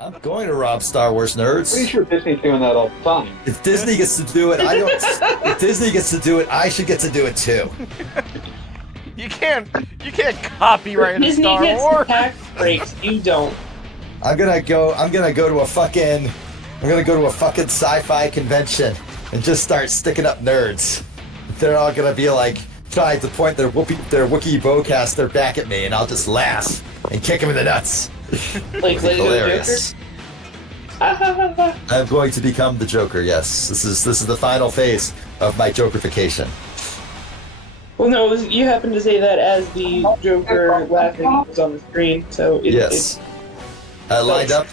I'm going to rob Star Wars nerds. Pretty sure Disney's doing that all the time. If Disney gets to do it, I don't. If Disney gets to do it, I should get to do it too. You can't copyright Disney Star gets Wars. tax breaks. You don't. I'm gonna go to a fucking sci-fi convention and just start sticking up nerds. They're all gonna be like trying to point their Wookiee bowcaster back at me, and I'll just laugh and kick them in the nuts. Like Lego Hilarious. Joker. I'm going to become the Joker. Yes, this is the final phase of my Jokerification. Well, no, you happen to say that as the Joker laughing was on the screen, so Yes. I lined up.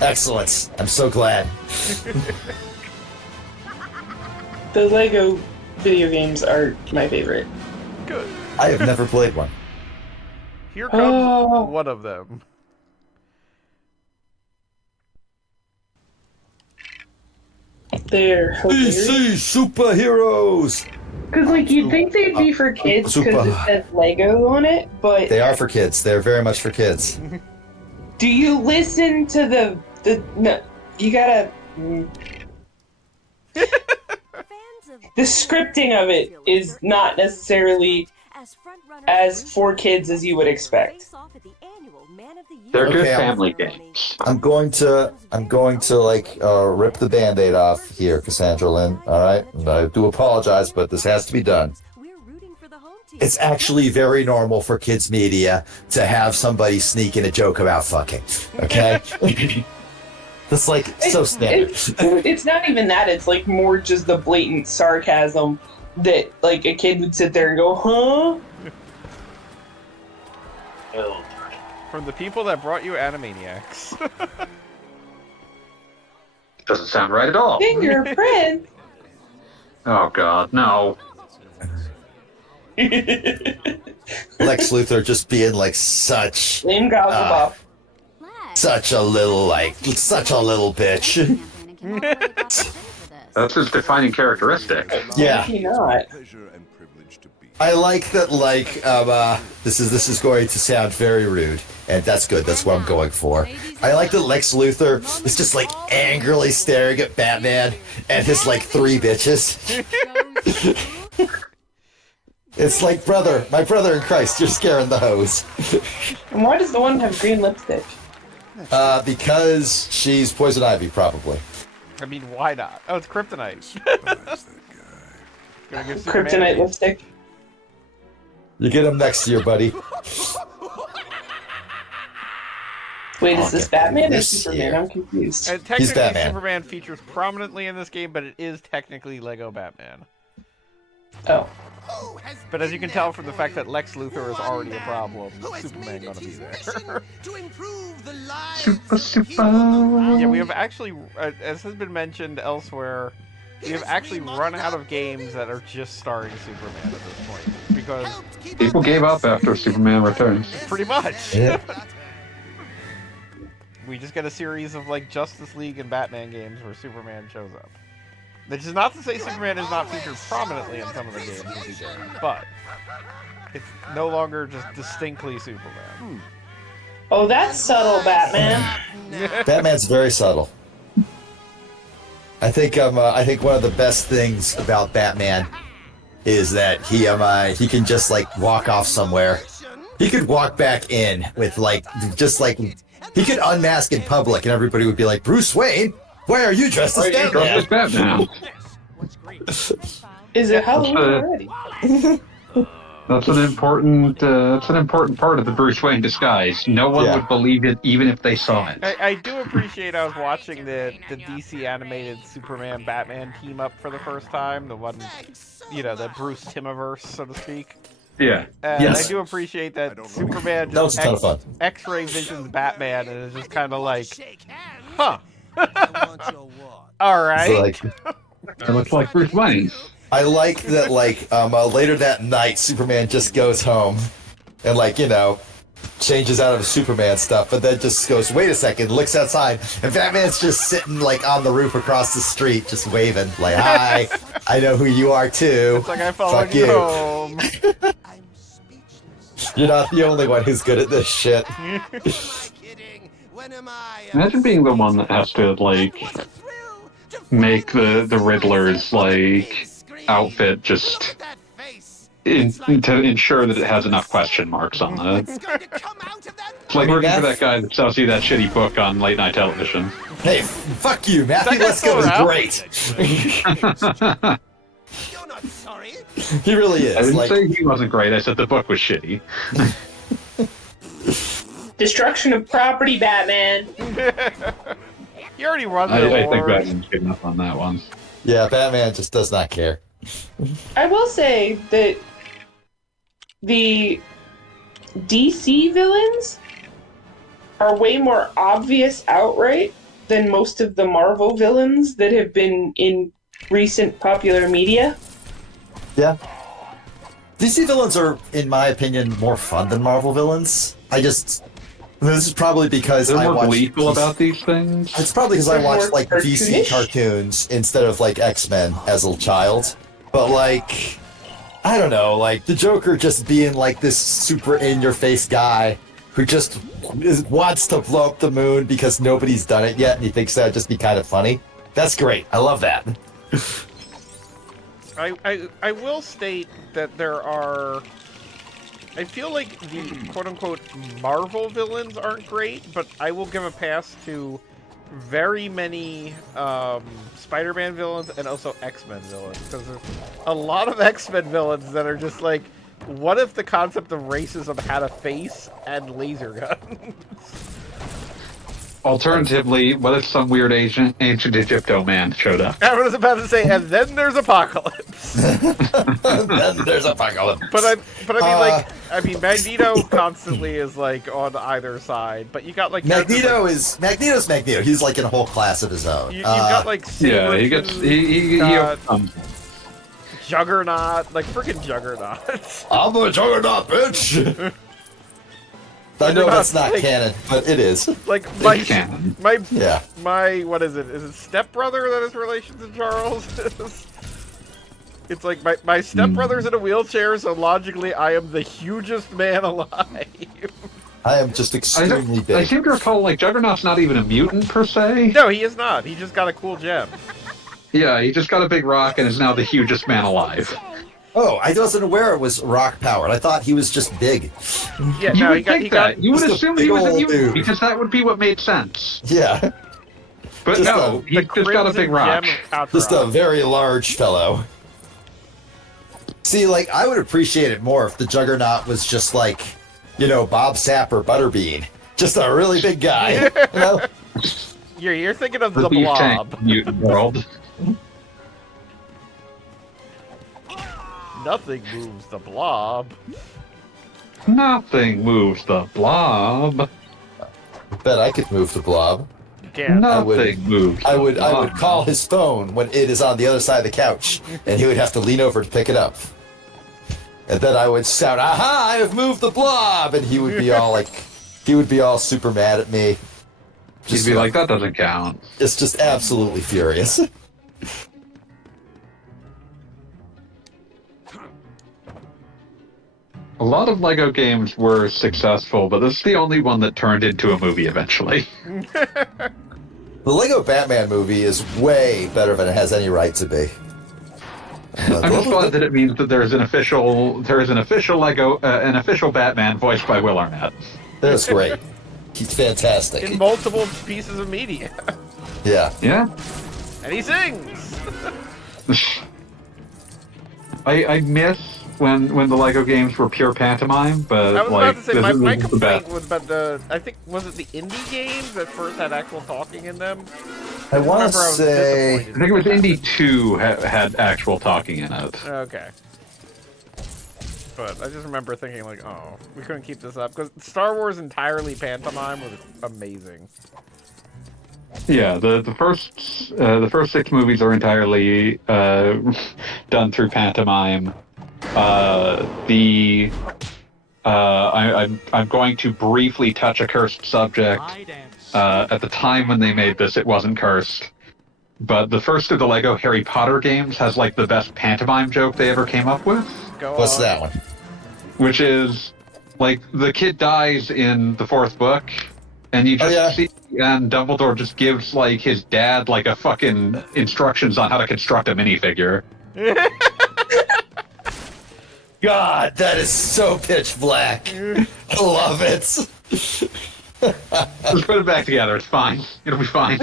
Excellent. I'm so glad. The Lego video games are my favorite. Good. I have never played one. Here comes one of them. They're hilarious. DC superheroes. Because, like, you'd think they'd be for kids because it says Lego on it, but... They are for kids. They're very much for kids. Do you listen to the no, you gotta... The scripting of it is not necessarily as for kids as you would expect. They're good Okay, family games. I'm going to like rip the Band-Aid off here, Cassandra Lynn. All right, and I do apologize, but this has to be done. It's actually very normal for kids media to have somebody sneak in a joke about fucking. Okay, that's like so standard. It's not even that. It's like more just the blatant sarcasm that like a kid would sit there and go, huh? From the people that brought you Animaniacs. Doesn't sound right at all. Fingerprint. Oh god, no. Lex Luthor just being like such Lame Gobblebuff. such a little bitch. That's his defining characteristic. Yeah. Maybe not. I like that, like, this is going to sound very rude, and that's good, that's what I'm going for. I like that Lex Luthor is just, like, angrily staring at Batman and his, like, 3 bitches. It's like, my brother in Christ, you're scaring the hose. And why does the one have green lipstick? Because she's Poison Ivy, probably. I mean, why not? Oh, it's Kryptonite. Gonna give Superman Kryptonite lipstick. You get him next year, buddy. Wait, is this Batman or this Superman? year. I'm confused. And technically, Batman. Superman features prominently in this game, but it is technically Lego Batman. Oh. But as you can tell from the fact that Lex Luthor is already a problem, Superman gonna be there. Yeah, we have actually, as has been mentioned elsewhere, we have actually run out of games that are just starring Superman at this point. Because... People gave up after Superman Returns. Pretty much! Yeah. We just get a series of, like, Justice League and Batman games where Superman shows up. Which is not to say Superman is not featured prominently in some of the games that he's in, but it's no longer just distinctly Superman. Oh, that's subtle, Batman. Batman's very subtle. I think one of the best things about Batman is that he can just like walk off somewhere. He could walk back in with like he could unmask in public and everybody would be like, Bruce Wayne, why are you dressed as Batman? Batman. Is it Halloween already? That's an important part of the Bruce Wayne disguise. No one would believe it even if they saw it. I do appreciate I was watching the DC animated Superman Batman team up for the first time, the one, the Bruce Timmiverse, so to speak. Yeah. And I do appreciate that Superman That was just a ton of fun. X-ray visions Batman and is just kind of like, huh. Alright. So, like, It looks like Bruce Wayne. I like that, like, later that night, Superman just goes home and, like, changes out of his Superman stuff, but then just goes, wait a second, looks outside, and Batman's just sitting, like, on the roof across the street, just waving, like, hi, I know who you are, too. It's like I followed Fuck you you. home. You're not the only one who's good at this shit. Imagine being the one that has to, like, make the Riddler's, like, outfit just to ensure that it has enough question marks on it. It's like working for that guy that sells you that shitty book on late night television. Hey, fuck you, Matthew. Let's go is great. You're not sorry. He really is. I didn't say he wasn't great. I said the book was shitty. Destruction of property, Batman. You already run the I think wars. Batman's good enough on that one. Yeah, Batman just does not care. I will say that the DC villains are way more obvious outright than most of the Marvel villains that have been in recent popular media. Yeah. DC villains are, in my opinion, more fun than Marvel villains. This is probably because They're I more watch gleeful about these things. It's probably because I They're watched more like DC cartoonish. cartoons instead of like X-Men as a child. But like, I don't know, like the Joker just being like this super in-your-face guy who just wants to blow up the moon because nobody's done it yet, and he thinks that'd just be kind of funny. That's great. I love that. I will state that there are... I feel like the quote-unquote Marvel villains aren't great, but I will give a pass to very many Spider-Man villains and also X-Men villains, because there's a lot of X-Men villains that are just like, what if the concept of racism had a face and laser guns? Alternatively, what if some weird ancient Egypto man showed up? I was about to say, and then there's Apocalypse. Then there's Apocalypse. But I mean, Magneto constantly is like on either side. But you got like Magneto's Magneto. He's like in a whole class of his own. You got like Yeah, he gets he Juggernaut, like freaking Juggernaut. I'm the Juggernaut, bitch. I know that's not like, canon, but it is. Like canon. my what is it? Is it stepbrother that is relation to Charles? It's like my stepbrother's in a wheelchair, so logically I am the hugest man alive. I am just extremely big. I seem to recall, like, Juggernaut's not even a mutant, per se. No, he is not. He just got a cool gem. Yeah, he just got a big rock and is now the hugest man alive. Oh, I wasn't aware it was rock powered. I thought he was just big. Yeah, You no, would he got think that. You would just a assume big he was a old mutant, dude. because that would be what made sense. Yeah. But Just no, he just got a big rock. Just a very large fellow. See, like, I would appreciate it more if the Juggernaut was just like, you know, Bob Sapp or Butterbean. Just a really big guy. You know? You're thinking of the beef Blob. tank mutant world. Nothing moves the Blob. Nothing moves the blob. Bet I could move the blob. You can't. Nothing moves the I would blob. call his phone when it is on the other side of the couch, and he would have to lean over to pick it up. And then I would shout, "Aha! I have moved the blob!" And he would be all like, super mad at me. He'd be like, that doesn't count. It's just absolutely furious. A lot of LEGO games were successful, but this is the only one that turned into a movie eventually. The Lego Batman movie is way better than it has any right to be. I'm just glad that it means that there is an official LEGO, an official Batman voiced by Will Arnett. That's great. He's fantastic. In multiple pieces of media. Yeah. Yeah. And he sings! I miss when the LEGO games were pure pantomime, but I was like, about to say, this my is the complaint best. was about I think, was it the indie games that first had actual talking in them? I want to remember I was say... disappointed I think it was when that Indie 2 had actual talking in it. happened. Okay. But I just remember thinking like, oh, we couldn't keep this up. Because Star Wars entirely pantomime was amazing. Yeah, the first 6 movies are entirely done through pantomime. I'm going to briefly touch a cursed subject. At the time when they made this, it wasn't cursed. But the first of the LEGO Harry Potter games has like the best pantomime joke they ever came up with. What's that one? Which is, like, the kid dies in the 4th book, And you just yeah. see, and Dumbledore just gives like his dad like a fucking instructions on how to construct a minifigure. God, that is so pitch black. I love it. Just put it back together. It's fine. It'll be fine.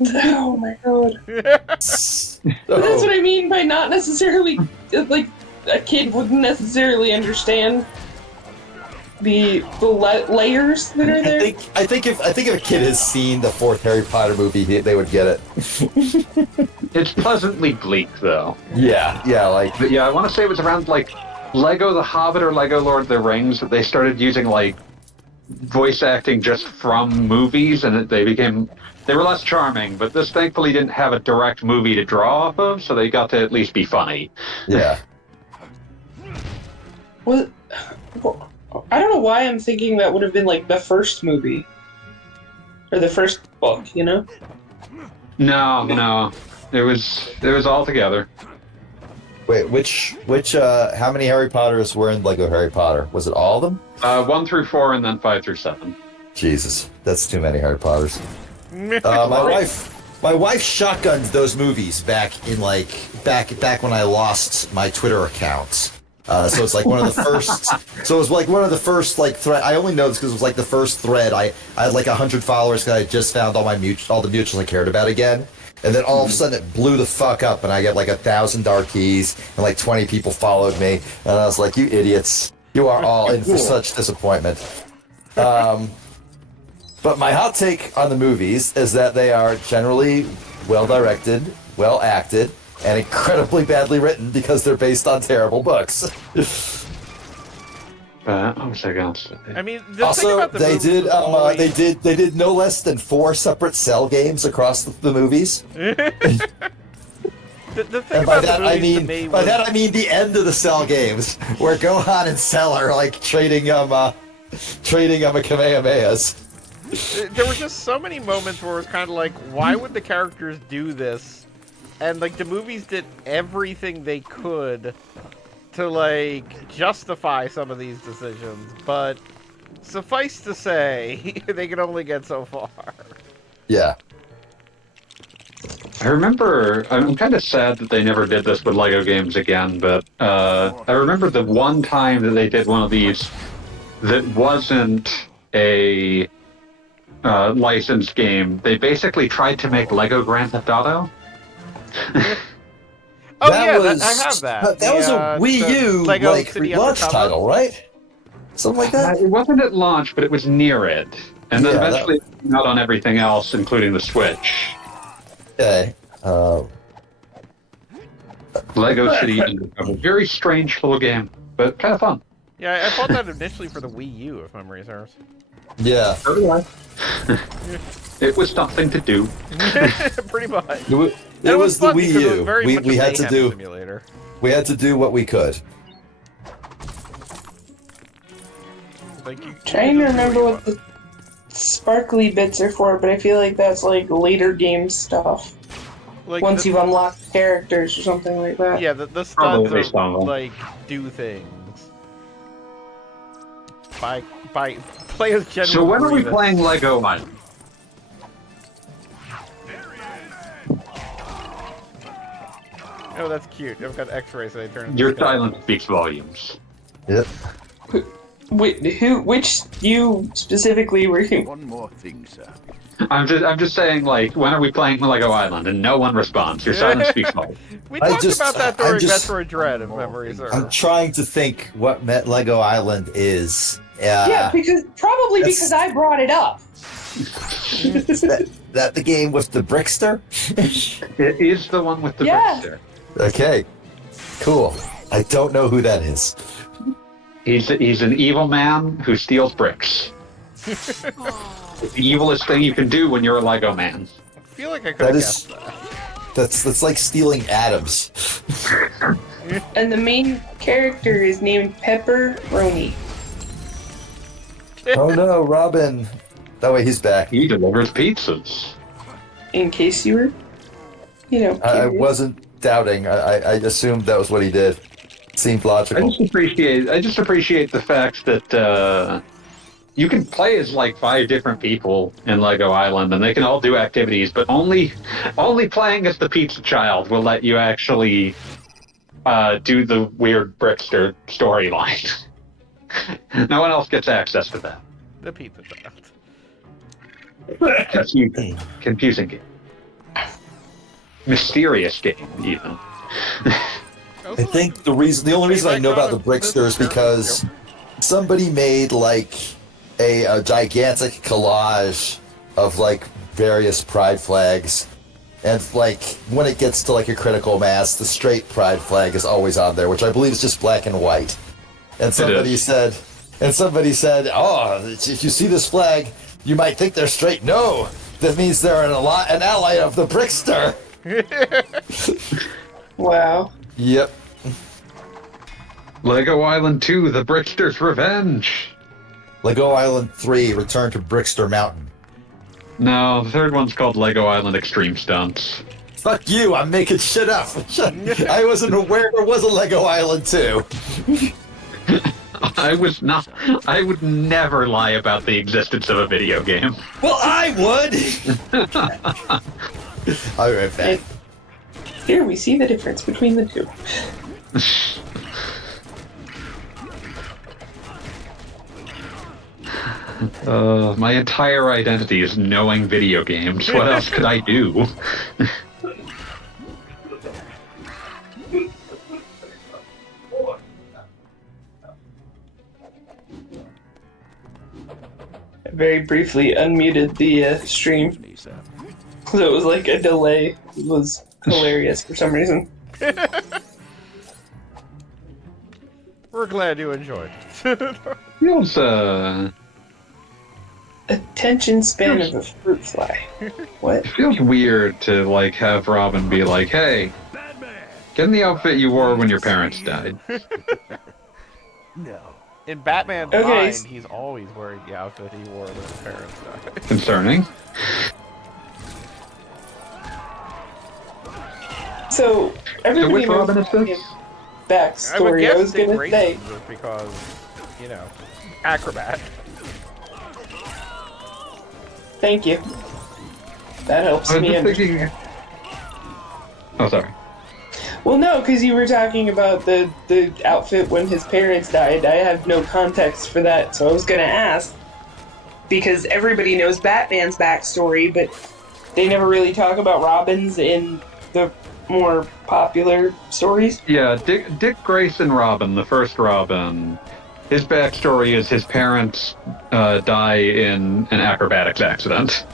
Oh my god. But that's what I mean by not necessarily, like, a kid wouldn't necessarily understand the layers that are there. I think if a kid has seen the fourth Harry Potter movie, they would get it. It's pleasantly bleak, though. Yeah, like But yeah, I want to say it was around like Lego The Hobbit or Lego Lord of the Rings that they started using like voice acting just from movies, and they were less charming. But this thankfully didn't have a direct movie to draw off of, so they got to at least be funny. yeah. Well, I don't know why I'm thinking that would have been like the first movie or the first book, you know? No, it was all together. Wait, which how many Harry Potters were in Lego Harry Potter? Was it all of them? 1 through 4, and then 5 through 7. Jesus, that's too many Harry Potters. My wife shotgunned those movies back when I lost my Twitter account. So it's like one of the first. So it was like one of the first like thread. I only know this because it was like the first thread. I had like 100 followers because I had just found all the mutuals I cared about again. And then all of a sudden it blew the fuck up, and I got like 1,000 dark keys, and like 20 people followed me, and I was like, "You idiots! You are all in for such disappointment." But my hot take on the movies is that they are generally well directed, well acted, and incredibly badly written because they're based on terrible books. What was I going to say? I mean, the thing Also, about the they movies did was always- they did no less than 4 separate cell games across the movies. The thing And by about that the movies to me was... I mean the end of the cell games, where Gohan and Cell are like trading Kamehamehas. There were just so many moments where it was kind of like, why would the characters do this? And like the movies did everything they could to like justify some of these decisions, but suffice to say, they can only get so far. Yeah. I remember, I'm kind of sad that they never did this with Lego games again, but I remember the one time that they did one of these that wasn't a licensed game. They basically tried to make Lego Grand Theft Auto. Oh That yeah, was, I have that. That was a Wii the U Lego like City launch Undercover. title, right? Something like that. It wasn't at launch, but it was near it. And then Yeah, eventually it came out on everything else, including the Switch. Okay. Lego City Undercover. Very strange little game, but kind of fun. Yeah, I bought that initially for the Wii U, if memory serves. Yeah. It was something to do. Pretty much. It was the fun Wii because it was U. very much We a had to mayhem do simulator. what we could. Like, Trying to remember what the sparkly bits are for, but I feel like that's like later game stuff. like Once the, you've unlocked characters or something like that. yeah, the studs Probably some of are them. like do things. By play as General So when are we Grievous. playing Lego Island? Oh, that's cute. I've got X-rays, so they turn. into Your skulls. silence speaks volumes. Yep. Wait, which you specifically were you? One more thing, sir. I'm just saying, like, when are we playing Lego Island? And no one responds. Your silence speaks volumes. We I talked just- about that I'm during just- Metroid Dread, if memory serves. I'm trying to think what Lego Island is. Yeah, because That's- I brought it up. that the game with the Brickster? It is the one with the Yeah. Brickster. Okay. Cool. I don't know who that is. He's an evil man who steals bricks. It's the evilest thing you can do when you're a Lego man. I feel like I could That have is guessed that. that's like stealing atoms. And the main character is named Pepperoni. Oh no, Robin. Oh wait, he's back. He delivers pizzas. In case you were, I curious. wasn't doubting. I assumed that was what he did. Seemed I logical. just appreciate the fact that you can play as like 5 different people in Lego Island, and they can all do activities, but only playing as the pizza child will let you actually do the weird Brickster storyline. No one else gets access to that. The pizza child. Confusing game. Mysterious game, even. I think the only reason I know about the Brickster is because somebody made like a gigantic collage of like various pride flags, and like when it gets to like a critical mass, the straight pride flag is always on there, which I believe is just black and white. And somebody said, "Oh, if you see this flag, you might think they're straight. No, that means they're an ally of the Brickster." Wow. Yep. Lego Island 2, The Brickster's Revenge. Lego Island 3, Return to Brickster Mountain. No, the third one's called Lego Island Extreme Stunts. Fuck you, I'm making shit up. I wasn't aware there was a Lego Island 2. I would never lie about the existence of a video game. Well, I would! I'll be right back. Here we see the difference between the two. My entire identity is knowing video games. What else could I do? I very briefly unmuted the stream. So it was like a delay. It was hilarious for some reason. We're glad you enjoyed. Feels, Attention span of a fruit fly. What? it feels weird to, like, have Robin be like, hey, get in the outfit you wore when your parents died. No. In Batman's mind, he's always wearing the outfit he wore when his parents died. Concerning. So, everybody which knows Robin is this? backstory. I was Dick gonna say. Grayson just because, you know, acrobat. Thank you. That helps I was me just understand. thinking... Oh, sorry. Well, no, because you were talking about the outfit when his parents died. I have no context for that, so I was gonna ask. Because everybody knows Batman's backstory, but they never really talk about Robin's in the more popular stories. Yeah, Dick Grayson Robin, the first Robin, his backstory is his parents die in an acrobatics accident.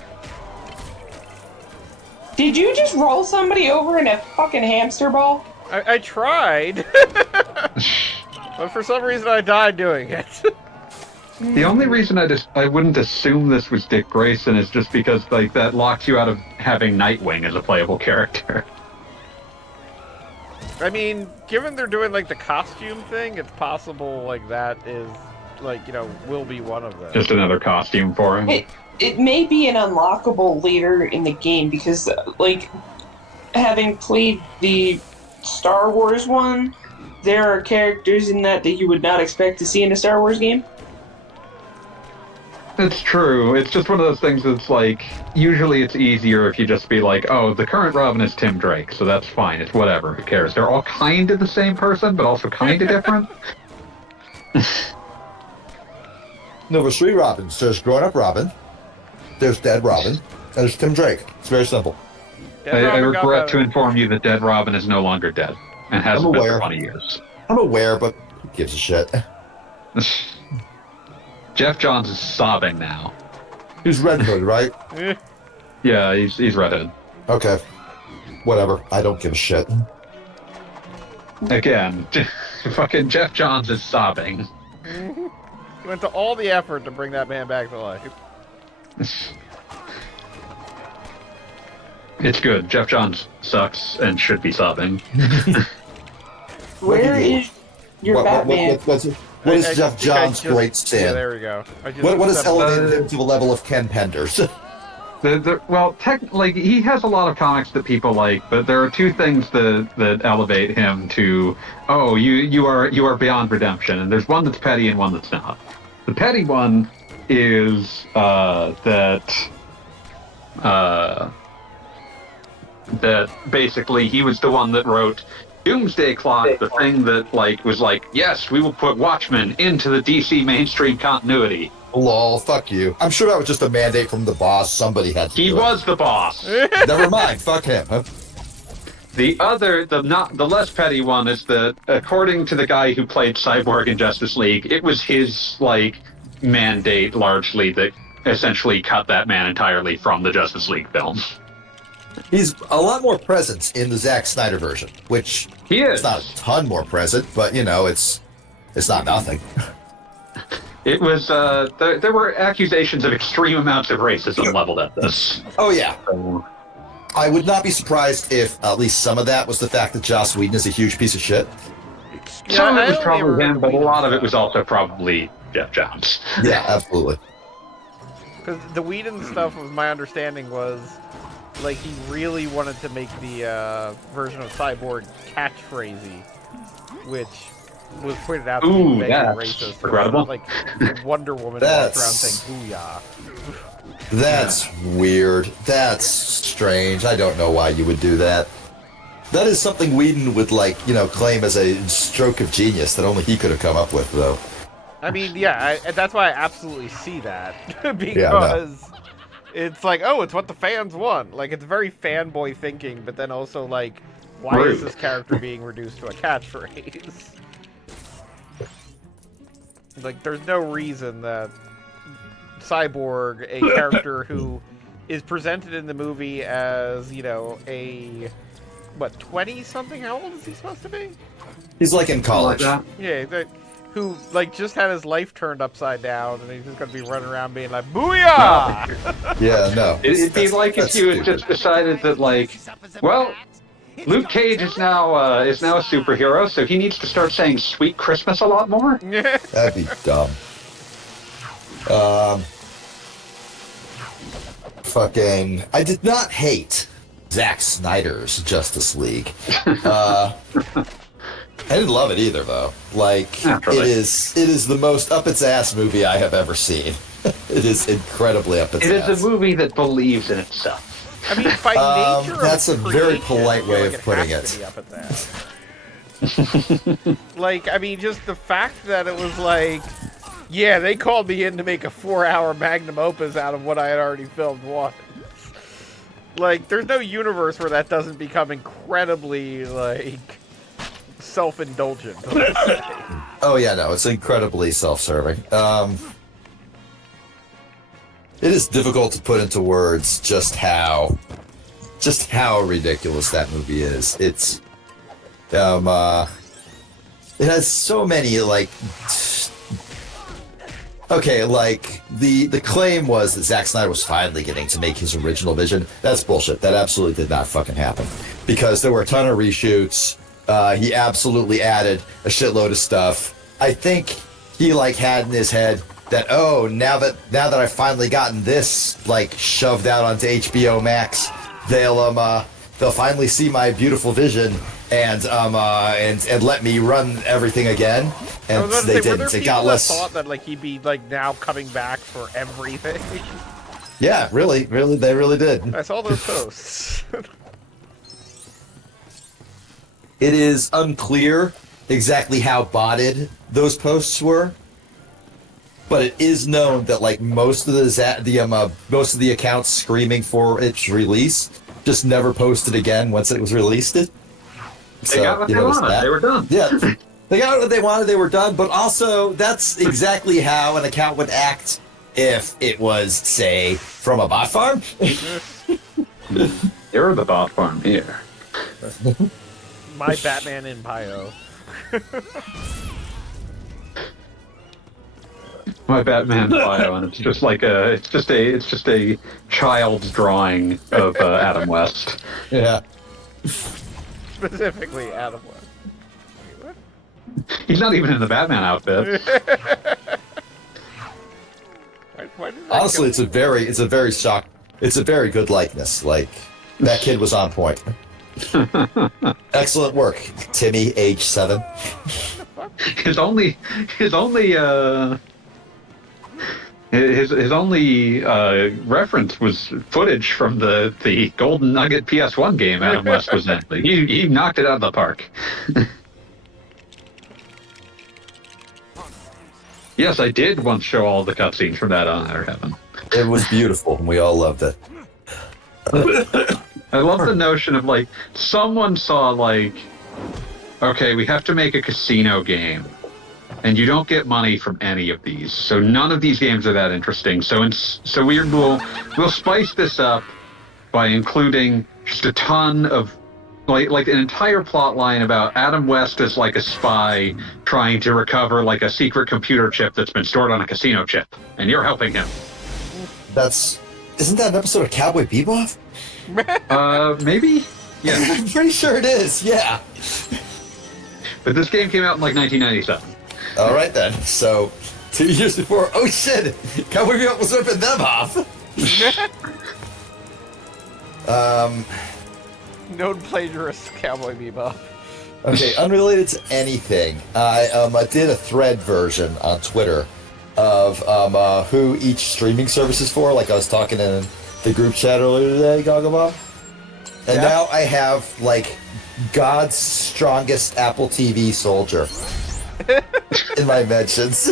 Did you just roll somebody over in a fucking hamster ball? I tried, but for some reason I died doing it. The only reason I wouldn't assume this was Dick Grayson is just because like that locks you out of having Nightwing as a playable character. I mean, given they're doing like the costume thing, it's possible like that is like, you know, will be one of them. Just another costume for him. It may be an unlockable later in the game because, like, having played the Star Wars one, there are characters in that you would not expect to see in a Star Wars game. It's true. It's just one of those things that's like, usually it's easier if you just be like, oh, the current Robin is Tim Drake, so that's fine. It's whatever. Who cares? They're all kind of the same person, but also kind of different. No, there's 3 Robins. There's grown-up Robin, there's dead Robin, and there's Tim Drake. It's very simple. I regret to inform you that Dead Robin is no longer dead, and hasn't been for 20 years. I'm aware, but who gives a shit? Jeff Johns is sobbing now. He's Red Hood, right? Yeah, he's redhead. Okay. Whatever. I don't give a shit. Again, fucking Jeff Johns is sobbing. He went to all the effort to bring that man back to life. It's good. Jeff Johns sucks and should be sobbing. Where is your Batman? What is Jeff Johns' great sin? Yeah, there we go. What has elevated him to the level of Ken Penders? Well, like he has a lot of comics that people like, but there are 2 things that elevate him to, oh, you are beyond redemption, and there's one that's petty and one that's not. The petty one is that basically he was the one that wrote Doomsday Clock, the thing that was like, yes, we will put Watchmen into the DC mainstream continuity. Lol, fuck you. I'm sure that was just a mandate from the boss. Somebody had to He do was the boss. Never mind, fuck him. Huh? The less petty one is that, according to the guy who played Cyborg in Justice League, it was his mandate largely that essentially cut that man entirely from the Justice League film. He's a lot more present in the Zack Snyder version, which He is. it's not a ton more present, but it's not nothing. It was there were accusations of extreme amounts of racism leveled at this. Oh yeah. So, I would not be surprised if at least some of that was the fact that Joss Whedon is a huge piece of shit. some of I it was only ever probably heard him, the but a Whedon lot of it stuff. was also probably Jeff Johns. Yeah, absolutely. Because the Whedon stuff, was my understanding, was he really wanted to make the version of Cyborg catchphrasey, which was pointed out to Ooh, be that's racist. regrettable. Like Wonder Woman walks That's- around saying "booyah." That's weird. That's strange. I don't know why you would do that. That is something Whedon would claim as a stroke of genius that only he could have come up with, though. I mean, yeah, that's why I absolutely see that because Yeah, no. it's it's what the fans want. It's very fanboy thinking, but then also why is this character being reduced to a catchphrase? There's no reason that Cyborg, a character who is presented in the movie as, a 20-something? How old is he supposed to be? He's in college. Yeah, who just had his life turned upside down, and he's just gonna be running around being like, "Booyah!" Yeah, no. It'd be like if that's you had stupid. just decided that, well, Luke Cage is now a superhero, so he needs to start saying "Sweet Christmas" a lot more. That'd be dumb. I did not hate Zack Snyder's Justice League. I didn't love it either, though. Naturally. It is the most up its ass movie I have ever seen. It is incredibly up its ass. It is a movie that believes in itself. I mean, by nature that's of a very creation, polite I feel way like of putting has it. to be up at that. I mean, just the fact that it was yeah, they called me in to make a 4-hour magnum opus out of what I had already filmed once. There's no universe where that doesn't become incredibly, self-indulgent. Oh yeah, no, it's incredibly self-serving. It is difficult to put into words just how ridiculous that movie is. It's it has so many the claim was that Zack Snyder was finally getting to make his original vision. That's bullshit. That absolutely did not fucking happen, because there were a ton of reshoots. He absolutely added a shitload of stuff. I think he had in his head that, now that I've finally gotten this shoved out onto HBO Max, they'll finally see my beautiful vision and let me run everything again. And they didn't. It got less. Thought that he'd be now coming back for everything. Yeah, really, they really did. I saw those posts. It is unclear exactly how botted those posts were, but it is known that most of the accounts screaming for its release just never posted again once it was released. They got what they wanted. They were done. Yeah, they got what they wanted. They were done. But also, that's exactly how an account would act if it was, say, from a bot farm. You're the bot farm here. My Batman in Bio. My Batman bio, and it's just a child's drawing of Adam West. Yeah. Specifically, Adam West. Wait, what? He's not even in the Batman outfit. Why did that Honestly, kill it's a very good likeness. That kid was on point. Excellent work, Timmy, age 7. His only His only reference was footage from the Golden Nugget PS1 game Adam West was in. He knocked it out of the park. Yes, I did once show all the cutscenes from that on Outer Heaven. It was beautiful, and we all loved it. I love the notion of, like, someone saw, like, okay, we have to make a casino game, and you don't get money from any of these, so none of these games are that interesting. So we'll spice this up by including just a ton of, like an entire plot line about Adam West as, like, a spy trying to recover, like, a secret computer chip that's been stored on a casino chip, and you're helping him. Isn't that an episode of Cowboy Bebop? Maybe? Yeah. I'm pretty sure it is, yeah. But this game came out in, like, 1997. All right, then. So, 2 years before, oh shit, Cowboy Bebop was ripping them off. Known plagiarist Cowboy Bebop. Okay, unrelated to anything, I did a thread version on Twitter of who each streaming service is for. Like I was talking in the group chat earlier today, Gagabob. And now I have, like, God's strongest Apple TV soldier in my mentions.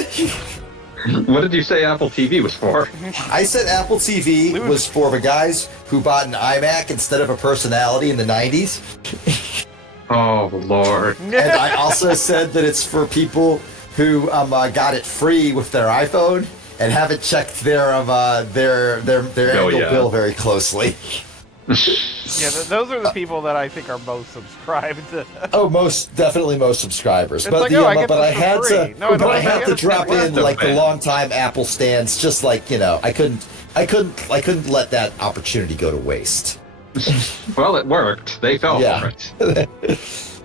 What did you say Apple TV was for? I said Apple TV was for the guys who bought an iMac instead of a personality in the 90s. Oh, Lord. And I also said that it's for people who got it free with their iPhone and haven't checked their annual bill very closely. Yeah, those are the people that I think are most subscribed. Oh, definitely most subscribers. It's but like, but I had free. I had to drop in, like, the longtime Apple stands, just like, you know, I couldn't let that opportunity go to waste. Well, it worked. They fell for it.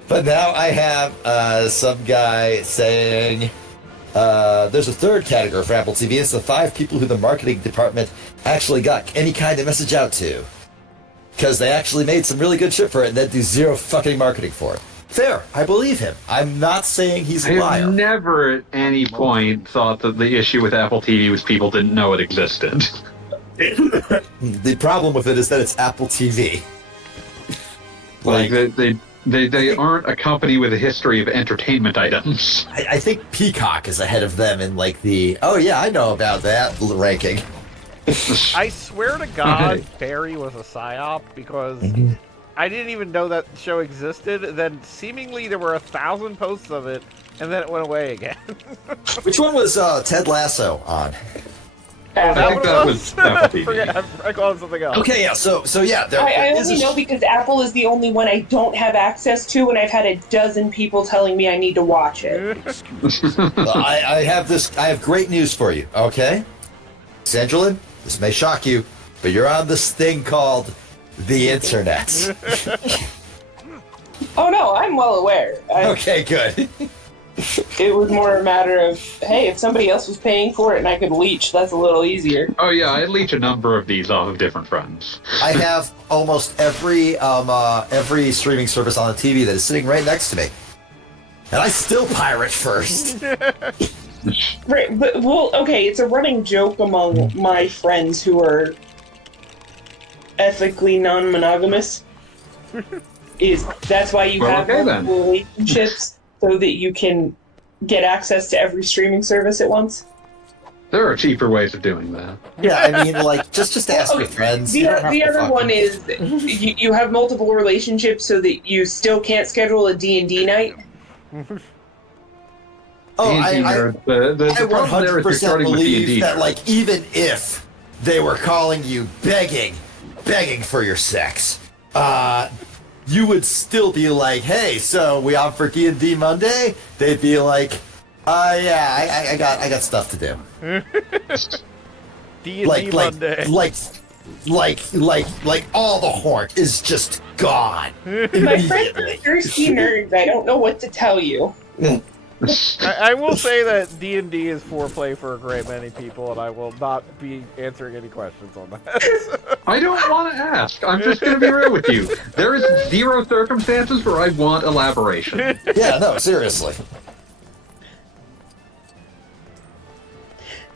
But now I have some guy saying there's a third category for Apple TV. It's the 5 people who the marketing department actually got any kind of message out to. Because they actually made some really good shit for it and then do zero fucking marketing for it. Fair. I believe him. I'm not saying he's a liar. I've never at any point thought that the issue with Apple TV was people didn't know it existed. The problem with it is that it's Apple TV. Like, they aren't a company with a history of entertainment items. I think Peacock is ahead of them in, like, the, oh yeah, I know about that ranking. I swear to God, Barry was a psyop because I didn't even know that show existed. Then seemingly there were 1,000 posts of it, and then it went away again. Which one was Ted Lasso on? I think that was Apple TV. I called it something else. Okay, yeah. So yeah. I only know because Apple is the only one I don't have access to, and I've had a dozen people telling me I need to watch it. I have great news for you. Okay, Sandrelyn, this may shock you, but you're on this thing called the internet. Oh no, I'm well aware. Okay, good. It was more a matter of, hey, if somebody else was paying for it and I could leech, that's a little easier. Oh yeah, I leech a number of these off of different friends. I have almost every streaming service on the TV that is sitting right next to me, and I still pirate first. Right, but well, okay, it's a running joke among my friends who are ethically non-monogamous. That's why you have multiple relationships. So that you can get access to every streaming service at once? There are cheaper ways of doing that. Yeah, I mean, like, just ask your friends. The other one is you have multiple relationships so that you still can't schedule a D&D night. Oh, I the problem there is you're 100% starting with believe D&D. that, like, even if they were calling you begging for your sex, you would still be like, hey, so we on for D&D Monday? They'd be like, yeah, I got stuff to do. D&D Monday. Like all the horn is just gone. My friends are thirsty nerds. I don't know what to tell you. I will say that D&D is foreplay for a great many people, and I will not be answering any questions on that. I don't want to ask. I'm just going to be real with you. There is zero circumstances where I want elaboration. Yeah, no, seriously.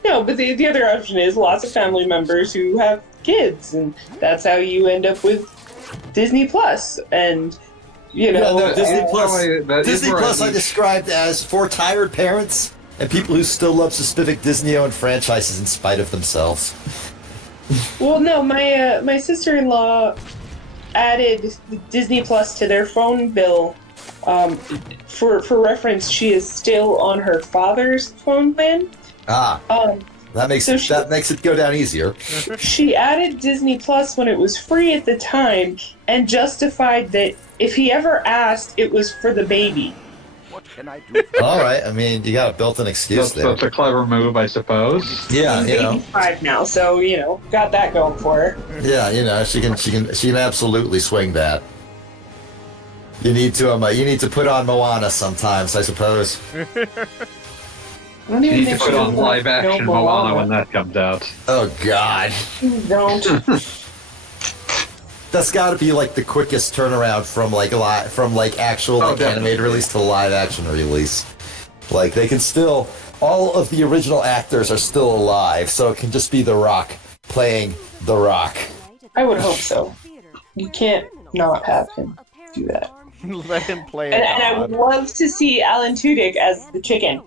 No, but the other option is lots of family members who have kids, and that's how you end up with Disney Plus, and you know, Yeah, no, Disney and- Plus. that is Disney where Plus I think- described as for tired parents and people who still love specific Disney-owned franchises in spite of themselves. Well, no, my sister-in-law added Disney Plus to their phone bill. For reference, she is still on her father's phone plan. Ah, that makes so that makes it go down easier. She added Disney Plus when it was free at the time, and justified that if he ever asked, it was for the baby. What can I do? All right, I mean, you got a built-in excuse there. That's a clever move, I suppose. Yeah, you know. Baby's 5 now, so you know, got that going for her. Yeah, you know, she can absolutely swing that. You need to put on Moana sometimes, I suppose. I don't You even need to think put she on knows live action no Moana when that comes out. Oh God, Don't. that's got to be like the quickest turnaround from actual definitely. animated release to live action release. Like they can still, all of the original actors are still alive, so it can just be The Rock playing The Rock. I would hope so. You can't not have him do that. Let him play a And I would god. love to see Alan Tudyk as the chicken.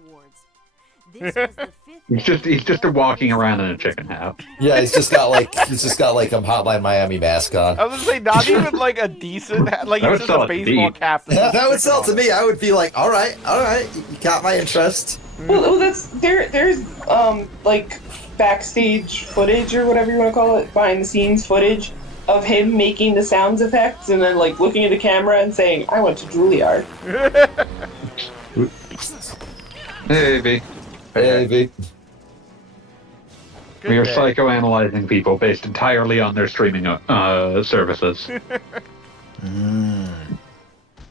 He's just walking around in a chicken hat. Yeah, he's just got like Hotline Miami mask on. I was gonna say, not even like a decent, like That would it's just sell a it to baseball me. cap. Yeah, that would sell to me. I would be like, all right, you got my interest. Well, that's there's like backstage footage or whatever you want to call it, behind the scenes footage of him making the sounds effects and then like looking at the camera and saying, "I went to Juilliard." Hey, B. Hey, V. Good We are day. psychoanalyzing people based entirely on their streaming services.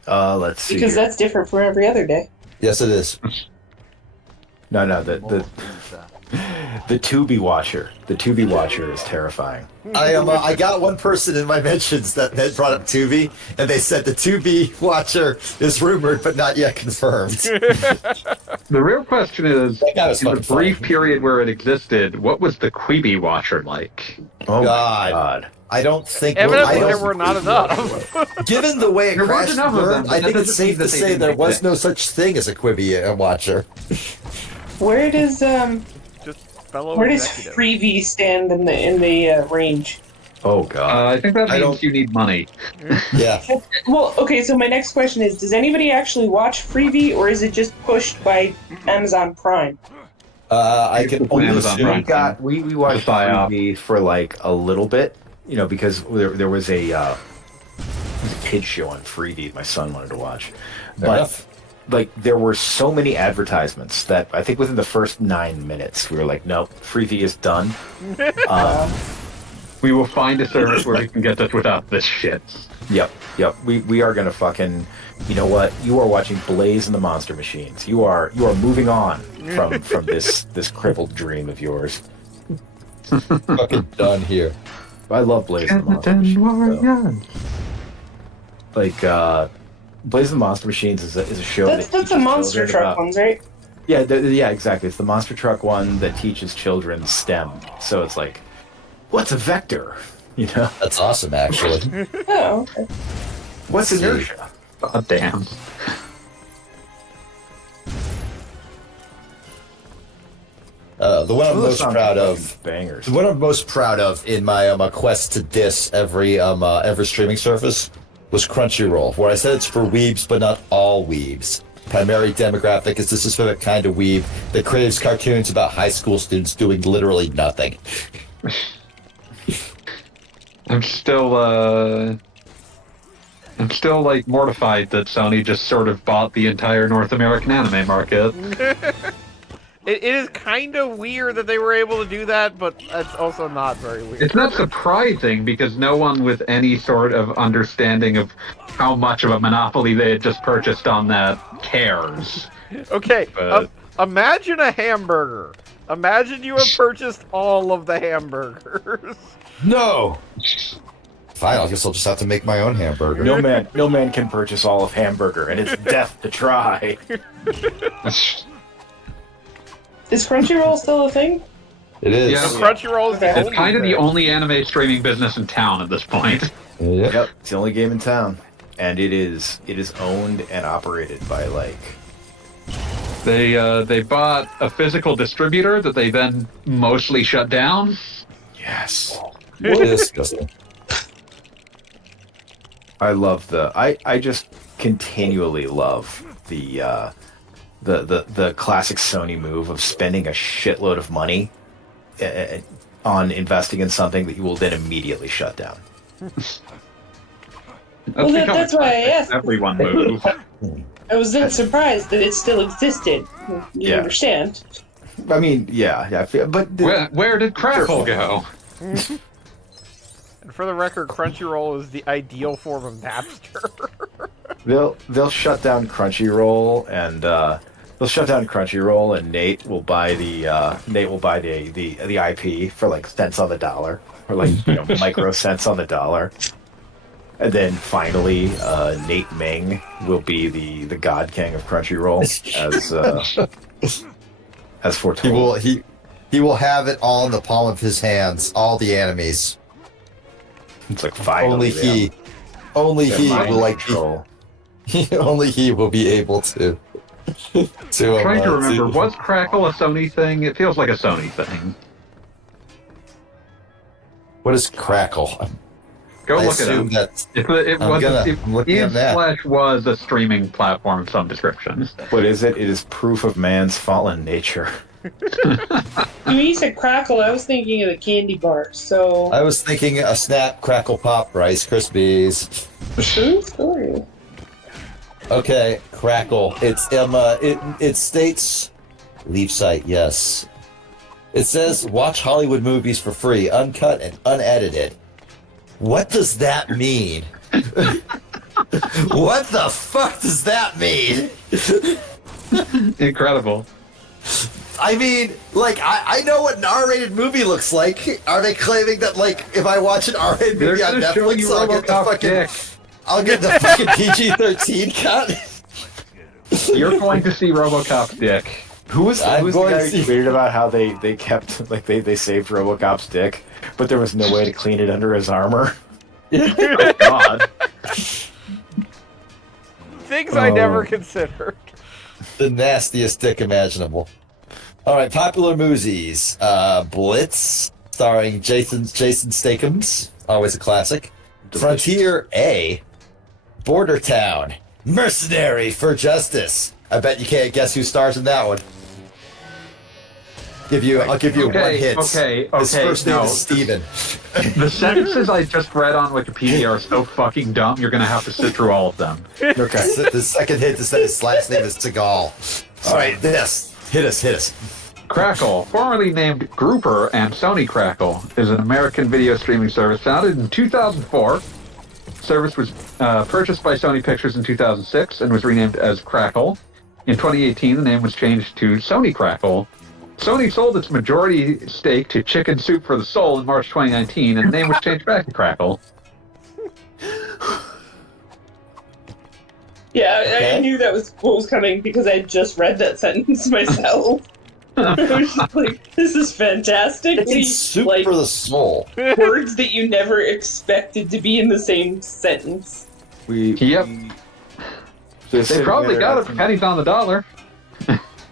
Let's see. Because here. that's different from every other day. Yes, it is. No, the Tubi Watcher. The Tubi Watcher is terrifying. I got one person in my mentions that brought up Tubi, and they said the Tubi Watcher is rumored but not yet confirmed. The real question is, That guy was in the fucking brief funny. period where it existed, what was the Quibi Watcher like? Oh God. my God. I don't think. Evidently, I there don't- were not enough. Given the way it There weren't crashed enough and of them, burned, but I that think it's doesn't mean safe that to they say didn't there was exist. no such thing as a Quibi Watcher. Where does Just fellow where does executive. Freebie stand in the range? Oh God. I think that I means don't- you need money. Yeah. Well, okay, so my next question is, does anybody actually watch Freebie, or is it just pushed by Amazon Prime? I can only Amazon assume. Prime. We watched The PSYOP. TV for like a little bit, you know, because there was a kid show on Freevee my son wanted to watch. But enough. like there were so many advertisements that I think within the first 9 minutes we were like, nope, Freevee is done. We will find a service where we can get this without this shit. Yep. We are gonna fucking, you know what? You are watching Blaze and the Monster Machines. You are moving on from this crippled dream of yours. Fucking done here. I love Blaze and the Monster Machines. though. Like Blaze and the Monster Machines is a show That's that the teaches monster children truck about- ones, right? Yeah, yeah, exactly. It's the monster truck one that teaches children STEM. So it's like, what's a vector? You know, That's awesome, actually. Oh, okay. what's inertia? God damn. The one I'm Those most sound proud like of. bangers. The one I'm most proud of in my quest to diss every streaming service was Crunchyroll, where I said it's for weebs, but not all weebs. Primary demographic is this specific kind of weeb that craves cartoons about high school students doing literally nothing. I'm still like mortified that Sony just sort of bought the entire North American anime market. It is kind of weird that they were able to do that, but it's also not very weird. It's not surprising because no one with any sort of understanding of how much of a monopoly they had just purchased on that cares. Okay, But- imagine a hamburger. Imagine you have purchased all of the hamburgers. No! Fine, I guess I'll just have to make my own hamburger. No man can purchase all of hamburger, and it's death to try. Is Crunchyroll still a thing? It is. Yeah. So Crunchyroll is the Okay. It's only kind of the thing. only anime streaming business in town at this point. Yep. Yep, it's the only game in town, and it is owned and operated by like. They bought a physical distributor that they then mostly shut down. Yes. Disgusting. I love I just continually love the classic Sony move of spending a shitload of money on investing in something that you will then immediately shut down. Well, become that's a why I classic asked. everyone move. I was then surprised that it still existed. You Yeah. understand? I mean, yeah, I feel, but Where did Crackle go? And for the record, Crunchyroll is the ideal form of Napster. they'll shut down Crunchyroll and Nate will buy the IP for like cents on the dollar, or like micro cents on the dollar. And then finally, Nate Ming will be the God King of Crunchyroll, as foretold. He will have it all in the palm of his hands. All the animes. It's like finally. Only he mind will like. control. Only he will be able to. I'm trying to remember, was Crackle a Sony thing? It feels like a Sony thing. What is Crackle? Go I look it assume up. that I'm looking at that. Slash was a streaming platform of some description. What is it? It is proof of man's fallen nature. When you said Crackle, I was thinking of the candy bar. So, I was thinking a Snap, Crackle, Pop, Rice Krispies. true story. Okay, Crackle. It states leave site. Yes. It says watch Hollywood movies for free, uncut and unedited. What does that mean? What the fuck does that mean? Incredible. I mean, like, I know what an R-rated movie looks like. Are they claiming that, like, if I watch an R-rated They're movie on gonna show Netflix, you I'll get the RoboCop fucking, dick. I'll get the fucking PG-13 cut? You're going to see RoboCop's dick. Who was the I'm guy going who to see- tweeted about how they kept they saved RoboCop's dick, but there was no way to clean it under his armor? Oh, God. Things I never considered. The nastiest dick imaginable. All right, popular movies. Blitz, starring Jason Statham's, always a classic. Frontier A, Border Town, Mercenary for Justice. I bet you can't guess who stars in that one. I'll give you one hint. Okay. His first name no. is Steven. The sentences I just read on Wikipedia are so fucking dumb, you're gonna have to sit through all of them. Okay. The second hint is that his last name is Seagal. All right, hit us. Crackle, formerly named Grouper and Sony Crackle, is an American video streaming service founded in 2004. Service was purchased by Sony Pictures in 2006 and was renamed as Crackle. In 2018, the name was changed to Sony Crackle. Sony sold its majority stake to Chicken Soup for the Soul in March 2019, and the name was changed back to Crackle. Yeah, Okay. I knew that was what was coming because I just read that sentence myself. I was just like, this is fantastic. Chicken Soup Like, for the Soul. words that you never expected to be in the same sentence. Yep. They probably got it for pennies on the dollar.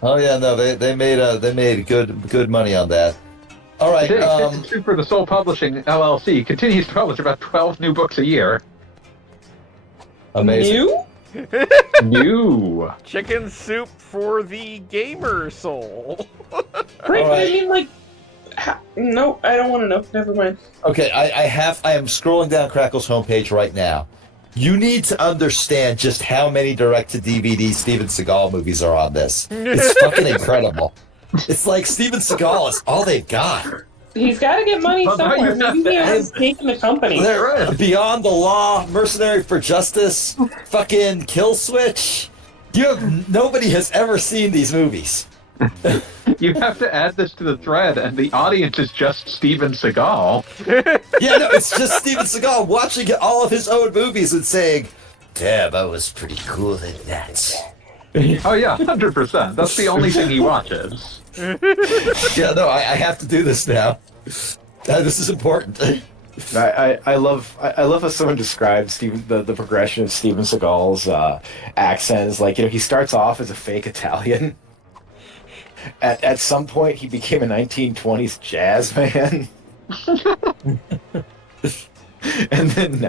Oh yeah, no, they made good money on that. All right, Today, Chicken Soup for the Soul Publishing LLC continues to publish about 12 new books a year. amazing. New? New. Chicken soup for the gamer soul. Right, All but right. I mean, like, no, I don't want to know. Never mind. Okay, I am scrolling down Crackle's homepage right now. You need to understand just how many direct-to-DVD Steven Seagal movies are on this. It's fucking incredible. It's like Steven Seagal is all they've got. He's got to get money Well, now somewhere. you have Maybe he to has taken the company. They're Beyond the Law, Mercenary for Justice, fucking Kill Switch. Nobody has ever seen these movies. You have to add this to the thread, and the audience is just Steven Seagal. Yeah, no, it's just Steven Seagal watching all of his own movies and saying, "Damn, I was pretty cool in that." Oh yeah, 100%. That's the only thing he watches. Yeah, no, I have to do this now. This is important. I love how someone describes the progression of Steven Seagal's accent is like, he starts off as a fake Italian. At some point, he became a 1920s jazz man. And then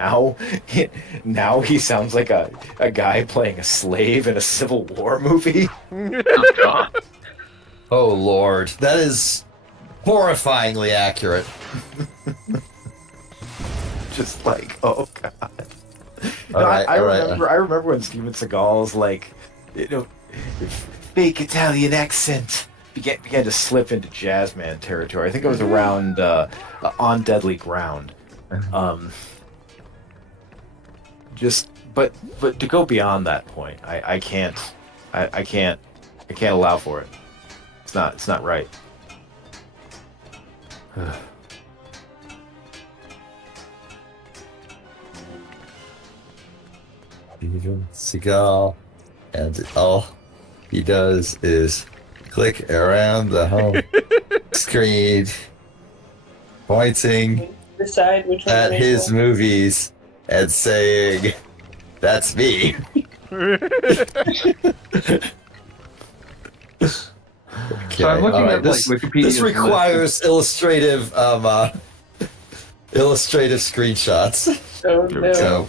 now he sounds like a guy playing a slave in a Civil War movie. Oh, God. Oh, Lord. That is horrifyingly accurate. Just like, oh God. No, All right, I all right. remember when Steven Seagal's like, fake Italian accent began to slip into jazzman territory. I think it was around On Deadly Ground. But to go beyond that point, I can't allow for it. It's not right. Steven Seagal, and all he does is click around the home screen, pointing Decide which one at to his make movies and saying, "That's me." So I'm looking all right, at this, like Wikipedia. this requires illustrative screenshots. Oh, no. So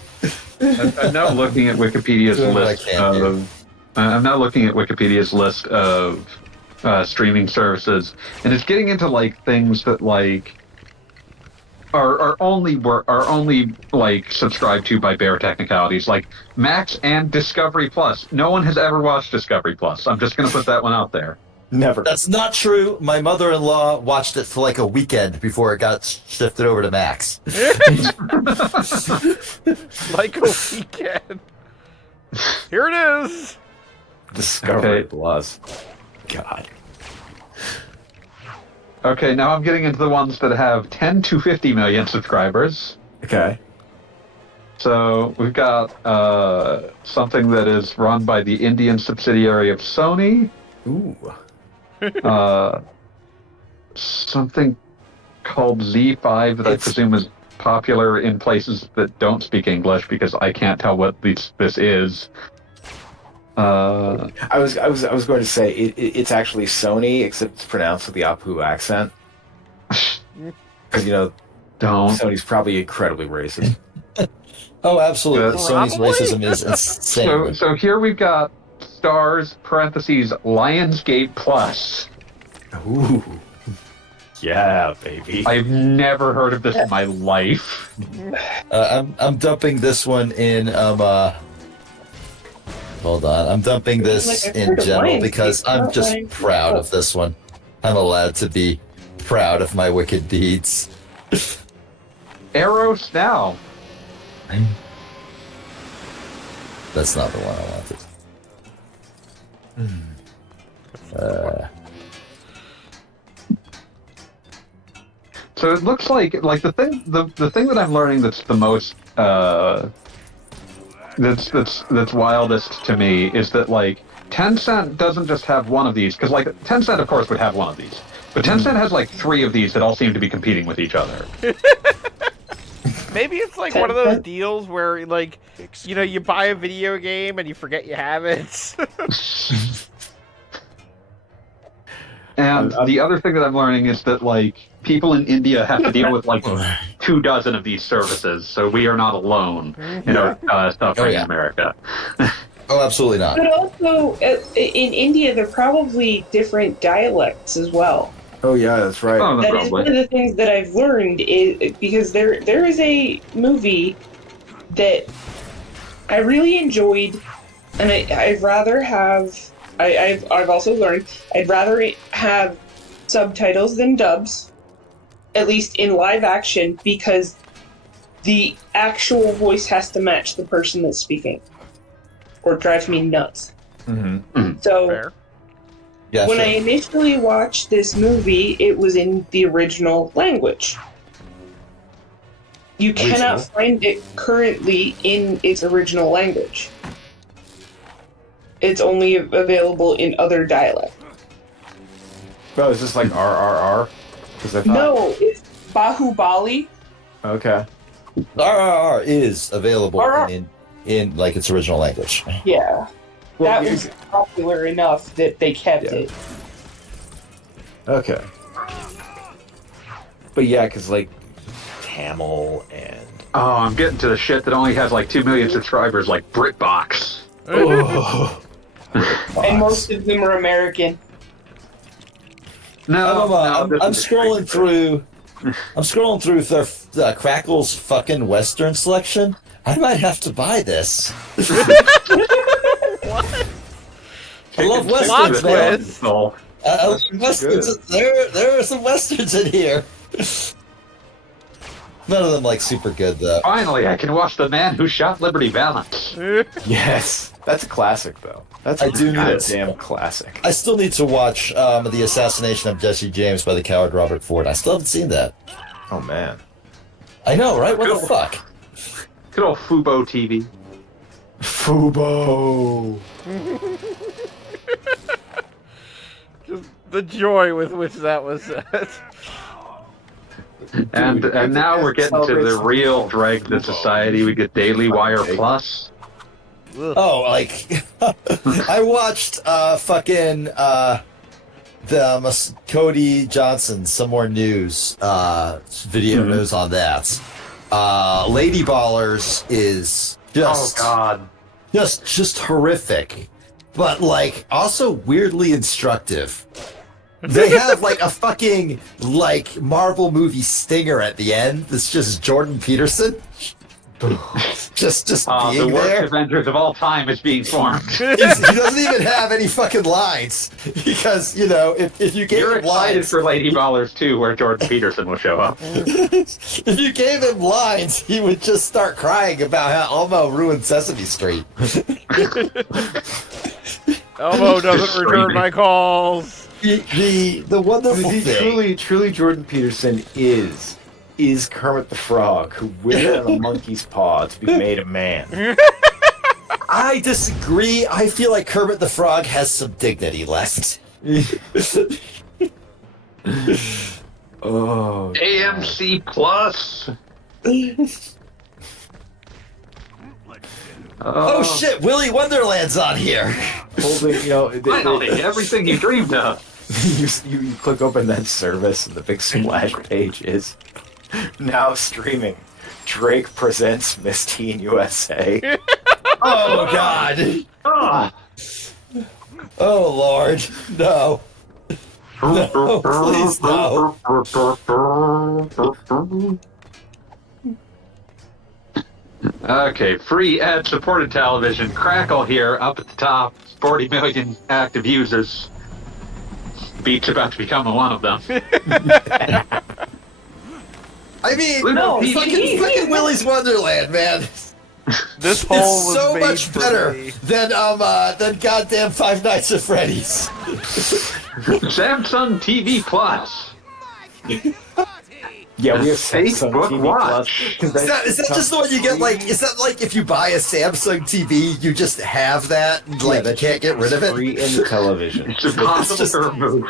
I'm now looking at Wikipedia's Doing what I list can here. of. I'm now looking at Wikipedia's list of streaming services, and it's getting into like things that like are only like subscribed to by bare technicalities, like Max and Discovery Plus. No one has ever watched Discovery Plus. I'm just gonna put that one out there. Never. that's not true. My mother-in-law watched it for like a weekend before it got shifted over to Max. Like a weekend. Here it is. Discovery Okay. Plus. God. Okay, now I'm getting into the ones that have 10 to 50 million subscribers. Okay. So we've got something that is run by the Indian subsidiary of Sony. Ooh. Something called Z5 that I It's- presume is popular in places that don't speak English because I can't tell what this is. I was going to say it's actually Sony, except it's pronounced with the Apu accent. Because Don't. Sony's probably incredibly racist. Oh, absolutely. Yeah. Sony's Probably. racism is insane. So here we've got Stars parentheses Lionsgate Plus. Ooh. Yeah, baby. I've never heard of this in my life. I'm dumping this one in. Hold on. I'm dumping this Like, I've in heard of general Lionsgate, because I'm not just Lionsgate. proud of this one. I'm allowed to be proud of my wicked deeds. Eros Now. That's not the one I wanted. So it looks like the thing that I'm learning that's the most that's wildest to me is that like Tencent doesn't just have one of these, because like Tencent of course would have one of these, but Tencent has like 3 of these that all seem to be competing with each other. Maybe it's like one of those deals where, like, you buy a video game and you forget you have it. And the other thing that I'm learning is that like people in India have to deal with like 24 of these services, so we are not alone in our suffering yeah. in America. Oh, absolutely not. But also, in India, they're probably different dialects as well. Oh yeah, that's right. Oh, no, That is one of probably. the things that I've learned is because there is a movie that I really enjoyed, and I'd rather have. I've also learned I'd rather have subtitles than dubs, at least in live action, because the actual voice has to match the person that's speaking, or it drives me nuts. Mm-hmm. So. Fair. Yeah, When sure. I initially watched this movie, it was in the original language. You cannot find it currently in its original language. It's only available in other dialect. Oh, is this like RRR? Because I thought. No, it's Bahubali. Okay. RRR is available RRR. in like its original language. Yeah. Well, That was popular enough that they kept it. Okay. But yeah, because like Tamil and. Oh, I'm getting to the shit that only has like 2 million subscribers, like BritBox. Oh. And most of them are American. No, I'm scrolling through. I'm scrolling through their Crackle's fucking Western selection. I might have to buy this. I love Westerns, man. I love Westerns. There are some Westerns in here. None of them like super good though. Finally, I can watch The Man Who Shot Liberty Valance. Yes, that's a classic though. That's I a do need it. goddamn classic. I still need to watch The Assassination of Jesse James by the coward Robert Ford. I still haven't seen that. Oh man. I know, right? What the fuck? Good old Fubo TV. Fubo. Just the joy with which that was said. And now we're getting to the real dregs of society. We get Daily Wire Plus. Oh, like I watched Cody Johnson Some More News video news on that. Lady Ballers is just just horrific, but like also weirdly instructive. They have like a fucking like Marvel movie stinger at the end. That's just Jordan Peterson. just being the worst there. Avengers of all time is being formed. He doesn't even have any fucking lines because if you gave You're him excited lines, for Lady Ballers 2, where Jordan Peterson will show up. if you gave him lines, he would just start crying about how Elmo ruined Sesame Street. Elmo doesn't Just return screaming. my calls. The wonderful thing. Truly, Jordan Peterson is Kermit the Frog who withered on a monkey's paw to be made a man. I disagree. I feel like Kermit the Frog has some dignity left. Oh. AMC Plus. Oh shit, Willy Wonderland's on here. Holding, Finally, everything you dreamed of. you click open that service and the big splash page is now streaming. Drake presents Miss Teen USA. Oh god. Ah. Oh lord. No. No, please no. Okay, free ad-supported television. Crackle here, up at the top. 40 million active users. Beat's about to become one of them. I mean, No, fucking Willy's Wonderland, man. This hole It's was so made much for better me. than goddamn Five Nights at Freddy's. Samsung TV Plus. Yeah, we have Samsung Facebook TV Watch. Plus. Is that just the one you get? Like, is that like if you buy a Samsung TV, you just have that? And, like, you can't get rid of it. Free in the television. It's impossible just- to remove.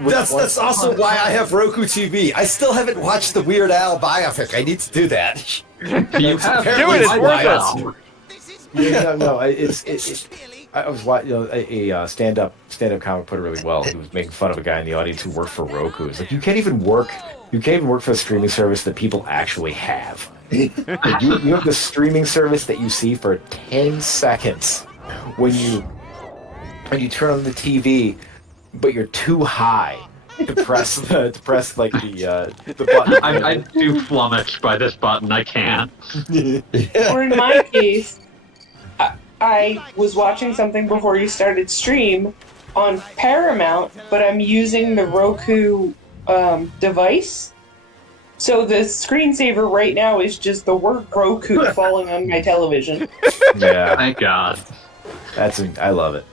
That's also why I have Roku TV. I still haven't watched the Weird Al biopic. I need to do that. You have Do it, it's worth it. Yeah, no, it's I was watching a stand-up comic put it really well. He was making fun of a guy in the audience who worked for Roku. It's like you can't even work for a streaming service that people actually have. you have the streaming service that you see for 10 seconds when you turn on the TV, but you're too high to press the button. I do flummox by this button. I can't. Or in my case, I was watching something before you started stream on Paramount, but I'm using the Roku device. So the screensaver right now is just the word Roku falling on my television. Yeah, Thank God. I love it.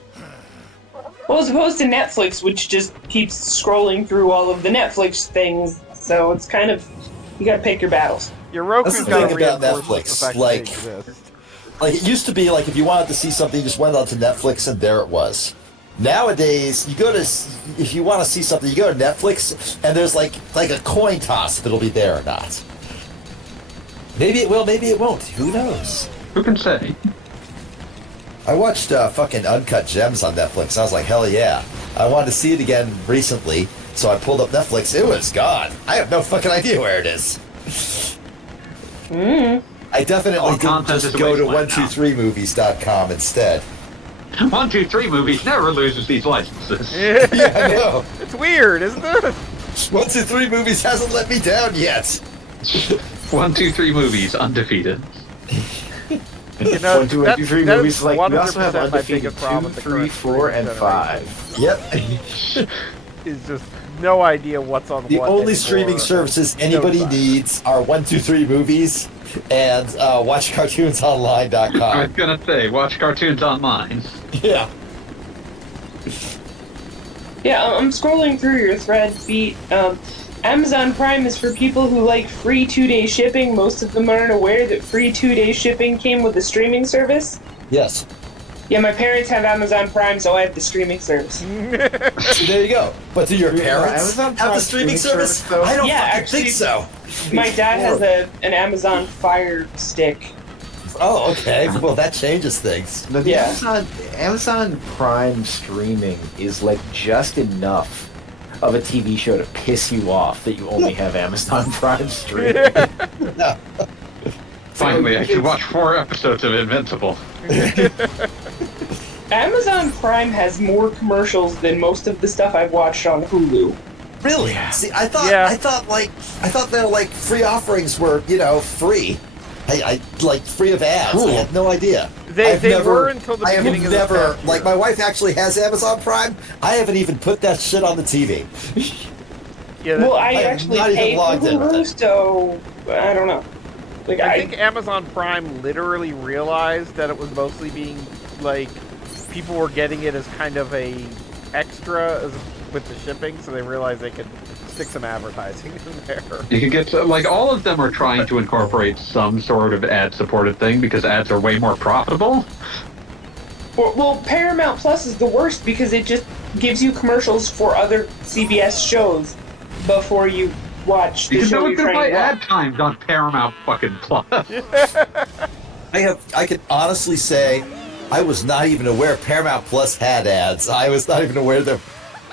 Well, as opposed to Netflix, which just keeps scrolling through all of the Netflix things. So it's kind of, you gotta pick your battles. Your Roku's That's the got to thing about reinforce Netflix, the fact like- that they exist. Like, it used to be, like, if you wanted to see something, you just went onto Netflix and there it was. Nowadays, you go to if you want to see something, you go to Netflix, and there's like a coin toss if it'll be there or not. Maybe it will, maybe it won't. Who knows? Who can say? I watched fucking Uncut Gems on Netflix. I was like, hell yeah. I wanted to see it again recently, so I pulled up Netflix. It was gone. I have no fucking idea where it is. I definitely didn't just go to 123movies.com instead. 123 Movies never loses these licenses. Yeah, I know. It's weird, isn't it? 123 Movies hasn't let me down yet. 123 Movies undefeated. You know, 1, 2, 1, 2, 3 that movies is like we also 100% have my undefeated biggest problem 2, with the 3, current 4, and generation. 5. Yep. Is just no idea what's on The what only anymore. streaming services anybody No needs are 123 Movies and watchcartoonsonline.com. I was gonna say, watch cartoons online. Yeah. Yeah, I'm scrolling through your thread, Beat. Amazon Prime is for people who like free 2-day shipping. Most of them aren't aware that free 2-day shipping came with a streaming service. Yes. Yeah, my parents have Amazon Prime, so I have the streaming service. So there you go. But do your parents Amazon have the Prime streaming streaming service? service, though? I don't Yeah, fucking actually- think so. My dad has an Amazon Fire Stick. Oh, okay. Well, that changes things. No, the Yeah. Amazon Prime streaming is like just enough of a TV show to piss you off that you only have Amazon Prime streaming. Finally, I can watch 4 episodes of Invincible. Amazon Prime has more commercials than most of the stuff I've watched on Hulu. Really? Yeah. See, I thought their like free offerings were, free. I like free of ads. Cool. I had no idea. They were until the beginning of the never, past year. like, my wife actually has Amazon Prime. I haven't even put that shit on the TV. Yeah, Well, I am actually not even pay for logged in with Hulu, it. so I don't know. Like I think Amazon Prime literally realized that it was mostly being like people were getting it as kind of a extra with the shipping, so they realized they could stick some advertising in there. You can get all of them are trying to incorporate some sort of ad-supported thing because ads are way more profitable. Well, Paramount Plus is the worst because it just gives you commercials for other CBS shows before you watch the You can show do you're it by trying to watch. ad times on Paramount fucking Plus. I can honestly say I was not even aware Paramount Plus had ads. I was not even aware that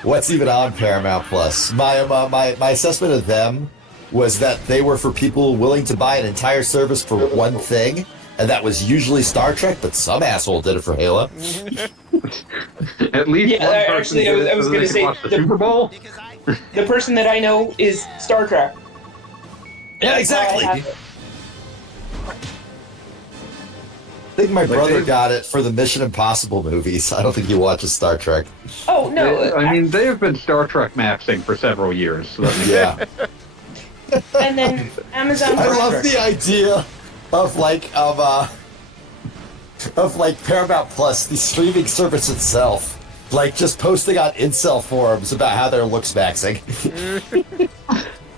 what's even on Paramount Plus. My assessment of them was that they were for people willing to buy an entire service for one thing, and that was usually Star Trek, but some asshole did it for Halo. At least Yeah, one person actually, did it I was so gonna they could say watch the the- Super Bowl. The person that I know is Star Trek. Yeah, exactly. I think my brother got it for the Mission Impossible movies. I don't think he watches Star Trek. Oh no! I mean, they have been Star Trek maxing for several years. So Yeah. And then Amazon. I Prime- love the idea of like Paramount Plus, the streaming service itself, like just posting on incel forums about how their looks maxing.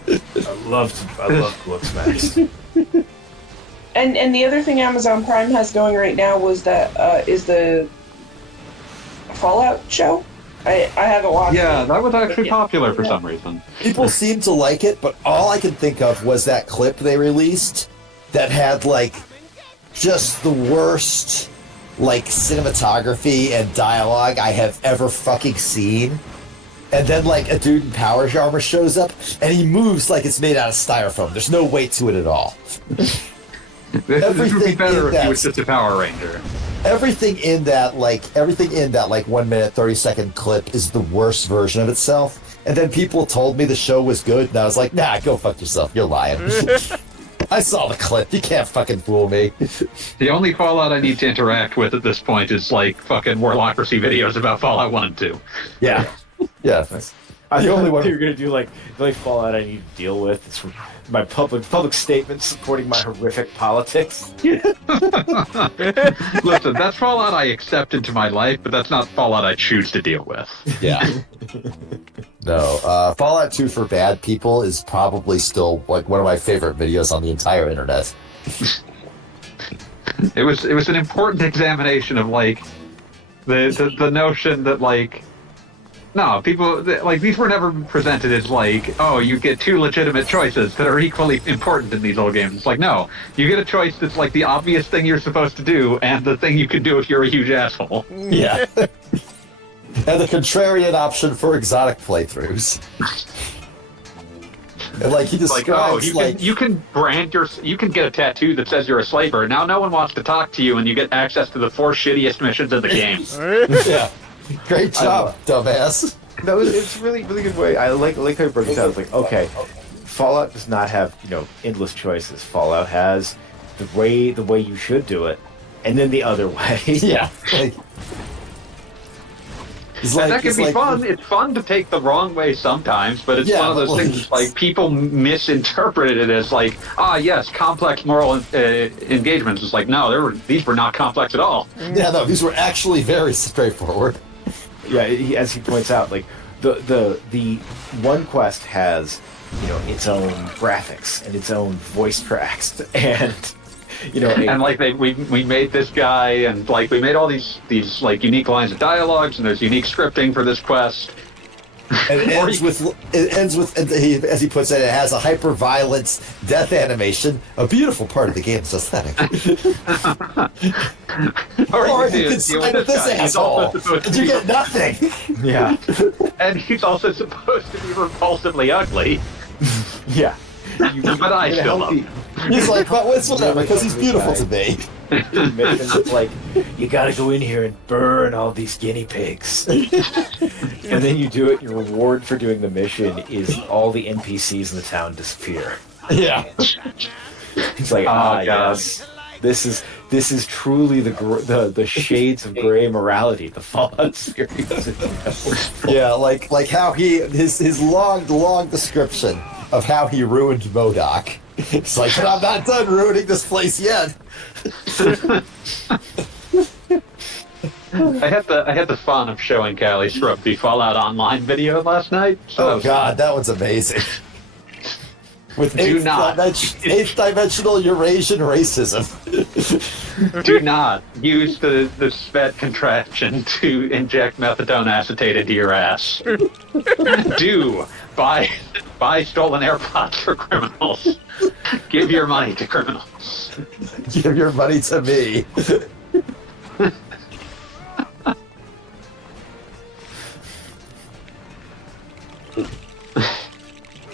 I love Looks Max. And the other thing Amazon Prime has going right now is the Fallout show. I haven't watched yeah, it. that was actually Yeah. popular for some reason. People seem to like it, but all I could think of was that clip they released that had like just the worst like cinematography and dialogue I have ever fucking seen. And then like a dude in power armor shows up and he moves like it's made out of styrofoam. There's no weight to it at all. This would be Everything better in if he that- was just a Power Ranger. Everything in that 1 minute 30-second clip is the worst version of itself. And then people told me the show was good, and I was like, nah, go fuck yourself. You're lying. I saw the clip. You can't fucking fool me. The only Fallout I need to interact with at this point is like fucking Warlocracy videos about Fallout 1 and 2. Yeah. Yeah. The only one- you're gonna do like the only Fallout I need to deal with is my public statement supporting my horrific politics. Listen, that's Fallout I accept into my life, but that's not Fallout I choose to deal with. Yeah. No. Fallout 2 for bad people is probably still like one of my favorite videos on the entire internet. It was an important examination of like The notion that like, no, people like these were never presented as like, oh, you get two legitimate choices that are equally important in these old games. It's like, no, you get a choice that's like the obvious thing you're supposed to do and the thing you can do if you're a huge asshole. Yeah. And the contrarian option for exotic playthroughs. And like he Like, oh, describes, you can get a tattoo that says you're a slaver. Now no one wants to talk to you, and you get access to the 4 shittiest missions in the game. yeah, great job, dumbass. No, it's really good way. I like how you broke it down. It's like, okay, Fallout does not have endless choices. Fallout has the way you should do it, and then the other way. Yeah, like, And that can be fun. It's fun to take the wrong way sometimes, but it's one of those things like people misinterpreted it as like, yes, complex moral engagements. It's like, no, these were not complex at all. Yeah, no, these were actually very straightforward. Yeah, as he points out, like the one quest has its own graphics and its own voice tracks and. And like we made this guy, and like we made all these like unique lines of dialogues, and there's unique scripting for this quest. And it ends with, as he puts it, it has a hyper-violence death animation, a beautiful part of the game's aesthetic. Or you can side with this asshole, and you get nothing. Yeah. And he's also supposed to be repulsively ugly. Yeah. But I still love him. He's like, but it's whatever, because he's beautiful to me. It's like, you gotta go in here and burn all these guinea pigs. And then you do it, your reward for doing the mission is all the NPCs in the town disappear. Yeah. It's like, yes. This is truly the shades of gray morality the Fallout series. Yeah, like how his long description of how he ruined MODOK. It's like, but I'm not done ruining this place yet. I had the fun of showing Callie Scrub the Fallout Online video last night. So God, that one's amazing. With eighth dimensional Eurasian racism. Do not use the SPET contraption to inject methadone acetate into your ass. Do buy stolen AirPods for criminals. Give your money to criminals. Give your money to me.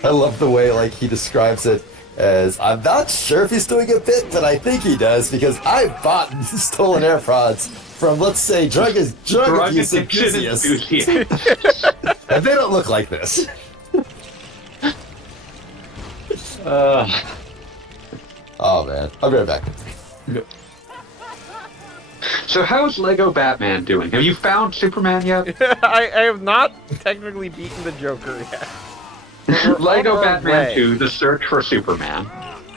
I love the way like he describes it as, I'm not sure if he's doing a bit, but I think he does because I bought stolen AirPods from, let's say, drug abuse enthusiasts. And they don't look like this. Oh man, I'll be right back. So how's Lego Batman doing? Have you found Superman yet? I have not technically beaten the Joker yet. Lego Batman 2, The Search for Superman.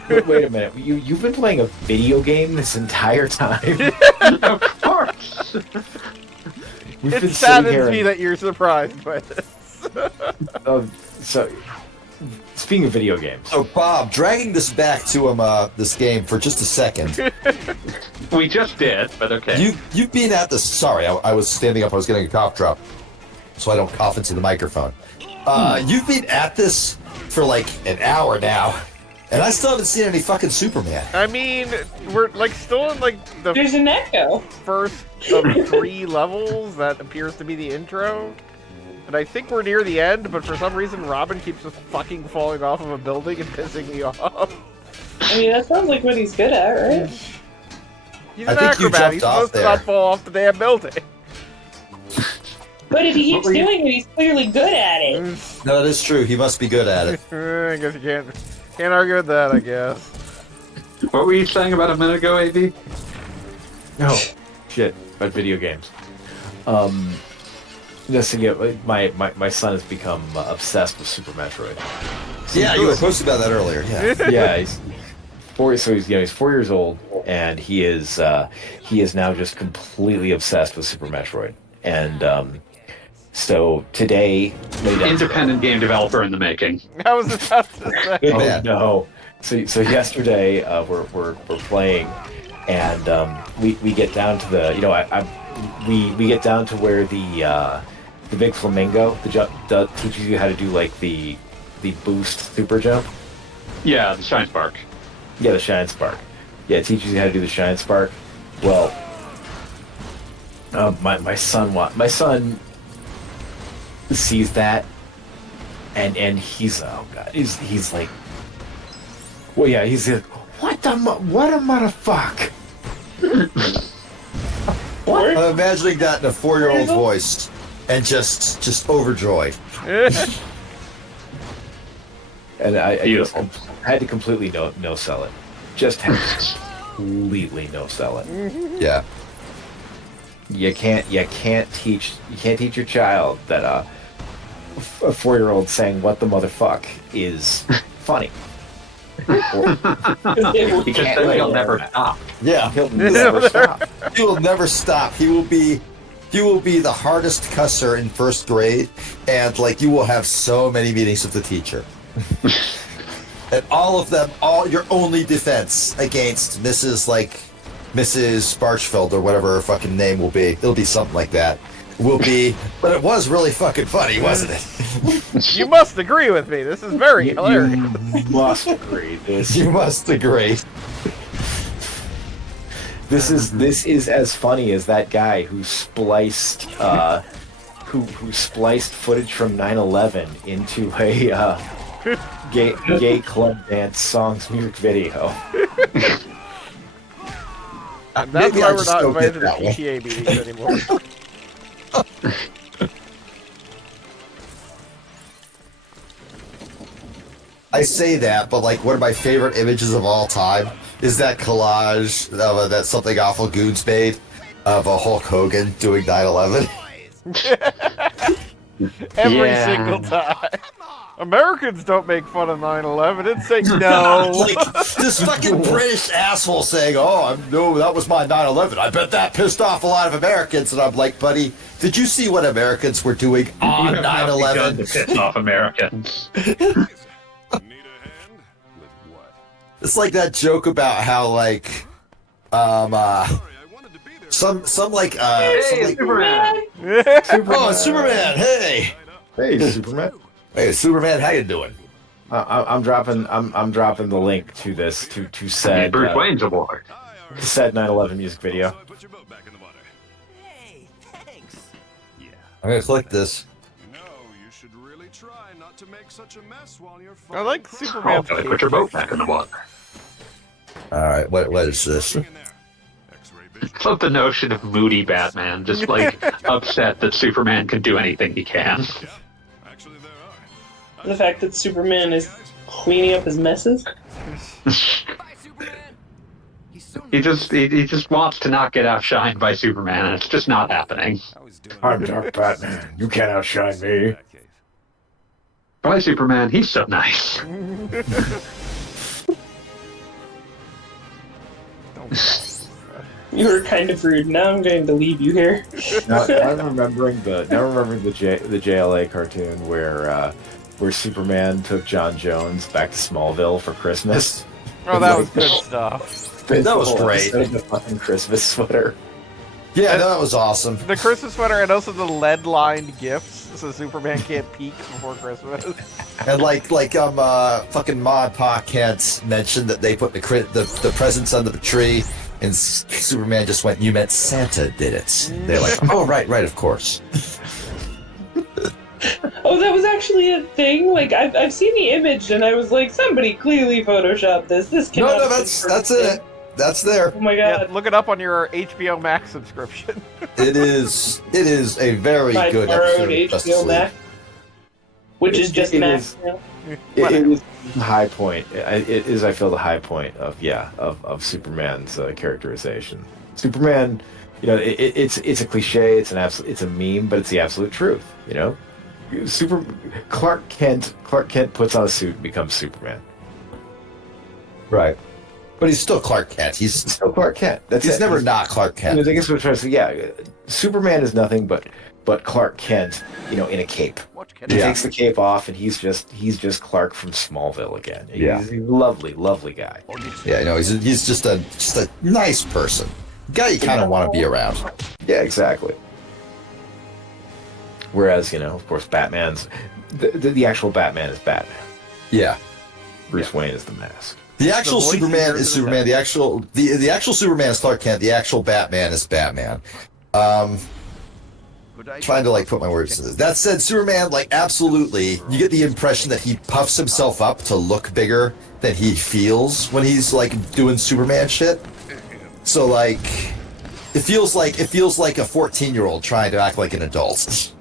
Wait a minute, you've been playing a video game this entire time? Of course! It saddens me that you're surprised by this. So, speaking of video games. So Bob, dragging this back to this game for just a second. We just did, but okay. You've been at this. Sorry, I was standing up. I was getting a cough drop, so I don't cough into the microphone. You've been at this for like an hour now, and I still haven't seen any fucking Superman. I mean, we're like still in like the There's an echo. first of 3 levels that appears to be the intro. And I think we're near the end, but for some reason Robin keeps just fucking falling off of a building and pissing me off. I mean, that sounds like what he's good at, right? He's I an think you acrobat. He's jumped off supposed to there. not fall off the damn building. But if he keeps doing it, he's clearly good at it. No, that is true. He must be good at it. I guess you can't argue with that, I guess. What were you saying about a minute ago, AB? No, shit, about video games. My son has become obsessed with Super Metroid. Yeah, you were posting about that earlier. Yeah. Yeah, he's 4. So he's 4 years old, and he is now just completely obsessed with Super Metroid. And so today, Independent game developer in the making. I was about to say. Man. no. So yesterday we're playing, and we get down to the we get down to where the big flamingo teaches you how to do like the boost super jump. Yeah, the Shine Spark. Yeah, the Shine Spark. Yeah, it teaches you how to do the Shine Spark. Well, my son sees that, and he's he's like, well, yeah, he's like, what a motherfucker. I'm imagining that in a 4-year-old's voice, and just overjoyed. And I Beautiful. had to completely no sell it. Just had to completely no sell it. Yeah. You can't teach your child that a 4-year-old saying "what the motherfuck" is funny. Because then he'll never stop. Yeah. He'll never stop. He will never stop. He will be the hardest cusser in first grade, and like you will have so many meetings with the teacher. And all of them, your only defense against Mrs. Barchfeld or whatever her fucking name will be, it'll be something like that, will be, but it was really fucking funny, wasn't it? You must agree with me. This is very hilarious. You must agree. You must agree. This is as funny as that guy who spliced who spliced footage from 9/11 into a gay club dance songs music video. That's Maybe why I'll we're just not go invited get to that one. PTA meetings anymore. I say that, but like one of my favorite images of all time is that collage of that Something Awful Goons made of a Hulk Hogan doing 9/11. Every Yeah. single time. Americans don't make fun of 9/11. It's say no. Like this fucking British asshole saying, "Oh, no, that was my 9/11. I bet that pissed off a lot of Americans." And I'm like, buddy, did you see what Americans were doing on You have not begun 9/11? to piss off Americans. It's like that joke about how like, some like Superman! oh, Superman, hey, Hey, Superman. hey, Superman, how you doing? I'm dropping the link to this to said Bruce Wayne's aboard. to said 9/11 music video. Hey, thanks. Yeah. I'm gonna click this. No, you should really try not to make such a mess while you're I like Oh, Superman's gotta put your boat back in the water. All right, what is this? Love the notion of moody Batman, just like upset that Superman can do anything he can. Actually, there are. The fact that Superman is cleaning up his messes. Bye, Superman. He's so He just wants to not get outshined by Superman, and it's just not happening. I was doing I'm Dark Batman. You can't outshine me. Bye, Superman. He's so nice. You were kind of rude. Now I'm going to leave you here. Now I'm remembering the JLA cartoon where Superman took John Jones back to Smallville for Christmas. Oh, that was good stuff. That was great. The fucking Christmas sweater. Yeah, that was awesome. The Christmas sweater and also the lead-lined gifts, so Superman can't peek before Christmas. And fucking Ma and Pa can't mention that they put the presents under the tree, and Superman just went, "You meant Santa did it." They're like, "Oh, right, of course." Oh, that was actually a thing? Like, I've seen the image, and I was like, somebody clearly photoshopped this. This cannot No, be that's it. That's there. Oh my Yeah, god. look it up on your HBO Max subscription. It is a very My good borrowed episode of Justice HBO League. Max. Which is just It Max is. now. It is the high point. It is, I feel, the high point of Superman's characterization. Superman, it's a cliche. It's it's a meme, but it's the absolute truth. Clark Kent puts on a suit and becomes Superman. Right. But he's still Clark Kent. He's Still Clark Kent. he's never not Clark Kent. I guess what I'm trying to say. Yeah, Superman is nothing but but Clark Kent, in a cape. He takes the cape off, and he's just Clark from Smallville again. He's a lovely, lovely guy. Yeah, he's just a nice person. Guy you kind of want to be around. Yeah, exactly. Whereas, of course, Batman's the actual Batman is Batman. Yeah. Bruce Wayne is the mask. The actual voice Superman actor is is Superman. The actual Superman is Clark Kent. The actual Batman is Batman. Trying to put my words to this. That said, Superman, absolutely, you get the impression that he puffs himself up to look bigger than he feels when he's doing Superman shit. So it feels like a 14-year-old trying to act like an adult.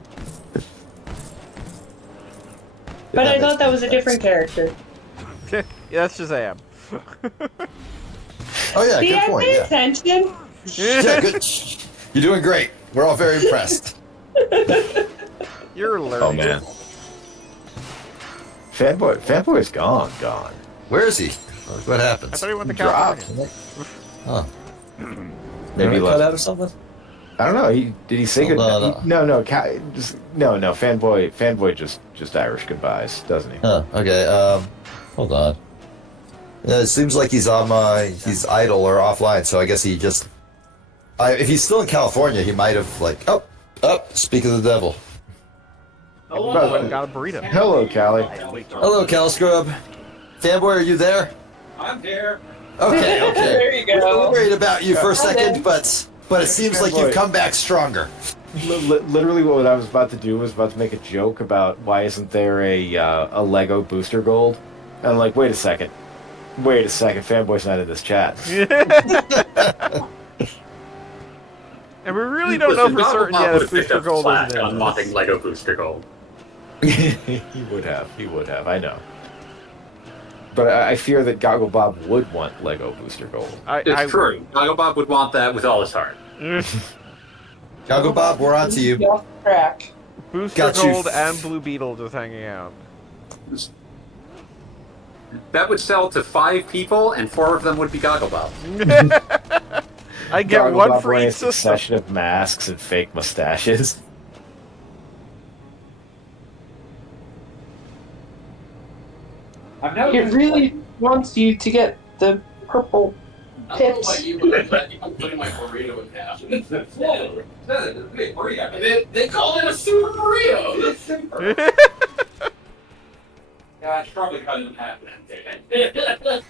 But I thought that was a different character. Yeah, that's Shazam. Oh yeah, See, good I point. pay Yeah. attention. Yeah, good. You're doing great. We're all very impressed. You're learning. Oh man, Fanboy's gone. Where is he? What happened? I thought he went to Dropped. California. Oh. Maybe he cut left. out or something? I don't know. Did he say good? No. No. Fanboy just Irish goodbyes, doesn't he? Huh, okay, hold on. Yeah, it seems like he's he's idle or offline, so I guess he just... if he's still in California, he might have, speak of the devil. Went and got a burrito. Hello, Callie. Hello, Cal Scrub. Fanboy, are you there? I'm here. Okay. There you We're a little go. worried about you for a second, Okay. but it seems like you've come back stronger. Literally, what I was about to do was about to make a joke about why isn't there a Lego Booster Gold? And I'm like, wait a second, Fanboy's not in this chat. And we really don't know for certain yet if Booster Gold is in on wanting Lego Booster Gold. He would have. I know. But I fear that Goggle Bob would want Lego Booster Gold. It's true. Goggle Bob would want that with all his heart. Goggle Bob, we're on to you. Off track. Booster Got you. Gold and Blue Beetle just hanging out. That would sell to 5 people, and 4 of them would be Goggle Bob. I get Goggle one Bob for wearing a each system. succession of masks and fake mustaches. It really wants you to get the purple pips. I'm putting my burrito in half. They call it a super burrito. Yeah, I should probably cut it in half then.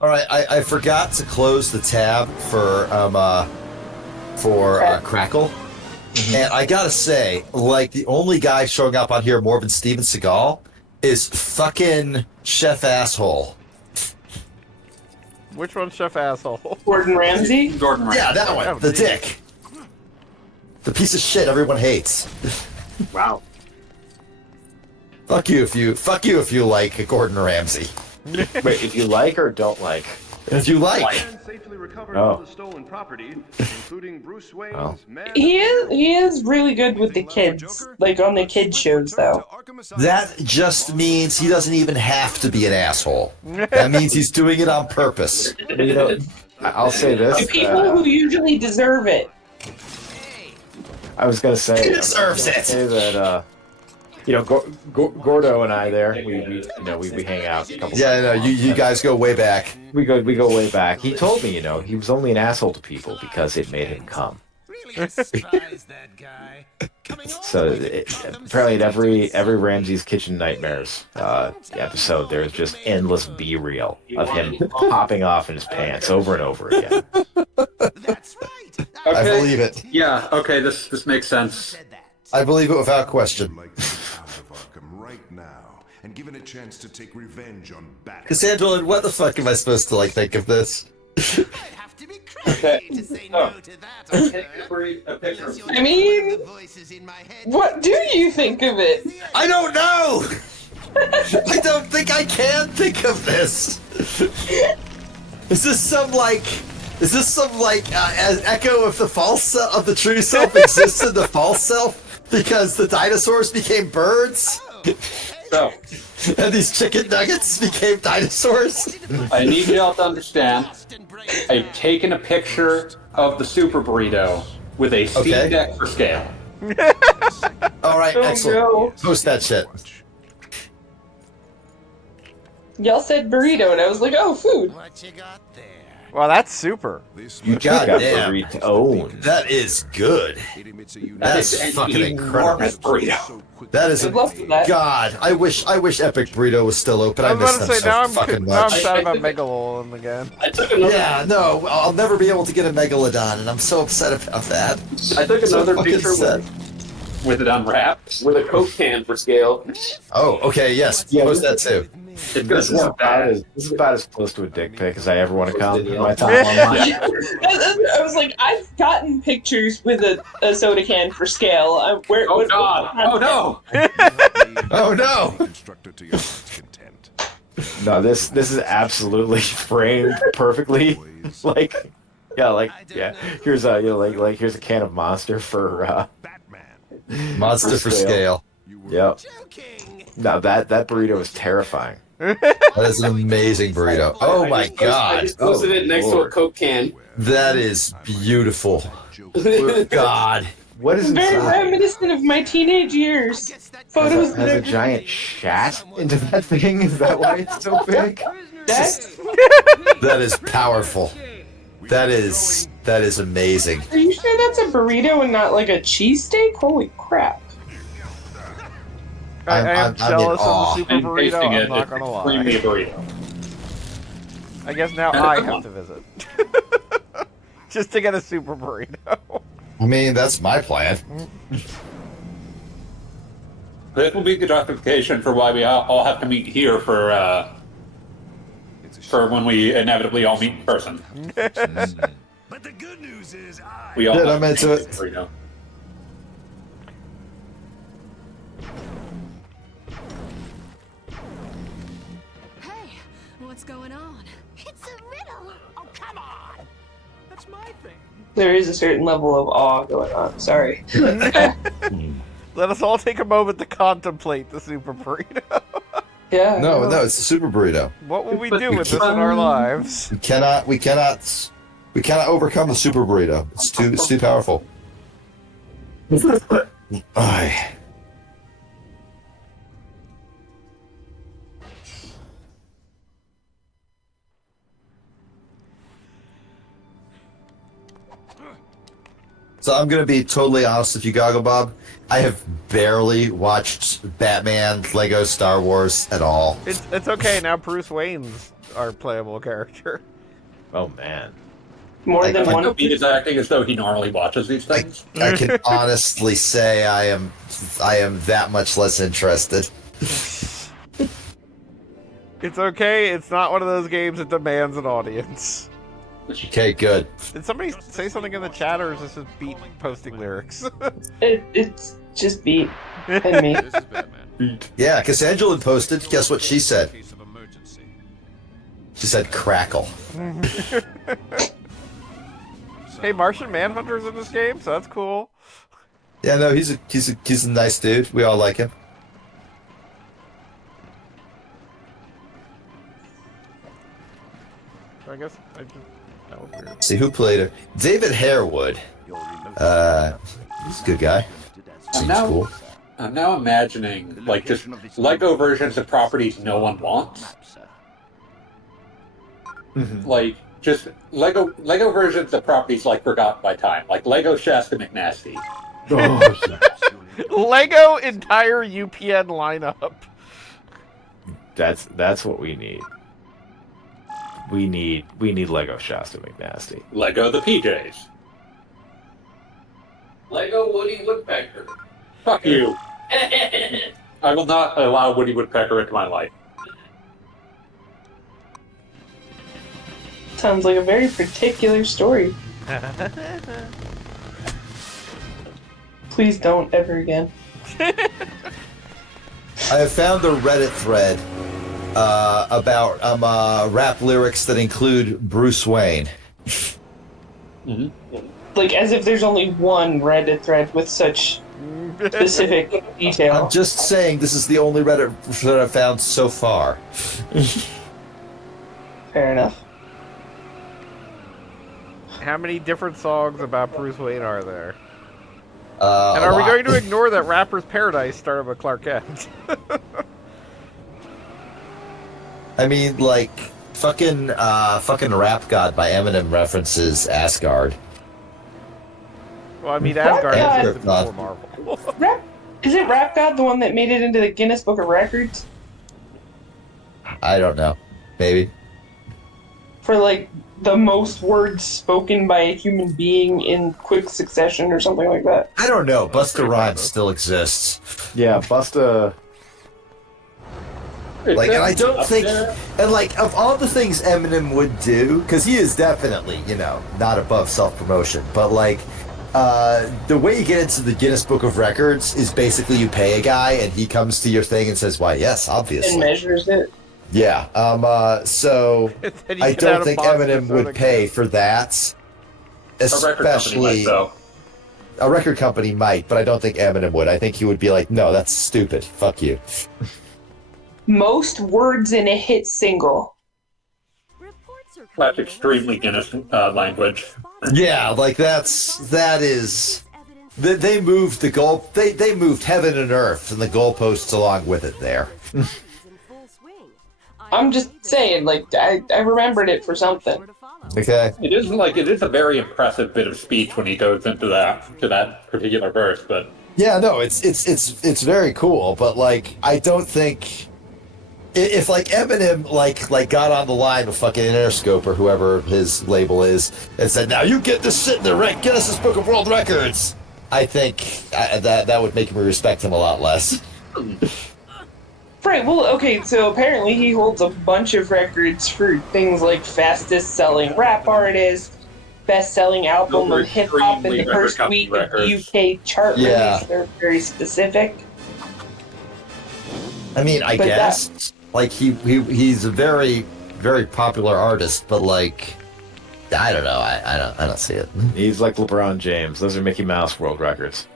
All right, I forgot to close the tab for Crackle, and I gotta say, the only guy showing up on here more than Steven Seagal is fucking Chef Asshole. Which one's Chef Asshole? Gordon Ramsay. Gordon Ramsay. Yeah, that one, the dick, the piece of shit everyone hates. Wow. Fuck you if you like Gordon Ramsay. Wait, if you like or don't like? If you like. Safely recovered Oh. all the stolen property, including Bruce Wayne's Oh. man. He is really good with the kids, on the kids shows though. That just means he doesn't even have to be an asshole. That means he's doing it on purpose. I'll say this. The people who usually deserve it. I was gonna say. He deserves it. Say that. Gordo and I we hang out a couple. Yeah, no, you guys go way back. We go way back. He told me, he was only an asshole to people because it made him come. Really surprised that guy. So apparently, at every Ramsey's Kitchen Nightmares episode, there's just endless B-reel of him popping off in his pants over and over again. That's right. I believe it. Yeah, okay, this makes sense. Said that. I believe it without question. Like to get out of Arkham right now and given a chance to take revenge on Batman. Cassandra, what the fuck am I supposed to think of this? I'd have to be crazy to say no to that. Unless you're I mean, the voices in my head. what do you think of it? I don't know. I don't think I can think of this. Is this some echo of the false of the true self exists in the false self because the dinosaurs became birds So, and these chicken nuggets became dinosaurs? I need you all to understand, I've taken a picture of the super burrito with a Okay. C deck for scale. All right, Oh, excellent. no. Post that shit. Y'all said burrito, and I was like, oh, food. What you got there? Well, that's super. You Got goddamn. burrito. That is good. That is an fucking enormous incredible. burrito. That is Good luck with that. God. I wish Epic Burrito was still open. I I was miss about them to say, so now fucking I'm much. sad about Megalolon again. I took another. Yeah, no, I'll never be able to get a Megalodon, and I'm so upset about that. I took So another fucking picture sad. With it unwrapped. with a Coke can for scale. Oh, okay, yes. Yeah, Post that too. It goes This is so bad. this is about as close to a dick pic as I ever want to come in my time online. I was like, I've gotten pictures with a soda can for scale. Where? Oh what- god! Oh no! Oh no! Constructed to your heart's content. No, this is absolutely framed perfectly. Like, yeah. Here's a here's a can of Monster for Batman. Monster for scale. You were yep. Joking. No, that burrito is terrifying. That is an amazing burrito. Oh my I god. just posted it next to a Lord. Coke can. That is beautiful. God. What is Very inside? reminiscent of my teenage years. Photos Has a that giant shat into that thing? Is that why it's so big? That's, That is powerful. That is amazing. are you sure that's a burrito and not like a cheesesteak? Holy crap. I I'm am in jealous of the awe. super And burrito, tasting I'm it, not it's gonna extremely lie. a burrito. I guess now I have to visit. Just to get a super burrito. I mean, that's my plan. This will be the justification for why we all have to meet here for when we inevitably all meet in person. But the good news is We all Good, have I'm into to meet it. burrito. Hey, what's going on? It's a riddle. Oh, come on. That's my thing. There is a certain level of awe going on. Sorry. Let us all take a moment to contemplate the super burrito. Yeah. No, it's a super burrito. What will we do with this in our lives? We cannot overcome the super burrito. It's too powerful. Ay. So I'm gonna be totally honest with you, Goggle Bob. I have barely watched Batman, Lego Star Wars at all. It's okay, now Bruce Wayne's our playable character. Oh man. More than I one. He is acting as though he normally watches these things. I can honestly say I am that much less interested. It's okay, it's not one of those games that demands an audience. Okay, good. Did somebody say something in the chat, or is this just Beat posting lyrics? It's just beat and me. This is Batman. Yeah, Cassandra posted. Guess what she said? Case of emergency. She said crackle. Hey, Martian Manhunter's in this game, so that's cool. Yeah, no, he's a nice dude. We all like him. I guess that was weird. See who played it? David Harewood. He's a good guy. Seems now- cool. I'm now imagining like just Lego versions of properties no one wants. Like just Lego versions of properties like Forgotten by Time, like Lego Shasta McNasty. Lego entire UPN lineup. That's what we need. We need Lego Shasta McNasty. Lego the PJs. Lego Woody Woodpecker. Fuck you. I will not allow Woody Woodpecker into my life. Sounds like a very particular story. Please don't ever again. I have found a Reddit thread about rap lyrics that include Bruce Wayne. Like, as if there's only one Reddit thread with such specific detail. I'm just saying this is the only Reddit thread I've found so far. Fair enough. How many different songs about Bruce Wayne are there? And are we going to ignore that Rapper's Paradise started with Clark Kent? I mean, like, fucking Rap God by Eminem references Asgard. Well, I mean, Asgard God. existed before Marvel. Is it Rap God the one that made it into the Guinness Book of Records? I don't know. Maybe. For, like, the most words spoken by a human being in quick succession or something like that. I don't know. Busta Rhymes still exists. Yeah, Busta. Like, and I don't think, and like, of all the things Eminem would do, because he is definitely, you know, not above self-promotion, but like, the way you get into the Guinness Book of Records is basically you pay a guy and he comes to your thing and says, why, yes, obviously. And measures it. Yeah, so I don't think Eminem would pay for that, especially a record company might, but I don't think Eminem would. I think he would be like, no, that's stupid. Fuck you. Most words in a hit single. That's extremely Guinness language. Yeah, like that is. They moved the goal. They moved heaven and earth and the goalposts along with it there. I'm just saying, like, I remembered it for something. Okay. It is a very impressive bit of speech when he goes into that particular verse, but Yeah, no, it's very cool, but like I don't think if like Eminem like got on the line with fucking Interscope or whoever his label is and said, now you get this shit in the rank Guinness Book of World Records, I think that would make me respect him a lot less. Right, well, okay, so apparently he holds a bunch of records for things like fastest selling rap artist, best selling album of hip hop in the first week of the UK chart release. They're very specific. I mean, I guess like he's a very, very popular artist, but like I don't know, I don't see it. He's like LeBron James. Those are Mickey Mouse world records.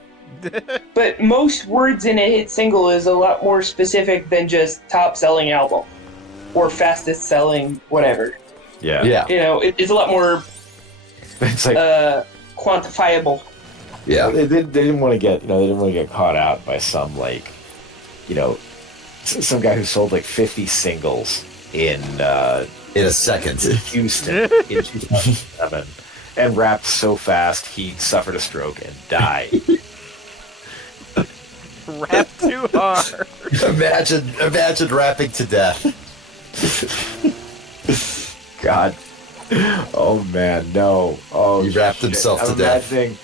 But most words in a hit single is a lot more specific than just top selling album or fastest selling whatever. Yeah. You know, it's a lot more It's like quantifiable. Yeah. They didn't want to get caught out by some like, you know, some guy who sold like 50 singles in a second in Houston in 2007 and rapped so fast he suffered a stroke and died. Rap too hard. Imagine rapping to death. God. Oh man, no. Oh, he rapped himself to death. I'm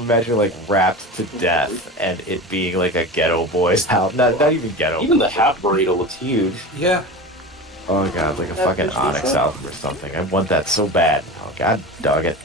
imagining like rapped to death and it being like a Ghetto Boys album. Not even Ghetto. Even the Hat Burrito looks huge. yeah. Oh god, like a fucking Onyx album or something. I want that so bad. Oh god, dog it.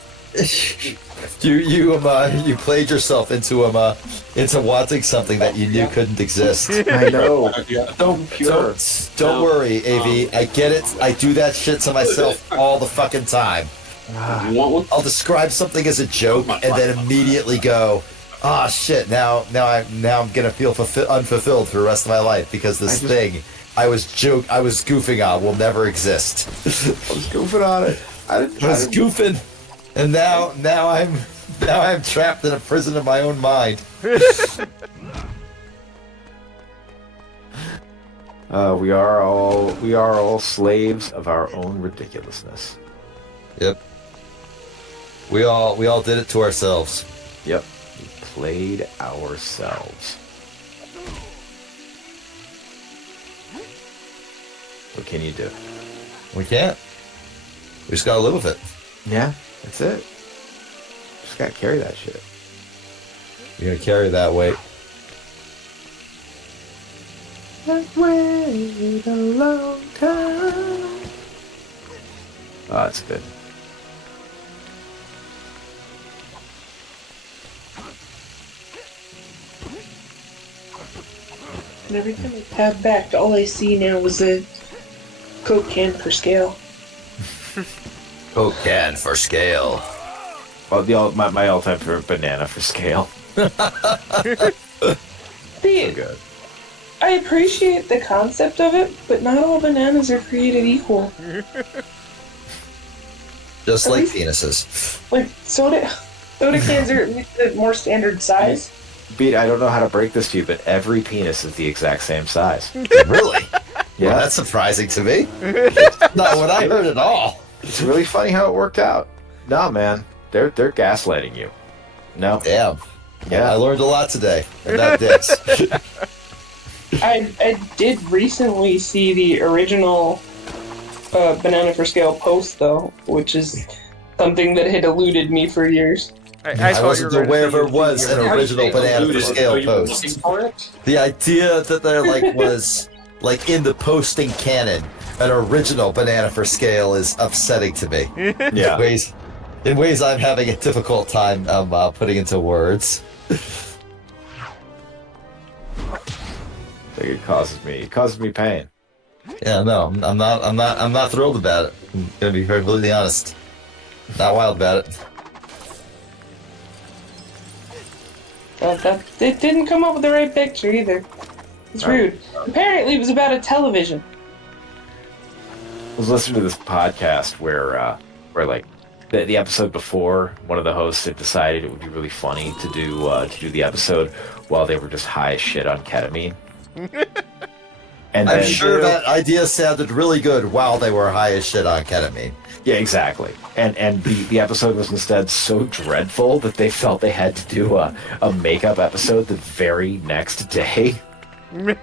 You played yourself into wanting something that you knew couldn't exist. I know. So pure. Don't worry, AV. I get it. I do that shit to myself all the fucking time. You want one? I'll describe something as a joke and then immediately go, "Ah, shit! Now I'm gonna feel unfulfilled for the rest of my life because this thing I was goofing on will never exist." I was goofing on it. I was goofing, and now I'm trapped in a prison of my own mind. We are all slaves of our own ridiculousness. Yep. We all did it to ourselves. Yep. We played ourselves. What can you do? We can't. We just gotta live with it. Yeah, that's it. Just gotta carry that shit. You're gonna carry that weight. I've waited a long time. Oh, that's good. And every time I pad back, all I see now is a Coke can for scale. Coke can for scale. Well, my all-time favorite banana for scale. See, So good. I appreciate the concept of it, but not all bananas are created equal. Just At like least- penises. Like, soda... Soda cans are the more standard size. Beat, I don't know how to break this to you, but every penis is the exact same size. Really? Yeah, Well, that's surprising to me. Not what I heard at all. it's really funny how it worked out. No, man, they're gaslighting you. No, Damn. yeah, I learned a lot today about dicks. I did recently see the original Banana for Scale post, though, which is something that had eluded me for years. I I thought you wasn't were aware going there was an original Banana for Scale post. The idea that there was in the posting canon an original Banana for Scale is upsetting to me. yeah. In ways I'm having a difficult time putting into words. Like it causes me pain. Yeah, no, I'm not thrilled about it. I'm gonna be perfectly honest. Not wild about it. It didn't come up with the right picture either. It's rude. Apparently, it was about a television. I was listening to this podcast where like the episode before, one of the hosts had decided it would be really funny to do the episode while they were just high as shit on ketamine. And I'm then, sure that idea sounded really good while they were high as shit on ketamine. yeah, exactly. And the episode was instead so dreadful that they felt they had to do a makeup episode the very next day. And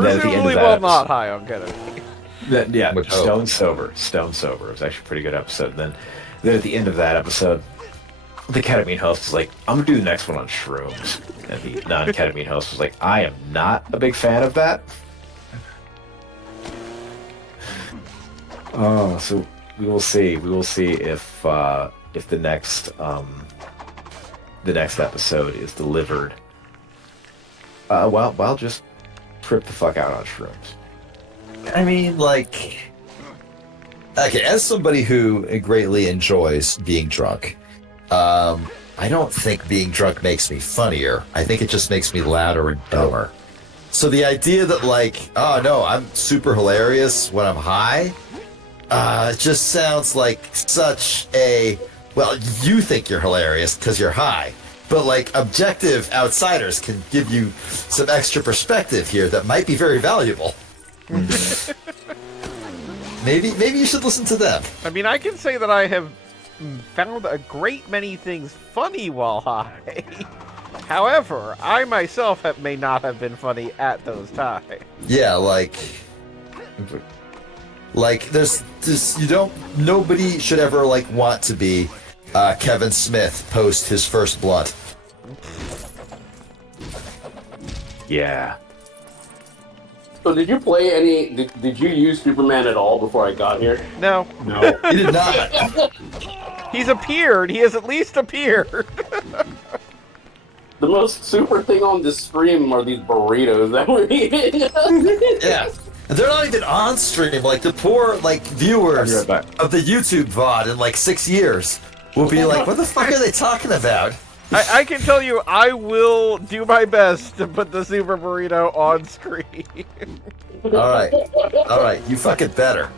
then at the end of Presumably that well episode, not high on ketamine. yeah, Would Stone Sober. It was actually a pretty good episode. Then at the end of that episode, the ketamine host was like, I'm gonna do the next one on shrooms. And the non-ketamine host was like, I am not a big fan of that. Oh, so we will see. We will see if the next episode is delivered. Well, just trip the fuck out on shrooms. I mean, okay, as somebody who greatly enjoys being drunk, I don't think being drunk makes me funnier. I think it just makes me louder and dumber. So the idea that oh no, I'm super hilarious when I'm high, it just sounds like such a, well, you think you're hilarious because you're high. But objective outsiders can give you some extra perspective here that might be very valuable. Maybe you should listen to them. I mean, I can say that I have found a great many things funny while high. However, I myself may not have been funny at those times. Yeah, there's nobody should ever want to be Kevin Smith post his first blunt. Yeah. So did you play any? Did you use Superman at all before I got here? No. No. He did not. He's appeared. He has at least appeared. The most super thing on this stream are these burritos that we're eating. Yeah. They're not even on stream. The poor viewers I'll be right back. of the YouTube VOD in 6 years will be like, what the fuck are they talking about? I can tell you, I will do my best to put the Super Burrito on screen. All right, you fucking better.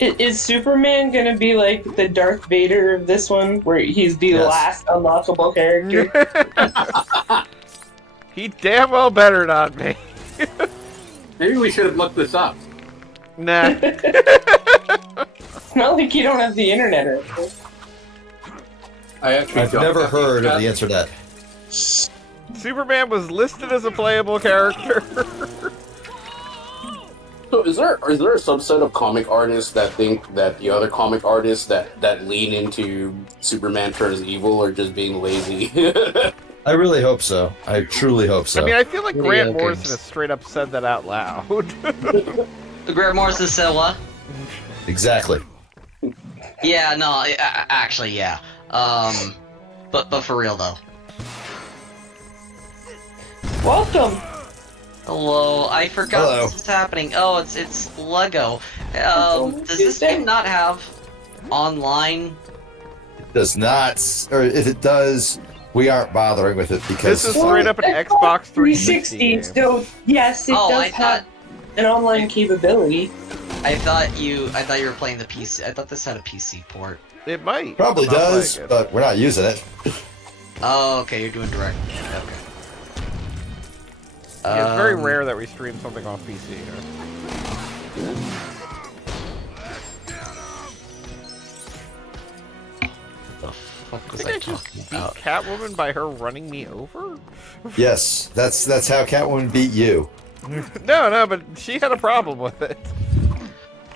Is Superman gonna be like the Darth Vader of this one, where he's the Yes. last unlockable character? He damn well better not be. Maybe we should have looked this up. Nah. It's not like you don't have the internet or anything. I've never heard of the internet. Superman was listed as a playable character. So is there a subset of comic artists that think that the other comic artists that lean into Superman turns evil are just being lazy? I really hope so. I truly hope so. I mean, I feel like Grant Video Morrison games. has straight up said that out loud. Grant Morrison said what? Exactly. Yeah, no, actually, yeah. But for real though. Welcome. Hello, I forgot Hello. this was happening. Oh, it's Lego. Does this game not have online? It does not, or if it does, we aren't bothering with it because This is straight up an Xbox 360 360. game. So yes, it Oh, I does have thought. an online capability. I thought you were playing the PC. I thought this had a PC port. It might. Probably I'm not does, playing it. but we're not using it. Oh, okay, you're doing direct. Okay. Yeah, it's very rare that we stream something off PC. The fuck was I think I I just talking beat about? Catwoman by her running me over? Yes, that's how Catwoman beat you. No, but she had a problem with it.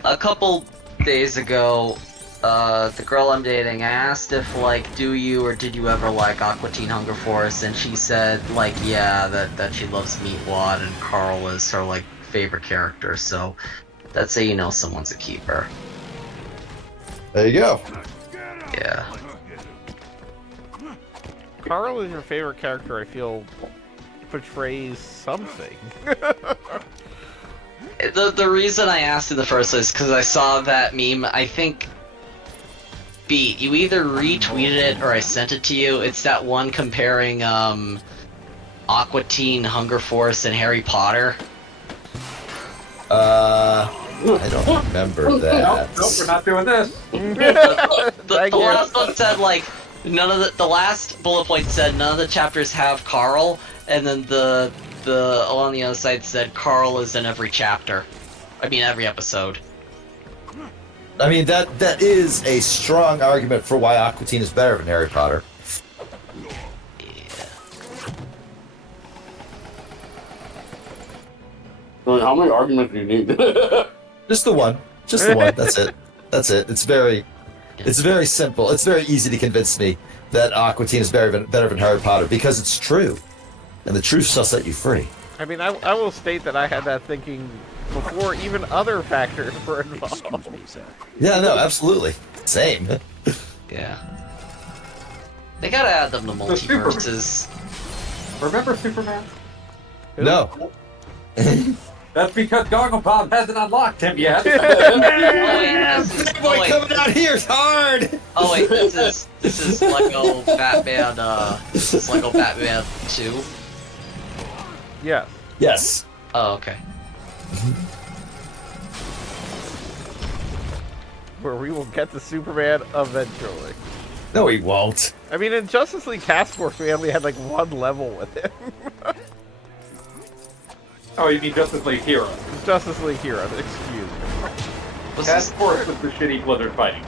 A couple days ago, the girl I'm dating, I asked if, like, do you or did you ever like Aqua Teen Hunger Force, and she said, like, yeah, that she loves Meatwad and Carl is her, like, favorite character, so that's how you know someone's a keeper. There you go. Yeah. Carl is your favorite character, I feel, portrays something. The reason I asked in the first place is because I saw that meme. I think, Beat, you either retweeted it or I sent it to you. It's that one comparing Aqua Teen, Hunger Force, and Harry Potter. I don't remember that. Nope, we're not doing this. The last one said like none of the last bullet point said none of the chapters have Carl, and then the on the other side said Carl is in every chapter. I mean every episode. I mean, that is a strong argument for why Aqua Teen is better than Harry Potter. How many arguments do you need? Just the one. Just the one. That's it. That's it. It's very simple. It's very easy to convince me that Aqua Teen is better than Harry Potter because it's true, and the truth shall set you free. I mean, I will state that I had that thinking before even other factors were involved. Yeah, no, absolutely. Same. Yeah. They gotta add them to multiverses. Remember Superman? No. That's because Goggle Bob hasn't unlocked him yet. Boy, coming out here is hard. Oh wait, this is Lego Batman. This is Lego Batman 2. Yes. Yes. Oh, okay. Where we will get to Superman eventually. No, he won't. I mean, in Justice League Task Force, we only had like one level with him. Oh, you mean Justice League Hero? Justice League Hero, excuse me. Task Force with the shitty Blizzard fighting.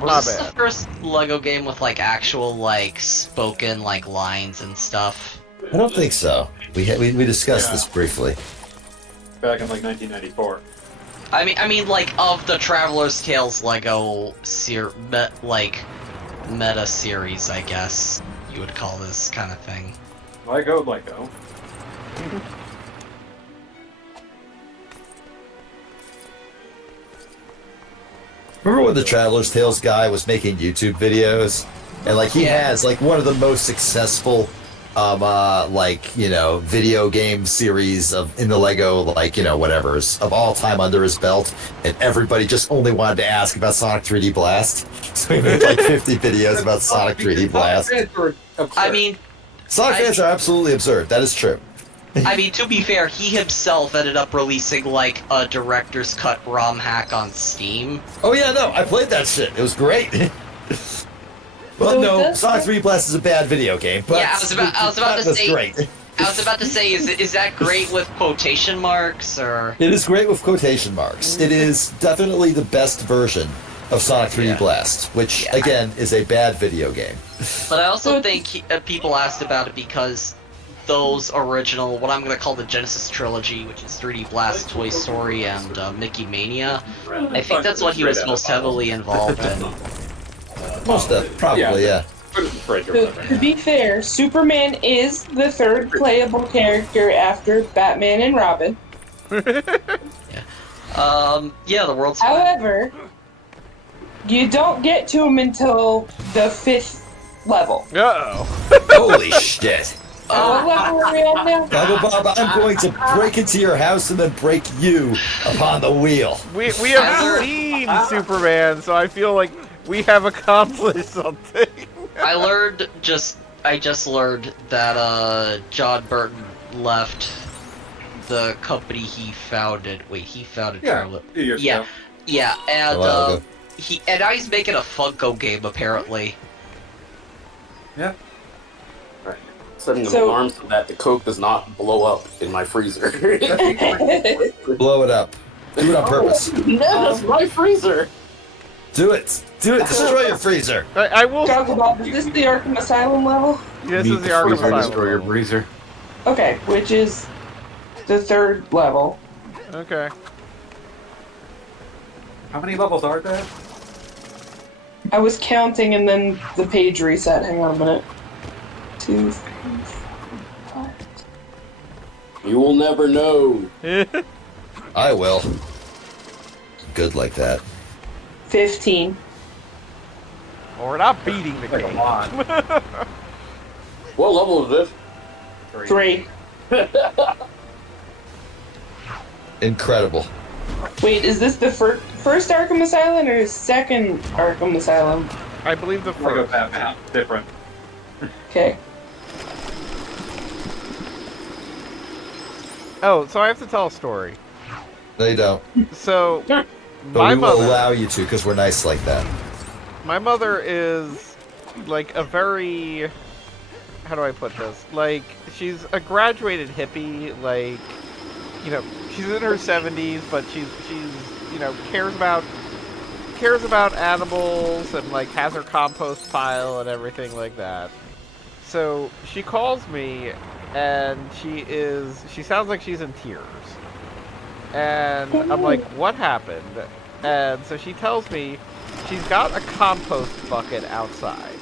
Was this the first Lego game with like actual like spoken like lines and stuff? I don't think so. We discussed this briefly. Back in like 1994. I mean, like of the Traveler's Tales Lego meta series, I guess you would call this kind of thing. Lego. Remember when the Traveler's Tales guy was making YouTube videos? And like he has like one of the most successful video game series in the Lego whatever's of all time under his belt, and everybody just only wanted to ask about Sonic 3D Blast. So he made like 50 videos about Sonic 3D Blast. I mean, Sonic fans are absolutely absurd. That is true. I mean, to be fair, he himself ended up releasing like a director's cut ROM hack on Steam. Oh yeah, no, I played that shit. It was great. Well, So no, that's- Sonic 3D Blast is a bad video game, but Yeah, I was about to that's say. great. I was about to say, is that great with quotation marks or? It is great with quotation marks. It is definitely the best version of Sonic 3D Blast, which again is a bad video game. But I also think people asked about it because those original, what I'm going to call the Genesis trilogy, which is 3D Blast, Toy Story, and Mickey Mania, I think that's what he was most heavily involved in. Most of probably, yeah. To be fair, Superman is the third playable character after Batman and Robin. Yeah, the world's However, you don't get to him until the 5th level. Uh-oh. Holy shit. What level are we on now? Goggle Bob, I'm going to break into your house and then break you upon the wheel. We have seen Superman, so I feel like we have accomplished something. I just learned that John Burton left the company he founded. Wait, he founded Yeah, Charlotte. 2 years Yeah, ago. yeah, and A while ago. now he's making a Funko game apparently. Yeah. Setting an So- alarm so that the Coke does not blow up in my freezer. Blow it up. Do it on purpose. No, that's my freezer. Do it. Do it. Destroy your freezer. I will. Bob, is this the Arkham Asylum level? This Meet is the Arkham freezer, Asylum. destroy your level. breezer. Okay, which is the 3rd level. Okay. How many levels are there? I was counting and then the page reset. Hang on a minute. 2, 3, 4, 5. You will never know. I will. Good like that. 15. Well, we're not beating the game. What level is 3. Incredible. Wait, is this the first Arkham Asylum or second Arkham Asylum? I believe the Lego first. Batman. Different. Okay. Oh, so I have to tell a story. No, you don't. So, But my we will mother. allow you to because we're nice like that. My mother is like a very, how do I put this? Like, she's a graduated hippie, like, you know, she's in her 70s, but she's you know, cares about animals and like has her compost pile and everything like that. So she calls me and she sounds like she's in tears. And I'm like, what happened? And so she tells me she's got a compost bucket outside.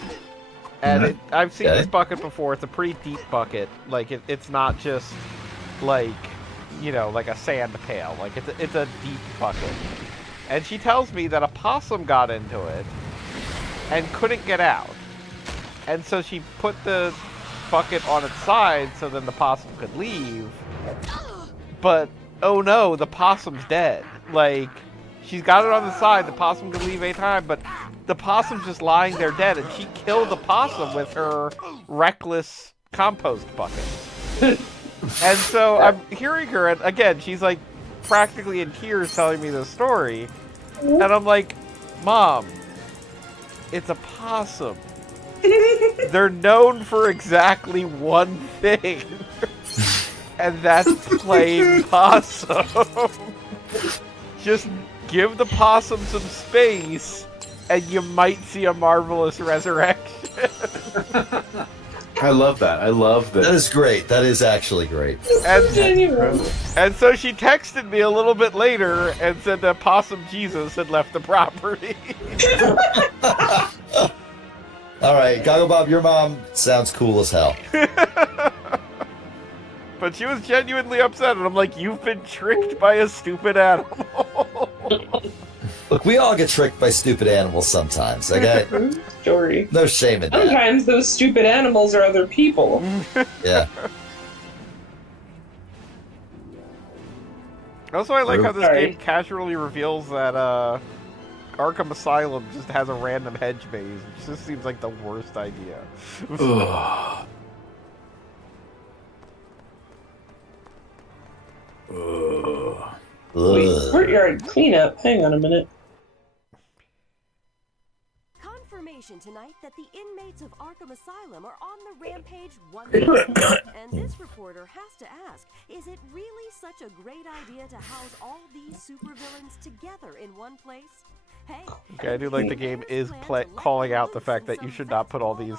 And I've seen this bucket before. It's a pretty deep bucket. Like, it's not just, like, you know, like a sand pail. Like, it's a deep bucket. And she tells me that a possum got into it and couldn't get out. And so she put the bucket on its side so then the possum could leave. But, oh no, the possum's dead. Like, she's got it on the side, the possum can leave anytime, but the possum's just lying there dead, and she killed the possum with her reckless compost bucket. And so I'm hearing her, and again, she's like practically in tears telling me this story, and I'm like, Mom, it's a possum. They're known for exactly one thing, and that's playing possum. Just give the possum some space, and you might see a marvelous resurrection. I love that. I love that. That is great. That is actually great. And so she texted me a little bit later and said that Possum Jesus had left the property. All right, Goggle Bob, your mom sounds cool as hell. But she was genuinely upset, and I'm like, you've been tricked by a stupid animal. Look, we all get tricked by stupid animals sometimes, okay? Story. No shame in that. Sometimes those stupid animals are other people. Yeah. Also, I like how this Sorry. game casually reveals that Arkham Asylum just has a random hedge maze, which just seems like the worst idea. Ugh. Wait, courtyard cleanup. Hang on a minute. Confirmation tonight that the inmates of Arkham Asylum are on the rampage once again. And this reporter has to ask, is it really such a great idea to house all these supervillains together in one place? Hey, Okay, I do like the game is calling out the fact that you should not put all these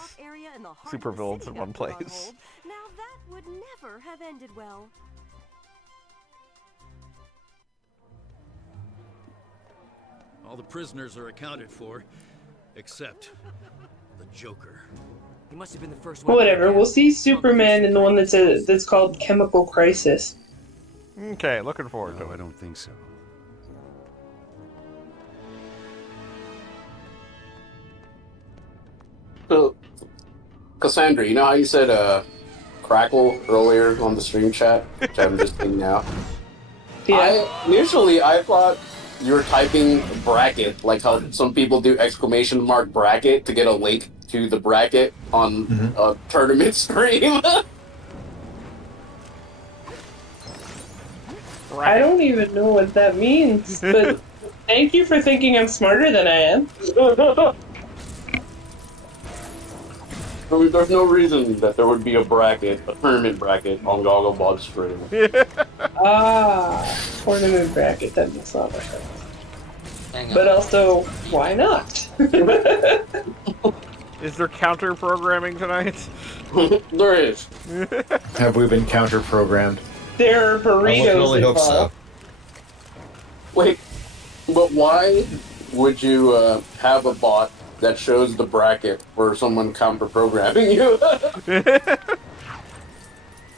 supervillains in one place. Now that would never have ended well. All the prisoners are accounted for, except the Joker. He must have been the first one. Whatever. We'll see Superman in the one that's called Chemical Crisis. Okay, looking forward to it. I don't think so. So, Cassandra, you know how you said crackle earlier on the stream chat, which I'm just thinking now? Yeah. Initially, I thought you were typing bracket, like how some people do exclamation mark bracket to get a link to the bracket on a tournament stream. I don't even know what that means, but thank you for thinking I'm smarter than I am. I mean, there's no reason that there would be a tournament bracket on Gogglebob's stream. Tournament bracket, that makes a lot of sense. Hang on. But also, why not? Is there counter programming tonight? There is. Have we been counter-programmed? There are burritos I really hope so. involved. Wait, but why would you have a bot that shows the bracket for someone counter-programming you?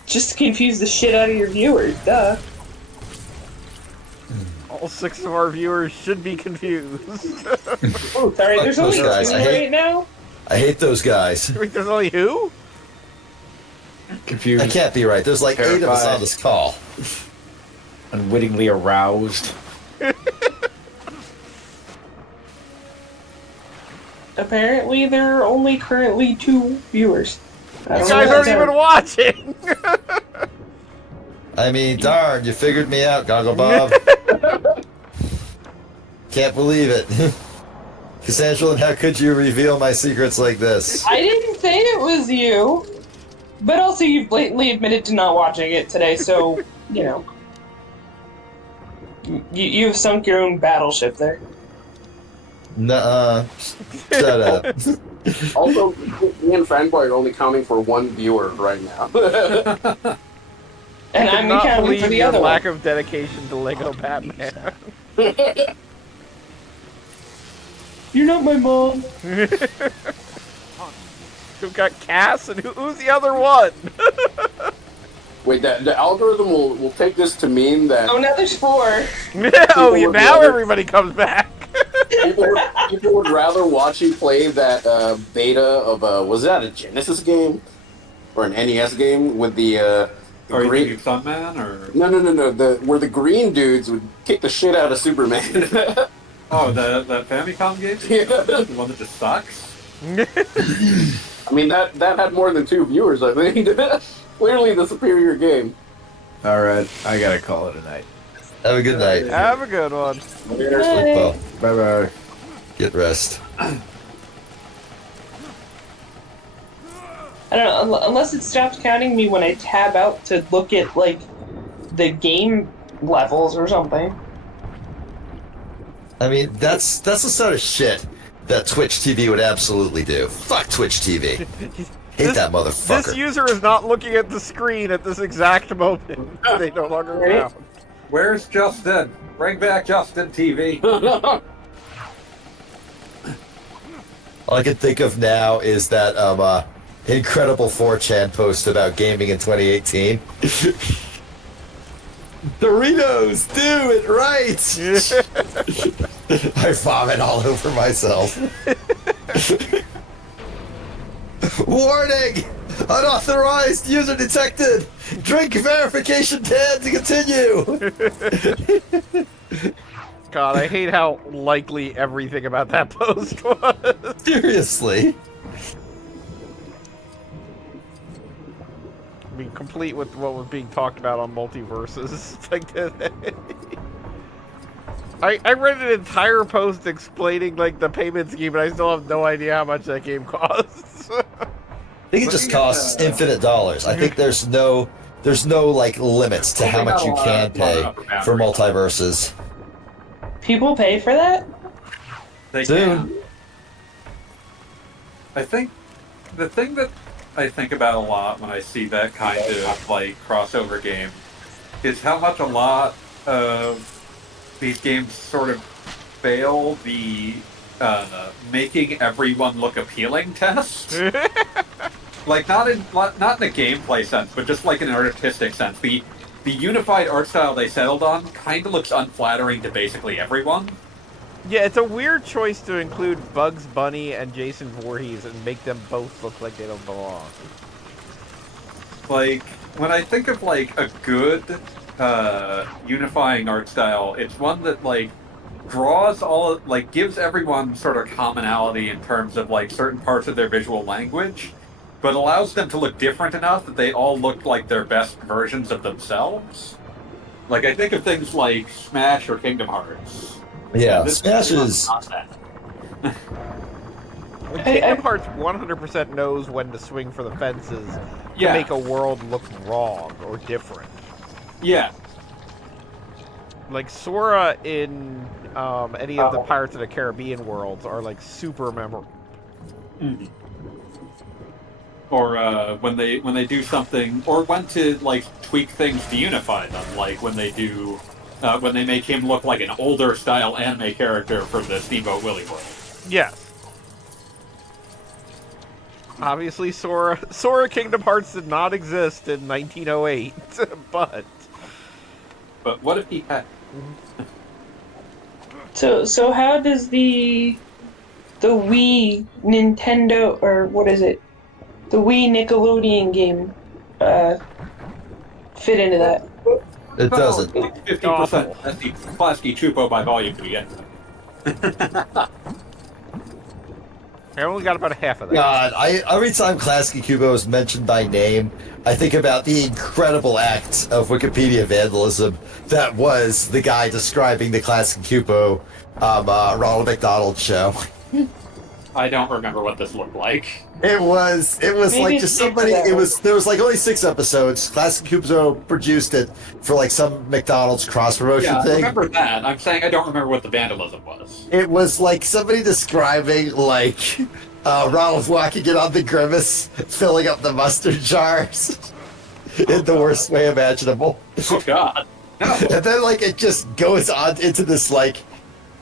Just to confuse the shit out of your viewers, duh. All 6 of our viewers should be confused. Oh, sorry, there's only 2 guys. right now? I hate those guys. Wait, there's only who? Confused. I can't be right. There's like 8 of us on this call. Unwittingly aroused. Apparently, there are only currently 2 viewers. You guys aren't even watching! I mean, darn, you figured me out, Goggle Bob. Can't believe it. Cassandra, how could you reveal my secrets like this? I didn't say it was you. But also, you've blatantly admitted to not watching it today, so, you know. You've sunk your own battleship there. Nuh-uh. Shut up. Also, me and Fanboy are only counting for 1 viewer right now. And I'm accounting for the other lack one. of dedication to Lego Batman. You're not my mom. We've got Cass, and who's the other one? Wait, the algorithm will take this to mean that... Oh, now there's 4. Oh, yeah, now everybody comes back. People would rather watch you play that beta of was that a Genesis game or an NES game with the green Sunman or no where the green dudes would kick the shit out of Superman. Oh, the Famicom game? Yeah. The one that just sucks? I mean that had more than 2 viewers, I think. Clearly the superior game. Alright, I gotta call it a night. Have a good night. Have a good one. Sleep well. Bye-bye. Get rest. I don't know, unless it stops counting me when I tab out to look at, like, the game levels or something. I mean, that's the sort of shit that Twitch TV would absolutely do. Fuck Twitch TV. Hate that motherfucker. This user is not looking at the screen at this exact moment. They no longer count. Where's Justin? Bring back Justin TV. All I can think of now is that incredible 4chan post about gaming in 2018. Doritos, do it right! I vomit all over myself. Warning! Unauthorized user detected! Drink verification 10 to continue! God, I hate how likely everything about that post was. Seriously? I mean, complete with what was being talked about on Multiverses. Like, I read an entire post explaining, like, the payment scheme, and I still have no idea how much that game costs. I think it just costs infinite dollars. I think there's no like limits to how much you can pay for multiverses. People pay for that? They Soon. can. I think the thing that I think about a lot when I see that kind of like crossover game is how much a lot of these games sort of fail the making everyone look appealing test. Like not in a gameplay sense, but just like in an artistic sense. The unified art style they settled on kind of looks unflattering to basically everyone. Yeah, it's a weird choice to include Bugs Bunny and Jason Voorhees and make them both look like they don't belong. Like, when I think of, like, a good unifying art style, it's one that, like, draws all, like, gives everyone sort of commonality in terms of, like, certain parts of their visual language, but allows them to look different enough that they all look like their best versions of themselves. Like, I think of things like Smash or Kingdom Hearts. Yeah, This Smash is. not that. Kingdom Hearts 100% knows when to swing for the fences to Yeah. make a world look wrong or different. Yeah. Like Sora in any of the Pirates of the Caribbean worlds are like super memorable. Mhm. Or when they do something, or when to like tweak things to unify them, like when they do when they make him look like an older style anime character for the Steamboat Willie world. Yes. Obviously, Sora Kingdom Hearts did not exist in 1908, but what if he had? So how does the Wii Nintendo, or what is it? The Wii Nickelodeon game fit into that? It doesn't. 50%. That's the Plasky Chupo by volume to begin. I only got about half of that. God, every time Klasky Kubo is mentioned by name, I think about the incredible act of Wikipedia vandalism that was the guy describing the Klasky Kubo Ronald McDonald show. I don't remember what this looked like. It was Maybe like just somebody. There was like only 6 episodes. Klasky Kubo produced it for like some McDonald's cross promotion Yeah, I thing. remember that. I'm saying I don't remember what the vandalism was. It was like somebody describing like Ronald walking in on the grimace, filling up the mustard jars in the worst way imaginable. Oh God! No. And then like it just goes on into this like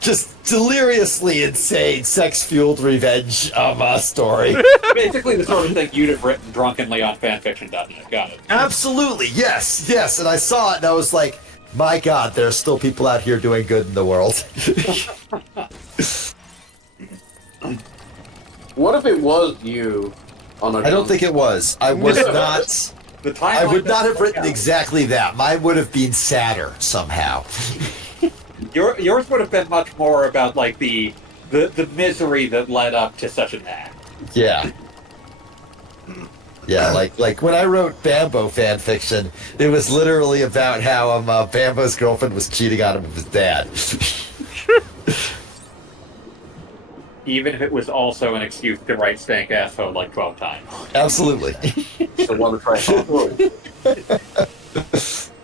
just deliriously insane sex-fueled revenge story. Basically the sort of thing you'd have written drunkenly on fanfiction.net. Got it. Absolutely, yes. And I saw it and I was like, my God, there are still people out here doing good in the world. What if it was you on a I don't think it was. I was not. I would not have written exactly that. Mine would have been sadder somehow. Yours would have been much more about like the misery that led up to such an act. Yeah. Yeah, like when I wrote Bambo fan fiction, it was literally about how Bambo's girlfriend was cheating on him with his dad. Even if it was also an excuse to write stank asshole like 12 times. Absolutely. I want to try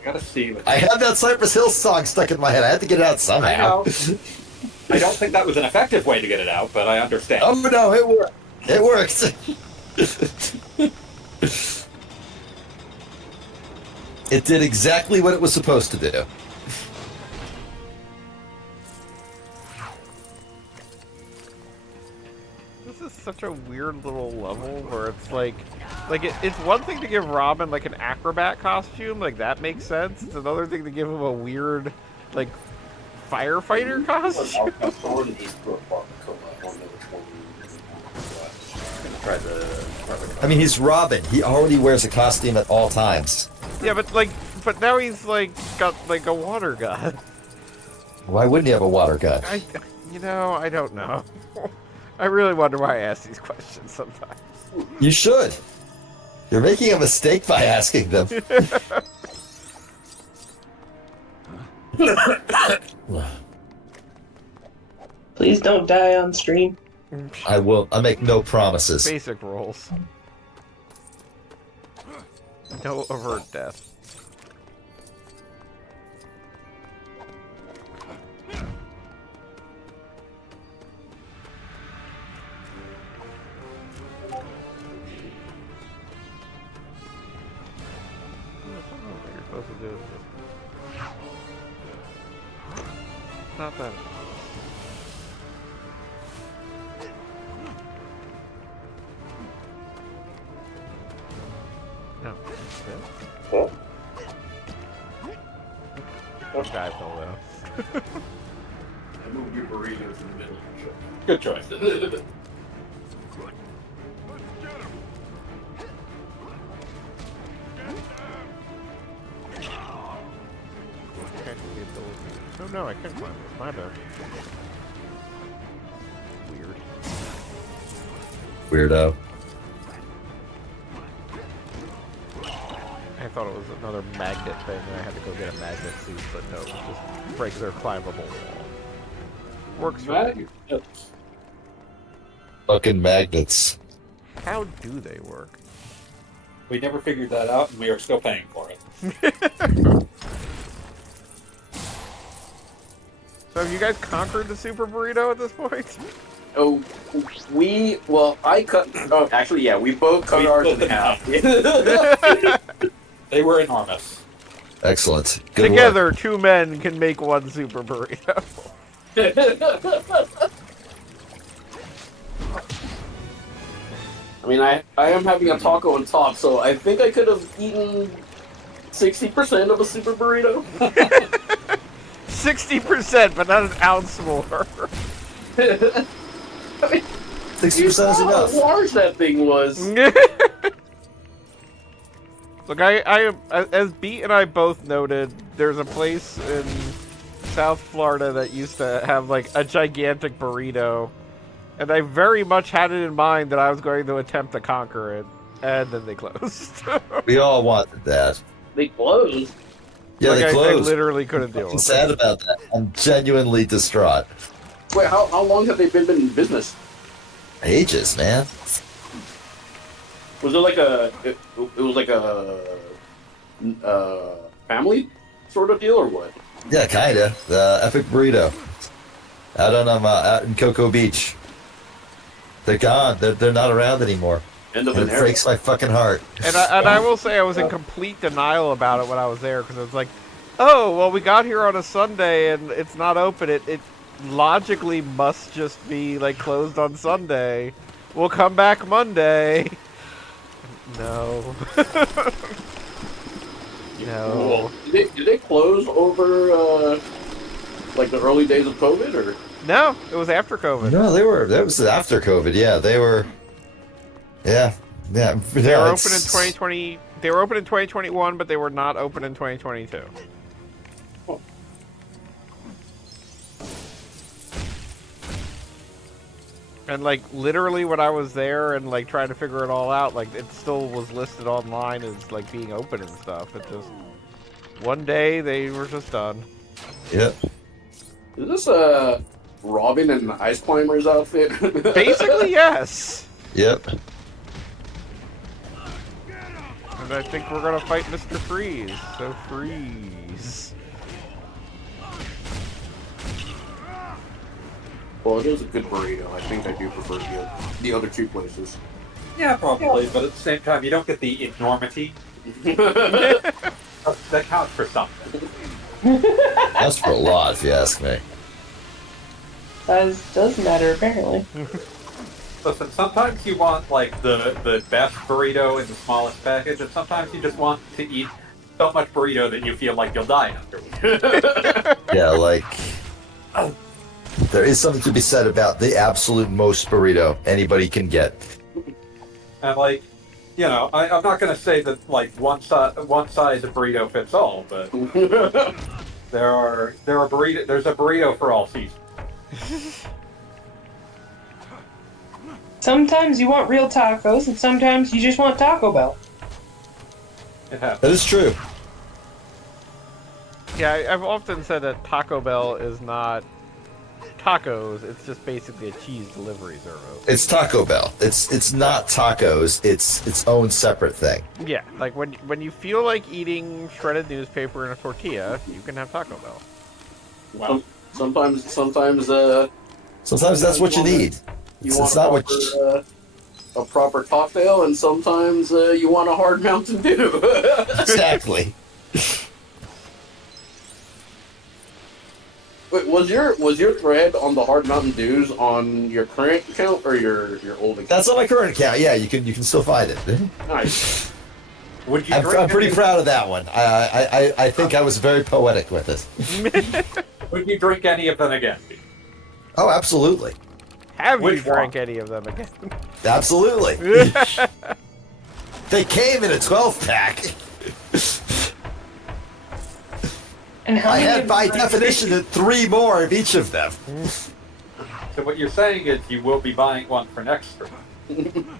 Gotta see. I had that Cypress Hill song stuck in my head. I had to get it out somehow. I don't think that was an effective way to get it out, but I understand. Oh no, it worked. It worked. It did exactly what it was supposed to do. This is such a weird little level where it's like it's one thing to give Robin like an acrobat costume, like that makes sense. It's another thing to give him a weird like firefighter costume. I mean, he's Robin. He already wears a costume at all times. Yeah, but now he's like got like a water gun. Why wouldn't he have a water gun? I don't know. I really wonder why I ask these questions sometimes. You should. You're making a mistake by asking them. Please don't die on stream. I will. I make no promises. Basic rules. No overt death. Not that. No. Okay. That guy fell down. I moved your burritos in the middle. Good choice. Oh no, I couldn't climb this. My bad. Weird. Weirdo. I have thought it was another magnet thing, and I had to go get a magnet suit, but no, it just breaks their climbable wall. Works for me. Fucking magnets. How do they work? We never figured that out, and we are still paying for it. So have you guys conquered the Super Burrito at this point? Oh, I cut. Oh, actually, yeah, we both cut ours in half. They were enormous. Excellent. Good Together, work. 2 men can make 1 Super Burrito. I mean, I am having a taco on top, so I think I could have eaten 60% of a super burrito. 60%, but not an ounce more. I mean, 60% is enough. How large that thing was. Look, I as Beat and I both noted, there's a place in South Florida that used to have like a gigantic burrito, and I very much had it in mind that I was going to attempt to conquer it, and then they closed. We all wanted that. They closed. Yeah, like they I closed. literally couldn't deal I'm with sad it. about that. I'm genuinely distraught. Wait, how long have they been in business? Ages, man. Was it like it was like a family sort of deal or what? Yeah, kinda. The Epic Burrito. Out in Cocoa Beach. They're gone. They're not around anymore. End of And an it era. breaks my fucking heart. And I will say I was in complete denial about it when I was there, because I was like, oh, well, we got here on a Sunday and it's not open. It logically must just be like closed on Sunday. We'll come back Monday. No. No. Cool. Did they close over like the early days of COVID or? No, it was after COVID. No, that was after COVID. Yeah, they were. Yeah. They were open in 2020. They were open in 2021, but they were not open in 2022. And like literally when I was there and like trying to figure it all out, like it still was listed online as like being open and stuff. It just one day they were just done. Yep. Is this a Robin and Ice Climber's outfit? Basically, yes. Yep. And I think we're gonna fight Mr. Freeze. So freeze. Well, it is a good burrito. I think I do prefer the other two places. Yeah, probably, but at the same time, you don't get the enormity. That counts for something. That's for a lot, if you ask me. Does matter, apparently. Listen, sometimes you want, like, the best burrito in the smallest package, and sometimes you just want to eat so much burrito that you feel like you'll die afterwards. Yeah, like... There is something to be said about the absolute most burrito anybody can get. And, like, you know, I'm not going to say that, like, one size of burrito fits all, but there's a burrito for all seasons. Sometimes you want real tacos, and sometimes you just want Taco Bell. It happens. That is true. Yeah, I've often said that Taco Bell is not tacos, it's just basically a cheese delivery service. It's Taco Bell. It's not tacos. It's its own separate thing. Yeah, like when you feel like eating shredded newspaper and a tortilla, you can have Taco Bell. Well, sometimes Sometimes that's what you need. You It's want not what a proper cocktail, and sometimes you want a hard Mountain Dew. Exactly. Wait, was your thread on the hard Mountain Dews on your current account or your old account? That's on my current account. Yeah, you can still find it. Nice. Would you? I'm pretty proud of that one. I think I was very poetic with it. Would you drink any of them again? Oh, absolutely. Have you Which drank any of them again? Absolutely. They came in a 12-pack. And how I many had, of by you drank? definition, 3 more of each of them. So what you're saying is you will be buying one for next stream.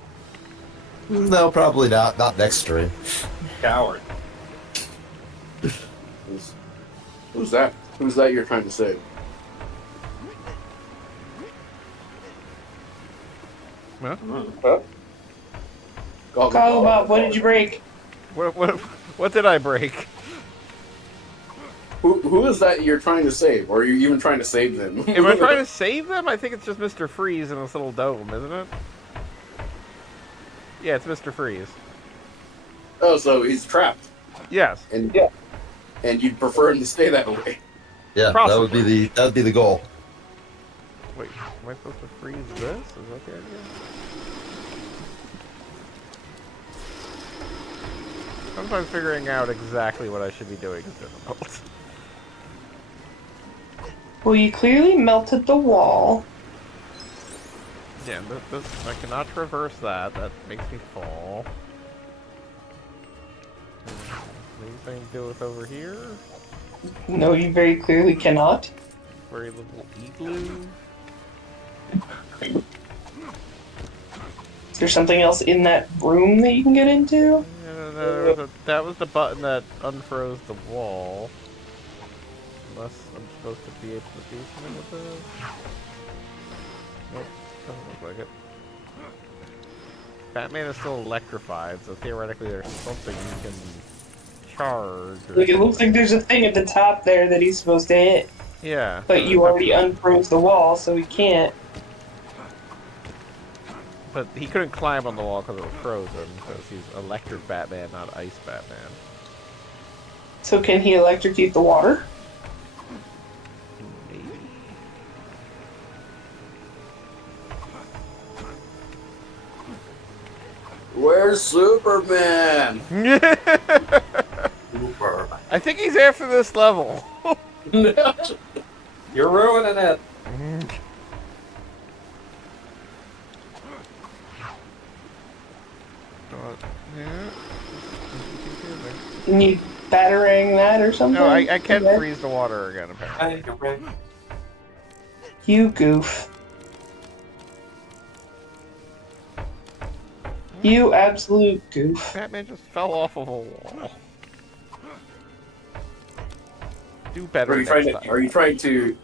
No, probably not. Not next stream. Coward. Who's that? Who's that you're trying to save? Huh? Huh? Call about what did you break? What did I break? Who is that you're trying to save? Or are you even trying to save them? Am I trying to save them? I think it's just Mr. Freeze in this little dome, isn't it? Yeah, it's Mr. Freeze. Oh, so he's trapped. Yes. And you'd prefer him to stay that way. Yeah, that would be the goal. Wait, am I supposed to freeze this? Is that the idea? Sometimes figuring out exactly what I should be doing is difficult. Well, you clearly melted the wall. Yeah, I cannot traverse that. That makes me fall. Anything to do with over here? No, you very clearly cannot. Very little igloo. Is there something else in that room that you can get into? No, that was the button that unfroze the wall. Unless I'm supposed to be able to do something with this. Nope, doesn't look like it. Batman is still electrified, so theoretically there's something you can charge. Like, it looks like there's a thing at the top there that he's supposed to hit. Yeah. But you already unfroze the wall, so he can't. But he couldn't climb on the wall because it was frozen, because he's electric Batman, not ice Batman. So can he electrocute the water? Maybe. Where's Superman? I think he's after this level. You're ruining it. Can you batarang that or something? No, I can freeze the water again, apparently. You goof. You absolute goof. Batman just fell off of a wall. Do better next time. Are you trying to...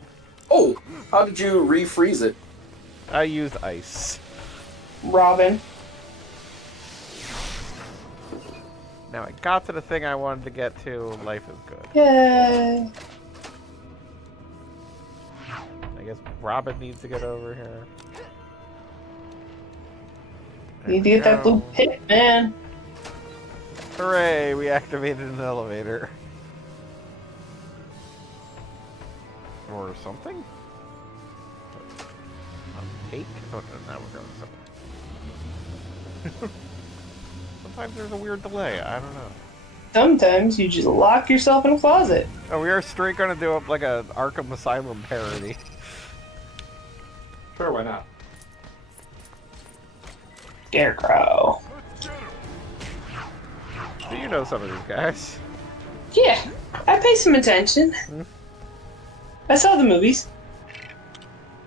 Oh! How did you refreeze it? I used ice. Robin. Now I got to the thing I wanted to get to. Life is good. Yay. I guess Robin needs to get over here. You need to get that blue pit, man. Hooray, we activated an elevator. Or something? Take? Oh, no, now we're going somewhere. Sometimes there's a weird delay, I don't know. Sometimes you just lock yourself in a closet. Oh, we are straight gonna do like an Arkham Asylum parody. Sure, why not? Scarecrow. Do you know some of these guys? Yeah, I pay some attention. I saw the movies.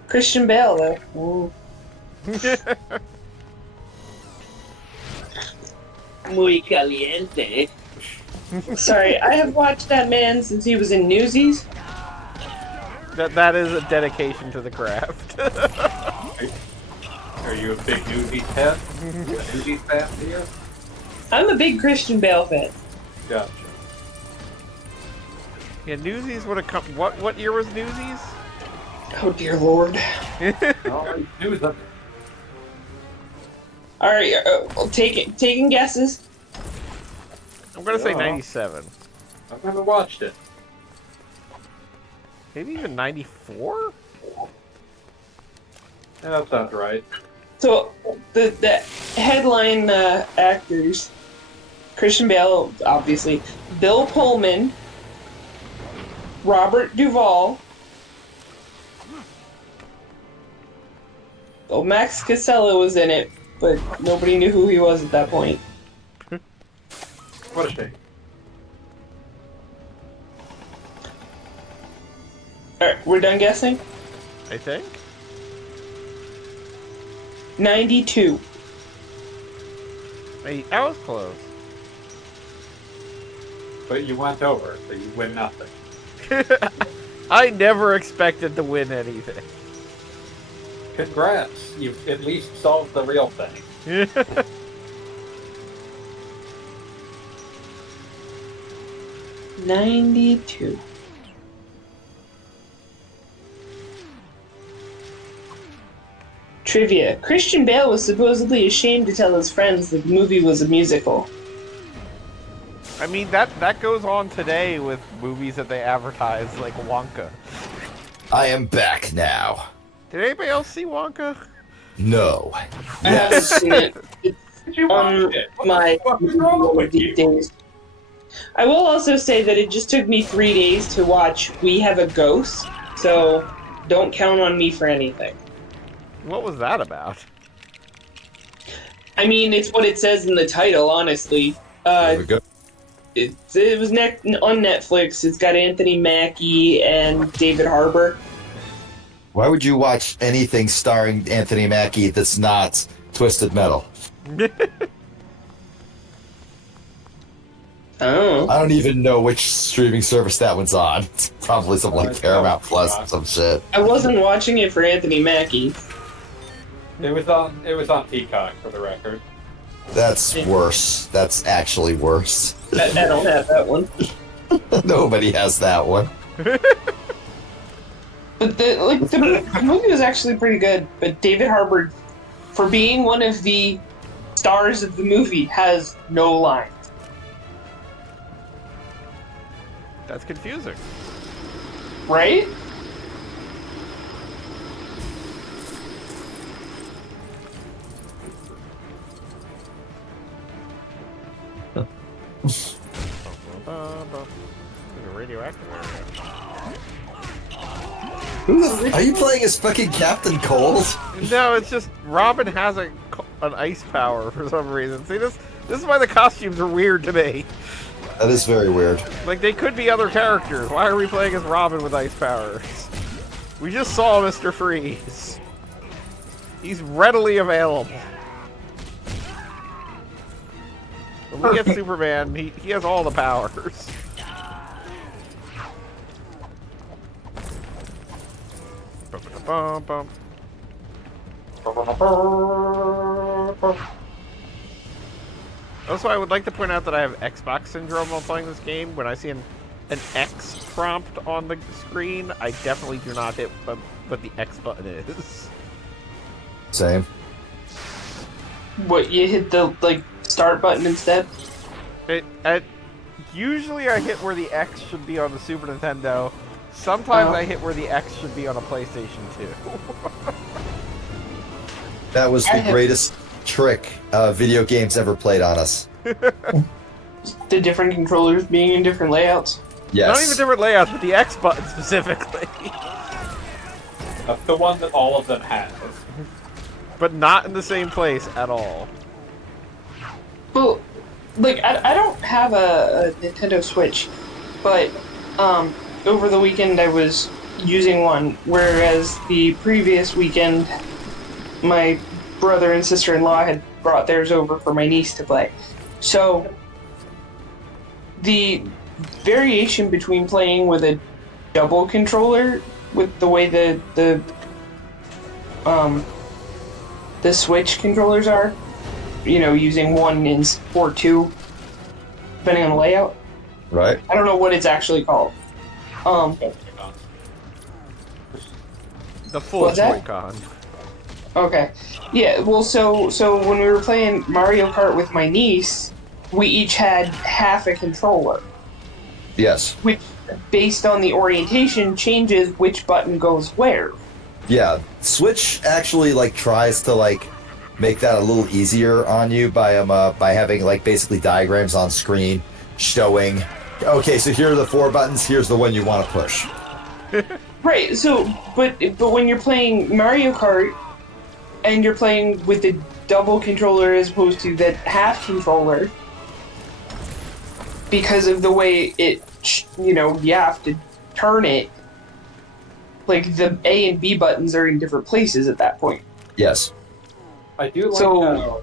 Christian Bale, though. Ooh. Muy caliente. Sorry, I have watched that man since he was in Newsies. That is a dedication to the craft. Are you a big Newsies fan? Newsies fan here? I'm a big Christian Bale fan. Gotcha. Yeah, Newsies would have come. What year was Newsies? Oh dear lord. Oh, news up. All right, well, taking guesses. I'm gonna say 97. I've never watched it. Maybe even 94? Yeah, that sounds right. So the headline actors: Christian Bale, obviously, Bill Pullman, Robert Duvall. Oh, Max Casella was in it, but nobody knew who he was at that point. What a shame. Alright, we're done guessing? I think. 92. Hey, I was close. But you went over, so you win nothing. I never expected to win anything. Congrats, you've at least solved the real thing. 92. Trivia. Christian Bale was supposedly ashamed to tell his friends that the movie was a musical. I mean, that goes on today with movies that they advertise, like Wonka. I am back now. Did anybody else see Wonka? No. I haven't seen it. It's on my these days. I will also say that it just took me 3 days to watch We Have a Ghost, so don't count on me for anything. What was that about? I mean, it's what it says in the title, honestly. There we go. It was on Netflix. It's got Anthony Mackie and David Harbour. Why would you watch anything starring Anthony Mackie that's not Twisted Metal? Oh. I don't even know which streaming service that one's on. It's probably something like Paramount Plus or some shit. I wasn't watching it for Anthony Mackie. It was on Peacock, for the record. That's worse. That's actually worse. I don't have that one. Nobody has that one. But the movie was actually pretty good. But David Harbour, for being one of the stars of the movie, has no lines. That's confusing. Right? Radioactive area. Are you playing as fucking Captain Cold? No, it's just Robin has an ice power for some reason. See, this is why the costumes are weird to me. That is very weird. Like, they could be other characters. Why are we playing as Robin with ice powers? We just saw Mr. Freeze. He's readily available. When we get Superman, he has all the powers. Bum, Also, I would like to point out that I have Xbox syndrome while playing this game. When I see an X prompt on the screen, I definitely do not hit what the X button is. Same. What, you hit the, start button instead? Usually I hit where the X should be on the Super Nintendo. Sometimes I hit where the X should be on a PlayStation 2. That was the greatest trick video games ever played on us. The different controllers being in different layouts? Yes. Not even different layouts, but the X button specifically. That's the one that all of them have. But not in the same place at all. Well, I don't have a Nintendo Switch, but over the weekend I was using one, whereas the previous weekend my brother and sister-in-law had brought theirs over for my niece to play. So the variation between playing with a double controller, with the way the Switch controllers are, using one or two, depending on the layout. Right. I don't know what it's actually called. The full Joy-Con. Okay. Yeah, well, so when we were playing Mario Kart with my niece, we each had half a controller. Yes. Which, based on the orientation, changes which button goes where. Yeah, Switch actually tries to make that a little easier on you by having basically diagrams on screen showing, okay, so here are the 4 buttons, here's the one you want to push. Right, so but when you're playing Mario Kart and you're playing with the double controller as opposed to the half controller, because of the way it you have to turn it, the A and B buttons are in different places at that point. Yes. I do like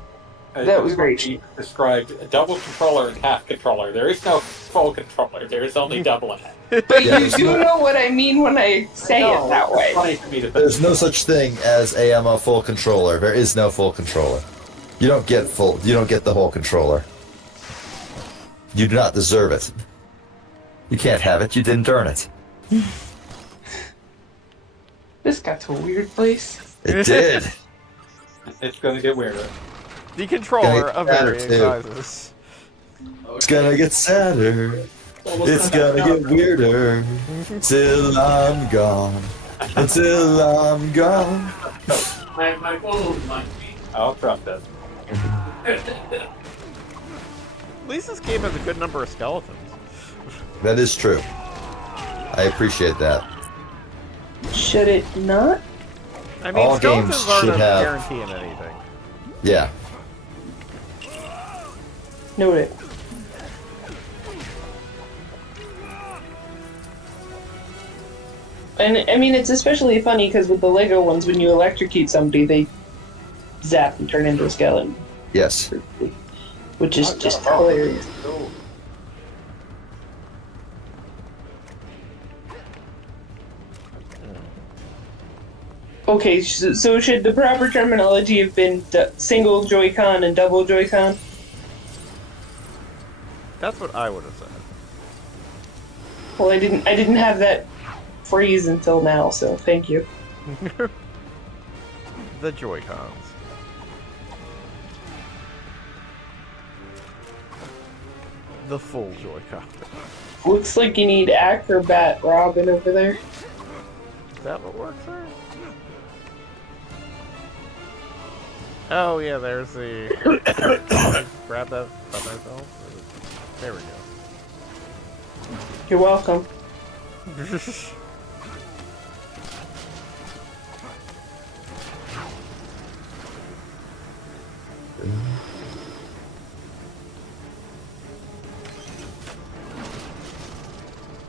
That was great. He described a double controller and half controller. There is no full controller. There is only double in it. But you do know what I mean when I say it that way. It's funny for me to There's no such thing as a full controller. There is no full controller. You don't get full. You don't get the whole controller. You do not deserve it. You can't have it. You didn't earn it. This got to a weird place. It did. It's going to get weirder. The controller of varying too. sizes. It's gonna get sadder. It's gonna get weirder. Till I'm gone. Until I'm gone. My phone might be. I'll trust it. At least this game has a good number of skeletons. That is true. I appreciate that. Should it not? I mean, All skeletons games aren't should a have- guarantee in anything. Yeah. Noted. And I mean, it's especially funny because with the Lego ones, when you electrocute somebody, they zap and turn into a skeleton, Yes. which is just hilarious. Okay, so should the proper terminology have been single Joy-Con and double Joy-Con? That's what I would have said. Well, I didn't have that phrase until now, so thank you. The Joy-Cons. The full Joy-Con. Looks like you need Acrobat Robin over there. Is that what works there? Oh yeah, there's the... Grab that by myself? There we go. You're welcome.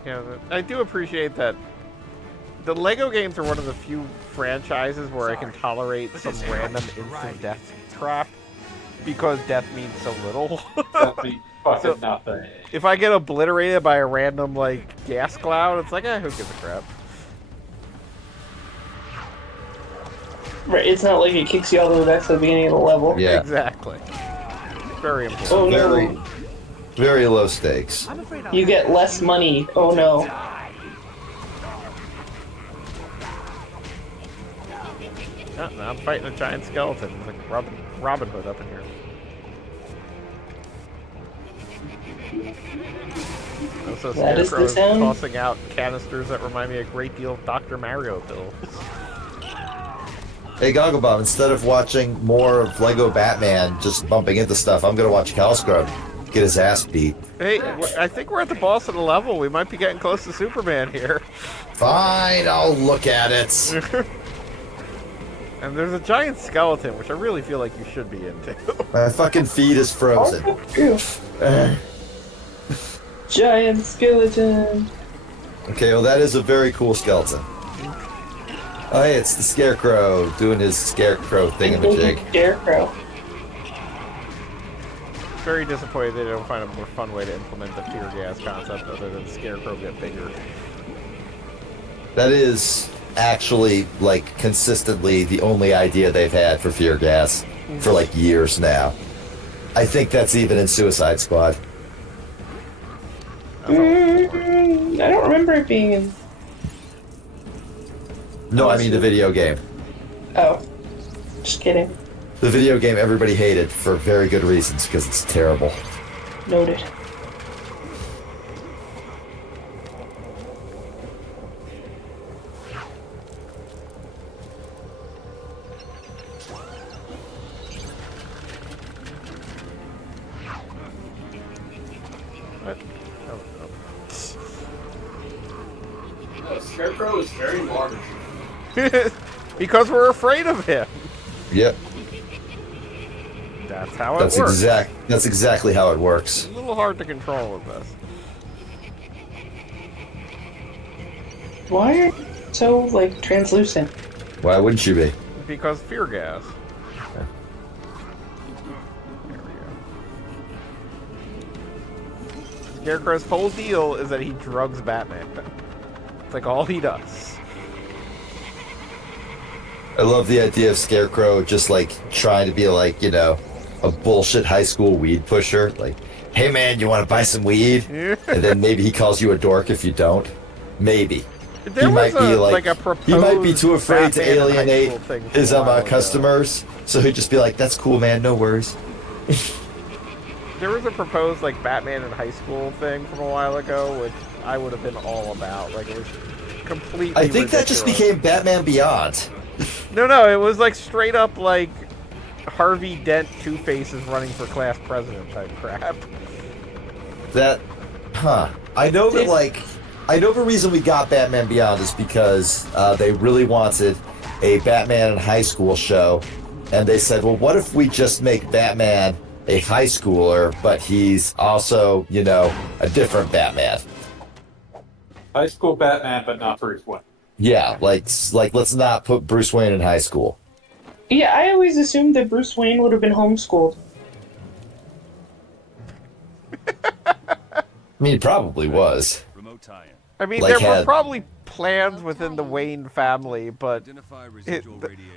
Yeah, I do appreciate that. The Lego games are one of the few franchises where I can tolerate some random instant death crap because death means so little. That'd be fucking So, nothing. if I get obliterated by a random like gas cloud, it's like, who gives a crap? Right, it's not like it kicks you all the way back to the beginning of the level. Yeah. Exactly. Very important. Oh Very, no. very low stakes. You get less money. Oh no. Oh, now I'm fighting a giant skeleton. It's like Robin Hood up in here. Also, That is the Scarecrow's sound. tossing out canisters that remind me a great deal of Dr. Mario pills. Hey, Gogglebomb, instead of watching more of Lego Batman just bumping into stuff, I'm gonna watch Calscrub get his ass beat. Hey, I think we're at the boss of the level. We might be getting close to Superman here. Fine, I'll look at it. And there's a giant skeleton, which I really feel like you should be into. My fucking feet is frozen. Giant skeleton. Okay, well that is a very cool skeleton. Oh hey, it's the Scarecrow doing his Scarecrow thingamajig. Scarecrow. Very disappointed they don't find a more fun way to implement the fear gas concept other than Scarecrow get bigger. That is actually, like, consistently the only idea they've had for fear gas for, like, years now. I think that's even in Suicide Squad. I don't remember it being in... No, I mean the video game. Oh. Just kidding. The video game everybody hated for very good reasons, because it's terrible. Noted. What? The Scarecrow is very large. Because we're afraid of him. Yep. That's how it That's works. That's exactly how it works. A little hard to control with this. Why are you so, like, translucent? Why wouldn't you be? Because fear gas. Scarecrow's whole deal is that he drugs Batman. It's like all he does. I love the idea of Scarecrow just like trying to be like, you know, a bullshit high school weed pusher. Like, hey man, you want to buy some weed? And then maybe he calls you a dork if you don't. Maybe. There he might be like a he might be proposed too afraid to Batman in high alienate school thing his a while ago. customers, so he'd just be like, "That's cool, man. No worries." There was a proposed like Batman in high school thing from a while ago, which I would have been all about. Like it was completely. I think that just ridiculous. became Batman Beyond. No, it was like straight up like Harvey Dent Two-Face is running for class president type crap. That, I know that I know the reason we got Batman Beyond is because they really wanted a Batman in high school show, and they said, well, what if we just make Batman a high schooler, but he's also, you know, a different Batman? High school Batman, but not Bruce Wayne. Yeah, like let's not put Bruce Wayne in high school. Yeah, I always assumed that Bruce Wayne would have been homeschooled. I mean, it probably was. I mean, Like there were had- probably plans within the Wayne family, but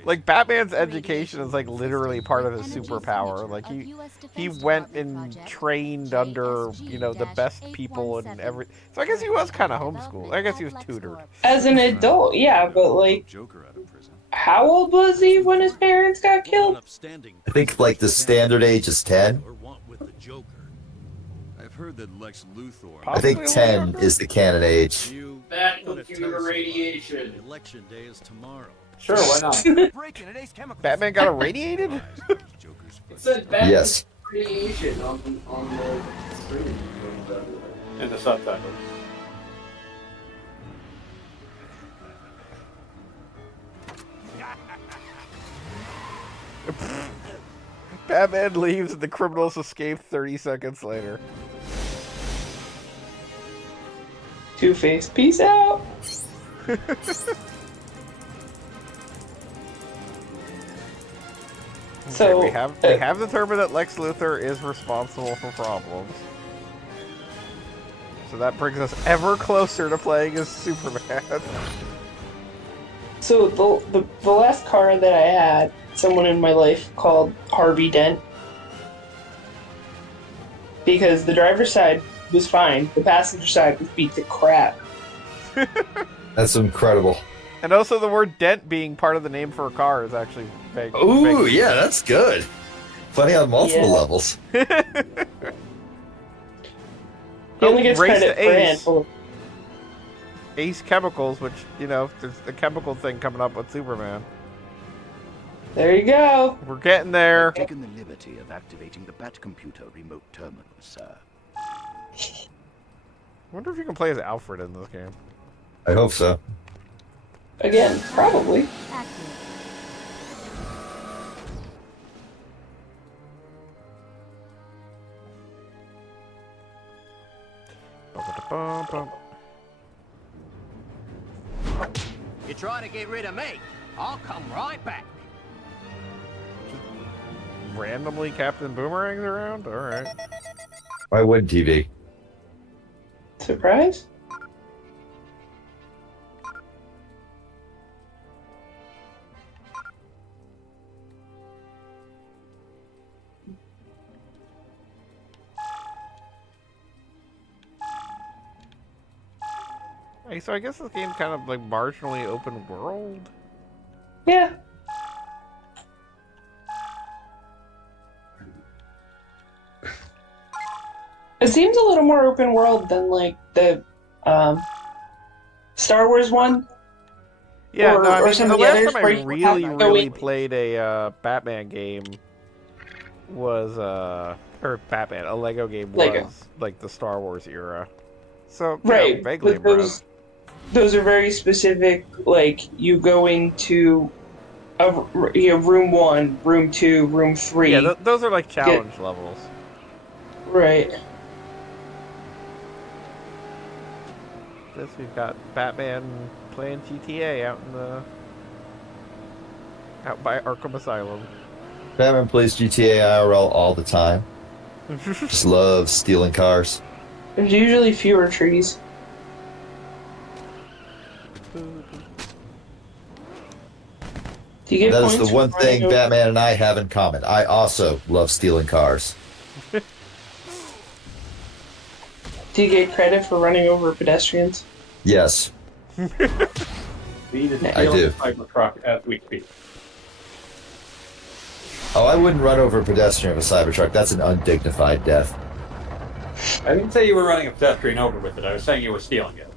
like Batman's education is like literally part of his superpower. Like he went and trained under, you know, the best people and every. So I guess he was kind of homeschooled. I guess he was tutored. As an adult, yeah, but like, how old was he when his parents got killed? I think like the standard age is 10. I've heard that Lex Luthor. I think 10 is the canon age. Bat computer radiation. Election day is tomorrow. Sure, why not? Batman got irradiated? It said bat Yes. radiation on the screen. In the subtitles. Batman leaves and the criminals escape 30 seconds later. Two-Face, peace out. So we have determined that Lex Luthor is responsible for problems. So that brings us ever closer to playing as Superman. So the last car that I had, someone in my life called Harvey Dent, because the driver's side was fine, the passenger side was beat to crap. That's incredible. And also the word dent being part of the name for a car is actually fake. Ooh, yeah, that's good. Funny on multiple levels. He only gets race credit to for a Ace. handful of. Ace Chemicals, which, you know, there's the chemical thing coming up with Superman. There you go. We're getting there. I've taken the liberty of activating the Batcomputer remote terminal, sir. I wonder if you can play as Alfred in this game. I hope so. Again, probably. You try to get rid of me, I'll come right back. Randomly Captain Boomerang's around? Alright. Why wouldn't he be? Surprise? Hey, so I guess this game's kind of like marginally open world? Yeah. It seems a little more open world than like the Star Wars one. Yeah, or, no, I or mean, some the of the last others time where I you really, have to go really in- played a Batman game was, or Batman, a Lego game was Lego. like the Star Wars era. So, you Right, know, vaguely but those are very specific, like, you go into room 1, room 2, room 3. Yeah, those are like challenge levels. Right. This we've got Batman playing GTA out by Arkham Asylum. Batman plays GTA IRL all the time. Just loves stealing cars. There's usually fewer trees. Do you get That is points the one for running thing over- Batman and I have in common. I also love stealing cars. Do you get credit for running over pedestrians? Yes, Speed is I do. Cybertruck as we speak. Oh, I wouldn't run over a pedestrian with a Cybertruck. That's an undignified death. I didn't say you were running a pedestrian over with it. I was saying you were stealing it.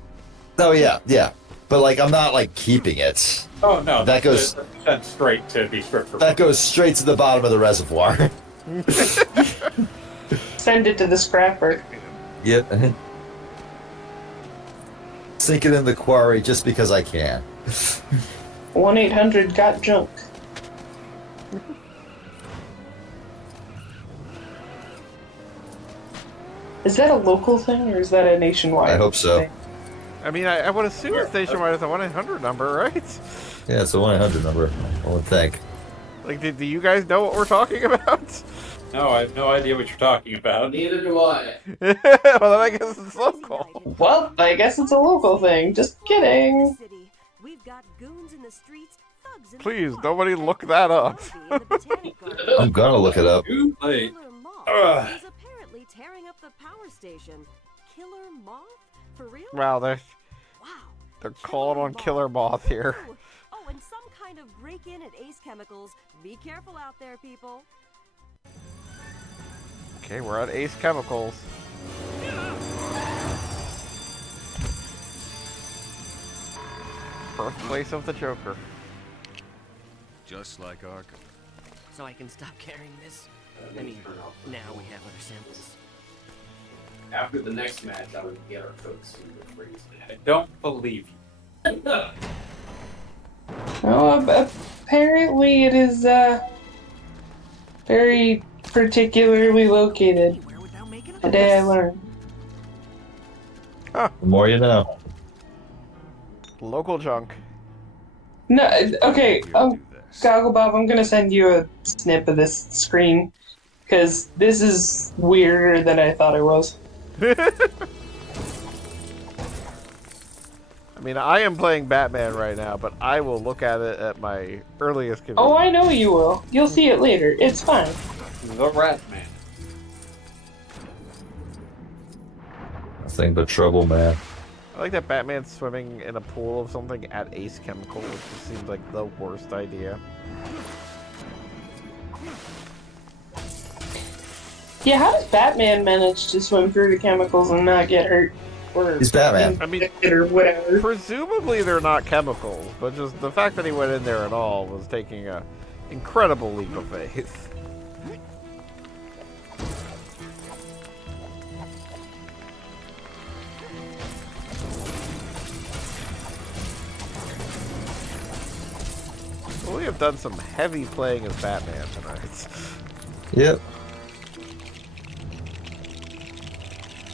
Oh yeah, yeah. But like, I'm not like keeping it. Oh no, That goes- that's sent straight to be stripped for. That goes straight to the bottom of the reservoir. Send it to the scrapper. Yep. Sink it in the quarry just because I can. 1-800-GOT-JUNK. Is that a local thing or is that a nationwide? I hope so. thing? I mean, I would assume it's nationwide is a 1-800 number, right? Yeah, it's a 1-800 number. I would think. Like, do you guys know what we're talking about? No, I have no idea what you're talking about. Neither do I. Well, then I guess it's local. Well, I guess it's a local thing. Just kidding. We've got goons in the streets, thugs in Please, the nobody look that up. I'm gonna look it up. Too late. Killer Moth Ugh. is apparently tearing up the power station. Killer Moth? For real? Wow, they're Wow. calling on Killer Moth here. Ooh. Oh, and some kind of break-in at Ace Chemicals. Be careful out there, people. Okay, we're at Ace Chemicals. Birthplace of the Joker. Just like Arkham. So I can stop carrying this? I mean, now we have other samples. After the next match, I would get our cooks in the freeze. I don't believe you. Oh, apparently it is very particularly located. The day I learned. The more you know. Local junk. No, okay. Gogglebob, I'm gonna send you a snip of this screen because this is weirder than I thought it was. I mean, I am playing Batman right now, but I will look at it at my earliest convenience. Oh, I know you will. You'll see it later. It's fine. The Rat Man. Nothing but trouble, man. I like that Batman's swimming in a pool of something at Ace Chemical, which just seems like the worst idea. Yeah, how does Batman manage to swim through the chemicals and not get hurt? Or He's Batman. I mean, infected or whatever. presumably they're not chemicals, but just the fact that he went in there at all was taking a incredible leap of faith. We have done some heavy playing as Batman tonight. Yep.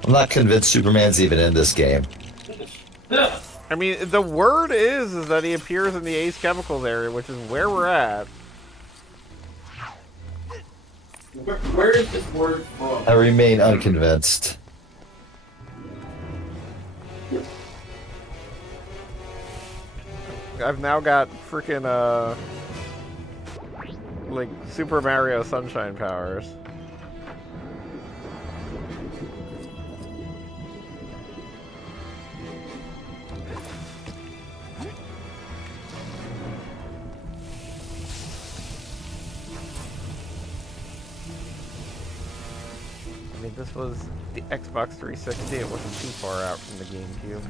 I'm not convinced Superman's even in this game. I mean, the word is that he appears in the Ace Chemicals area, which is where we're at. Where is this word from? I remain unconvinced. I've now got freaking like Super Mario Sunshine powers. I mean, this was the Xbox 360. It wasn't too far out from the GameCube.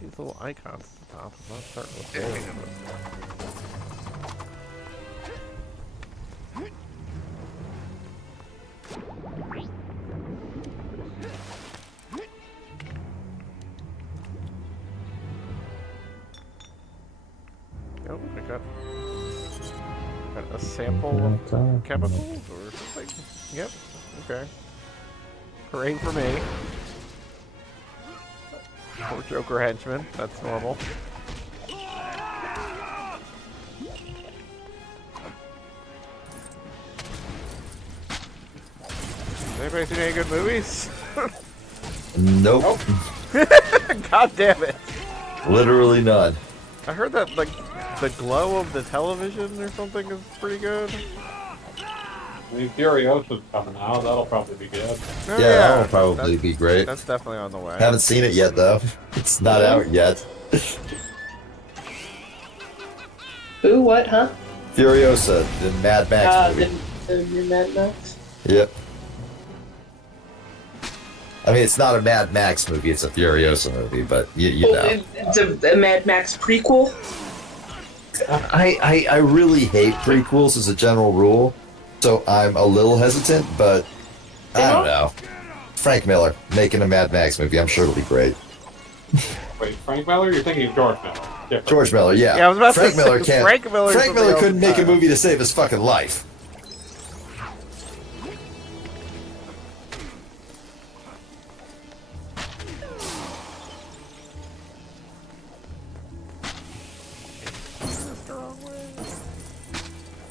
These little icons at the top. I'm not starting with those. Oh, I got a sample of chemicals or something. Yep. Okay. Hooray for me. Poor Joker henchman. That's normal. Anybody seen any good movies? Nope. God damn it. Literally none. I heard that, like, the glow of the television or something is pretty good. I mean, Furiosa's coming out. That'll probably be good. Oh, Yeah, that'll probably be great. That's definitely on the way. Haven't seen it yet, though. It's not out yet. Who? What? Huh? Furiosa, the Mad Max movie. The new Mad Max. Yep. I mean, it's not a Mad Max movie, it's a Furiosa movie, but you know. It's a Mad Max prequel. I really hate prequels as a general rule, so I'm a little hesitant, but I don't know. Frank Miller making a Mad Max movie, I'm sure it'll be great. Wait, Frank Miller? You're thinking of George Miller. Different. George Miller, yeah. Yeah, I was about Frank to say, Miller can't. Frank Miller couldn't make a movie to save his fucking life.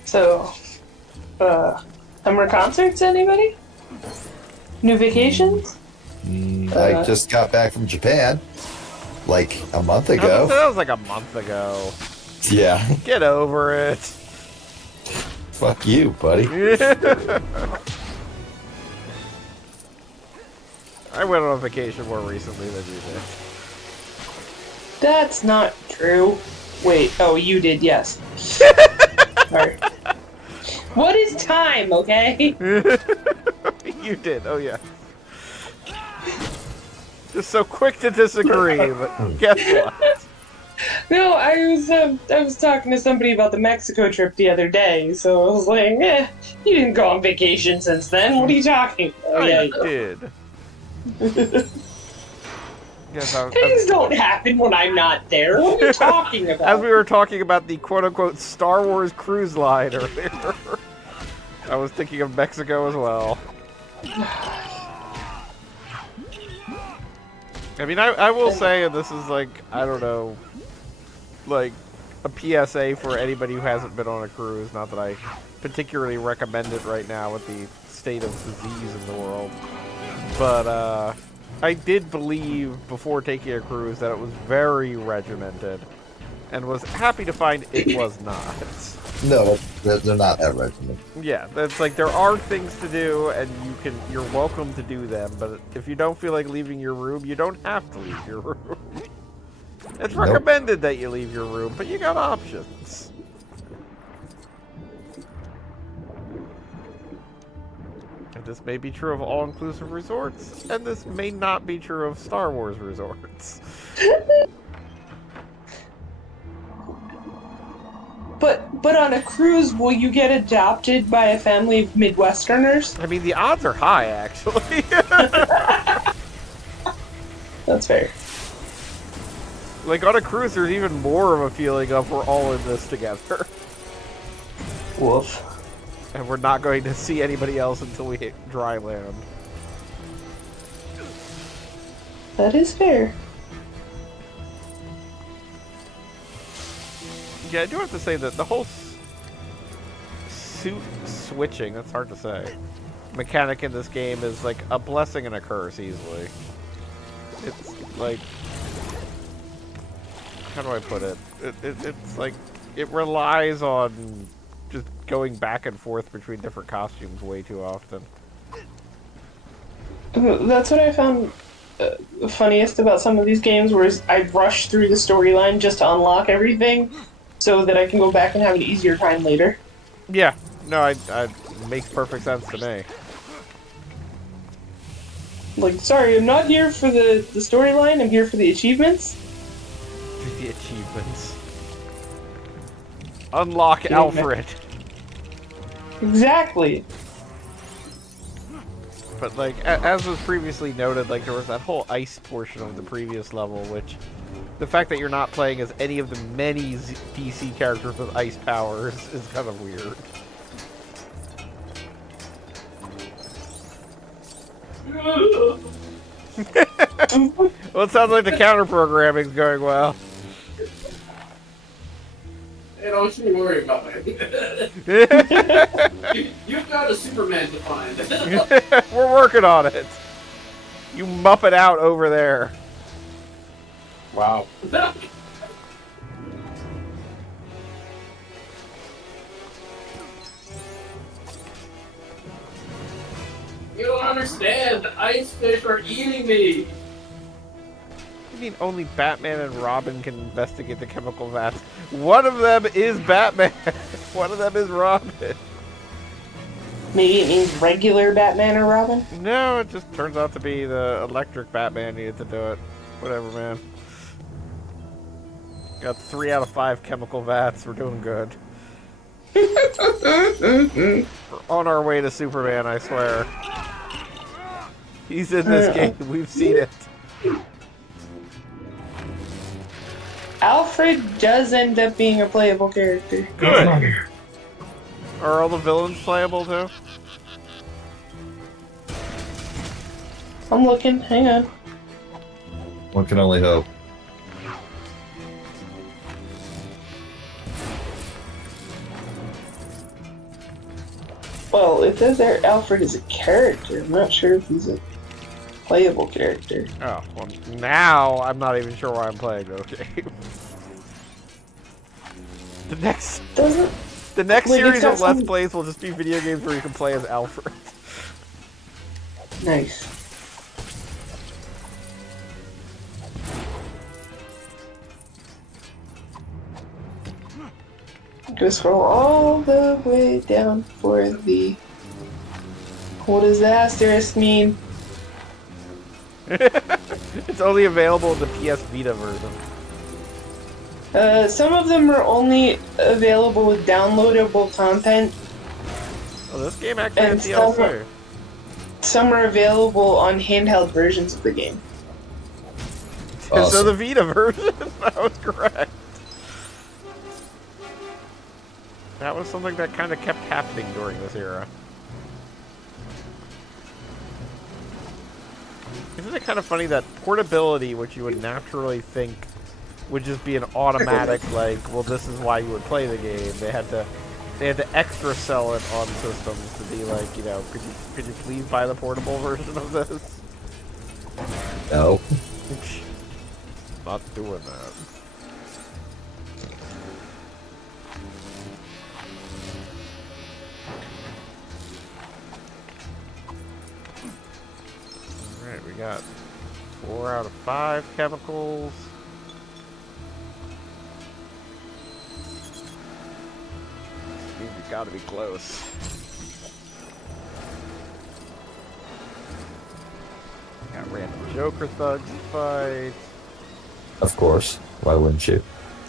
So, summer concerts, anybody? New vacations? I just got back from Japan, like a month ago. That was like a month ago. Yeah. Get over it. Fuck you, buddy. I went on vacation more recently than you did. That's not true. Wait, oh, you did, yes. Sorry. What is time, okay? You did, oh yeah. Just so quick to disagree, but guess what? No, I was talking to somebody about the Mexico trip the other day, so I was like, you didn't go on vacation since then. What are you talking about? I did. Things don't happen when I'm not there. What are you talking about? As we were talking about the quote-unquote Star Wars cruise line earlier, I was thinking of Mexico as well. I mean, I will say, and this is like, I don't know, like a PSA for anybody who hasn't been on a cruise, not that I particularly recommend it right now with the state of disease in the world, but I did believe before taking a cruise that it was very regimented, and was happy to find it was not. No, they're not that regimented. Yeah, that's like there are things to do, and you're welcome to do them. But if you don't feel like leaving your room, you don't have to leave your room. It's recommended that you leave your room, but you got options. And this may be true of all-inclusive resorts, and this may not be true of Star Wars resorts. But on a cruise, will you get adopted by a family of Midwesterners? I mean, the odds are high, actually. That's fair. Like, on a cruise, there's even more of a feeling of we're all in this together. Woof. And we're not going to see anybody else until we hit dry land. That is fair. Yeah, I do have to say that the whole suit switching, that's hard to say, mechanic in this game is like a blessing and a curse easily. It's like, how do I put it? It's like, it relies on just going back and forth between different costumes way too often. That's what I found funniest about some of these games, whereas I rush through the storyline just to unlock everything, so that I can go back and have an easier time later. Yeah, no, I makes perfect sense to me. Like, sorry, I'm not here for the storyline, I'm here for the achievements. The achievements. Unlock Alfred. Exactly. But like, as was previously noted, like there was that whole ice portion of the previous level, which the fact that you're not playing as any of the many DC characters with ice powers is kind of weird. Well, it sounds like the counter programming's going well. don't you worry about it. You've got a Superman to find. We're working on it. You muppet out over there. Wow. You don't understand. The ice fish are eating me. I mean, only Batman and Robin can investigate the chemical vats. One of them is Batman. One of them is Robin. Maybe it means regular Batman or Robin? No, it just turns out to be the electric Batman needed to do it. Whatever, man. Got 3 out of 5 chemical vats. We're doing good. We're on our way to Superman, I swear. He's in this game. We've seen it. Alfred does end up being a playable character. Good. Are all the villains playable too? I'm looking. Hang on. One can only hope. Well, it says there Alfred is a character. I'm not sure if he's a playable character. Oh, well, now I'm not even sure why I'm playing those games. The next series of Let's Plays will just be video games where you can play as Alfred. Nice. I'm gonna scroll all the way down for the... What does the asterisk mean? It's only available in the PS Vita version. Some of them are only available with downloadable content. Oh, this game actually has DLC. Some are available on handheld versions of the game. Awesome. So the Vita version, that was correct. That was something that kind of kept happening during this era. Isn't it kind of funny that portability, which you would naturally think would just be an automatic, like, well, this is why you would play the game. They had to extra sell it on systems to be like, you know, could you please buy the portable version of this? No. Not doing that. Alright, we got 4 out of 5 chemicals. Means we gotta be close. Got random Joker thugs to fight. Of course. Why wouldn't you?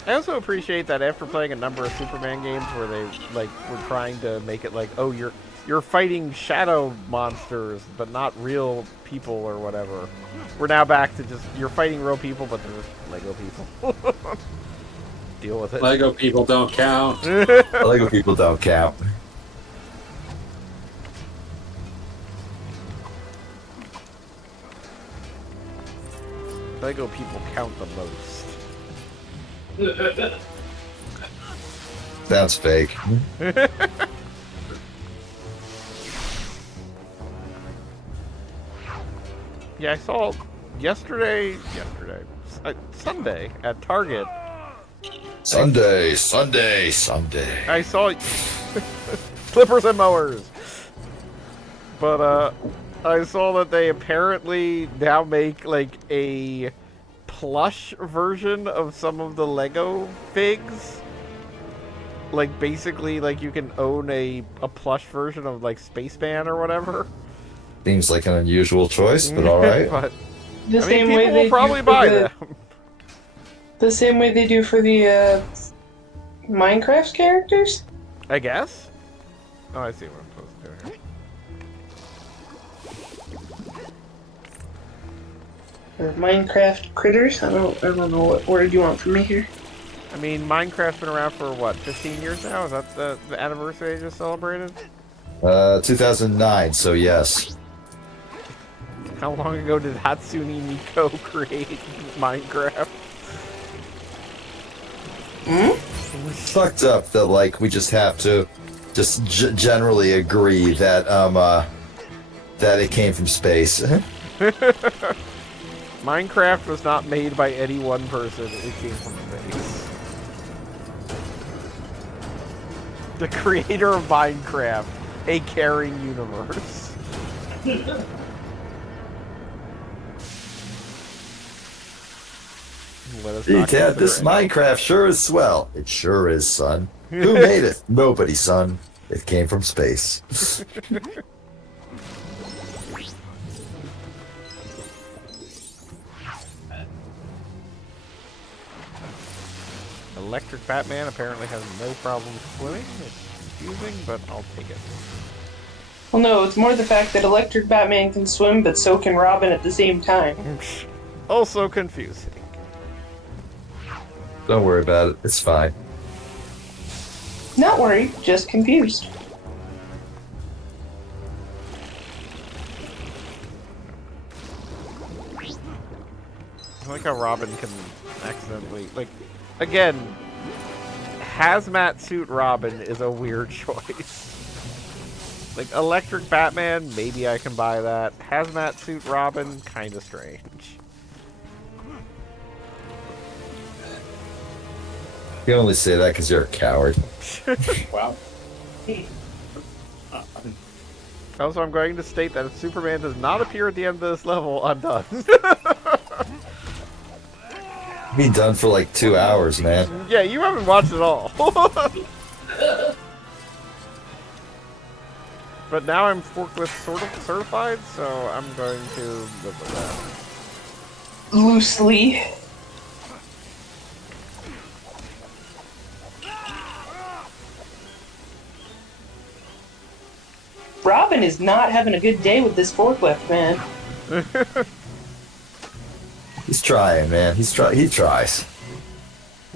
I also appreciate that after playing a number of Superman games where they like were trying to make it like, oh, you're fighting shadow monsters, but not real people or whatever. We're now back to just you're fighting real people, but they're just Lego people. Deal with it. Lego people don't count. Lego people don't count. Lego people count the most. Sounds fake. Yeah, I saw Sunday at Target. Sunday. I saw clippers and mowers. But I saw that they apparently now make like a plush version of some of the Lego figs. Like basically like you can own a plush version of like Spaceman or whatever. Seems like an unusual choice, but alright. But The same people way they will probably do for buy the, them. The same way they do for the Minecraft characters? I guess. Oh, I see what I'm supposed to do here. Or Minecraft critters? I don't know what word you want from me here. I mean, Minecraft's been around for what, 15 years now? Is that the anniversary they just celebrated? 2009, so yes. How long ago did Hatsune Miku create Minecraft? Hmm? fucked up that like we just have to just generally agree that that it came from space. Minecraft was not made by any one person. It came from space. The creator of Minecraft, a caring universe. Let us not Dad, this consider it. Minecraft sure is swell. It sure is, son. Who made it? Nobody, son. It came from space. Electric Batman apparently has no problem swimming. It's confusing, but I'll take it. Well, no, it's more the fact that Electric Batman can swim, but so can Robin at the same time. Also confusing. Don't worry about it. It's fine. Not worried, just confused. I like how Robin can accidentally, like, again, hazmat suit Robin is a weird choice. Like, Electric Batman, maybe I can buy that. Hazmat suit Robin, kinda strange. You can only say that because you're a coward. Wow. Also, I'm going to state that if Superman does not appear at the end of this level, I'm done. Be done for like 2 hours, man. Yeah, you haven't watched it all. But now I'm forklift sort of certified, so I'm going to live with that. Loosely. Robin is not having a good day with this forklift, man. He's trying, man. He tries.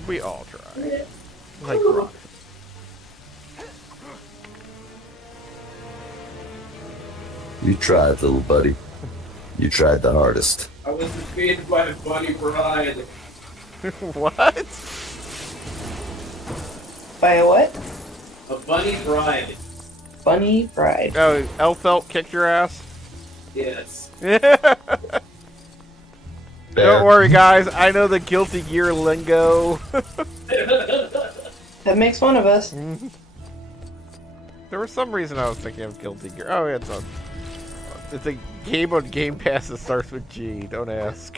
We all try. Like Robin. You tried, little buddy. You tried the hardest. I was defeated by a bunny bride. What? By a what? A bunny bride. Bunny bride. Oh, Elfelt kicked your ass? Yes. Don't worry, guys. I know the Guilty Gear lingo. That makes one of us. There was some reason I was thinking of Guilty Gear. Oh, yeah, it's a game on Game Pass that starts with G. Don't ask.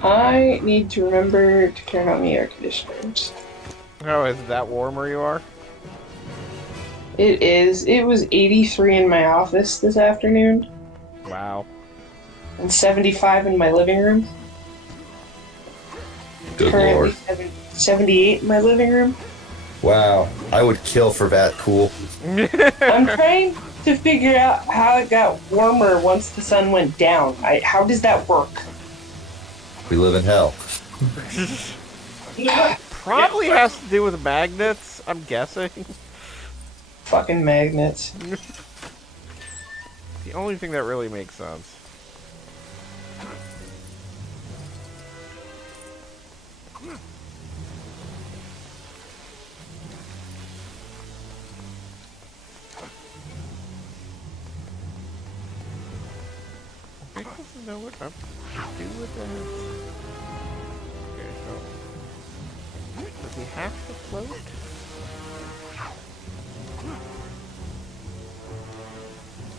I need to remember to turn on the air conditioners. Oh, is it that warm where you are? It is. It was 83 in my office this afternoon. Wow. And 75 in my living room. Good Currently lord. 78 in my living room. Wow. I would kill for that cool. I'm trying to figure out how it got warmer once the sun went down. How does that work? We live in hell. Probably has to do with magnets, I'm guessing. Fucking magnets. The only thing that really makes sense. Rick doesn't know what I'm to do with that. Okay, so does he have to float?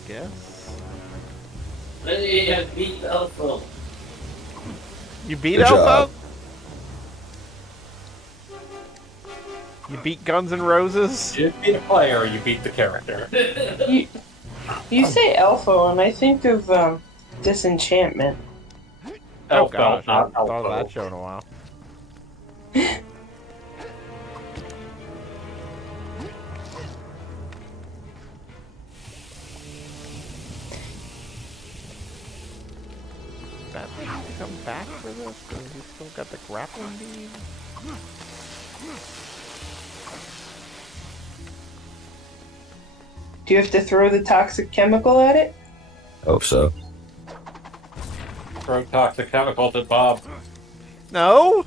Guess. I beat Elfo. You beat Good Elfo? job. You beat Guns N' Roses? You beat a player, you beat the character. You say Elfo, and I think of Disenchantment. Oh Elfo, gosh, I not haven't thought of Elfo. that show in a while. Batman has to come back for this because he's still got the grappling beam. Do you have to throw the toxic chemical at it? Hope so. Throw toxic chemicals at Bob. No.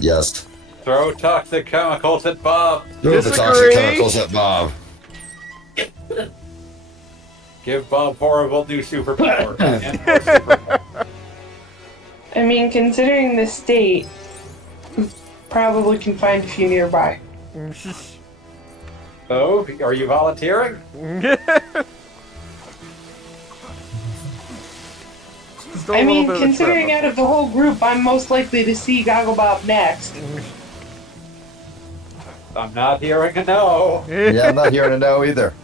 Yes. Throw toxic chemicals at Bob. Throw the toxic chemicals at Bob. Give Bob horrible new superpower. And more superpower. I mean, considering the state, probably can find a few nearby. Oh, are you volunteering? I mean, considering out of the whole group, I'm most likely to see Gogglebob next. I'm not hearing a no. Yeah, I'm not hearing a no either.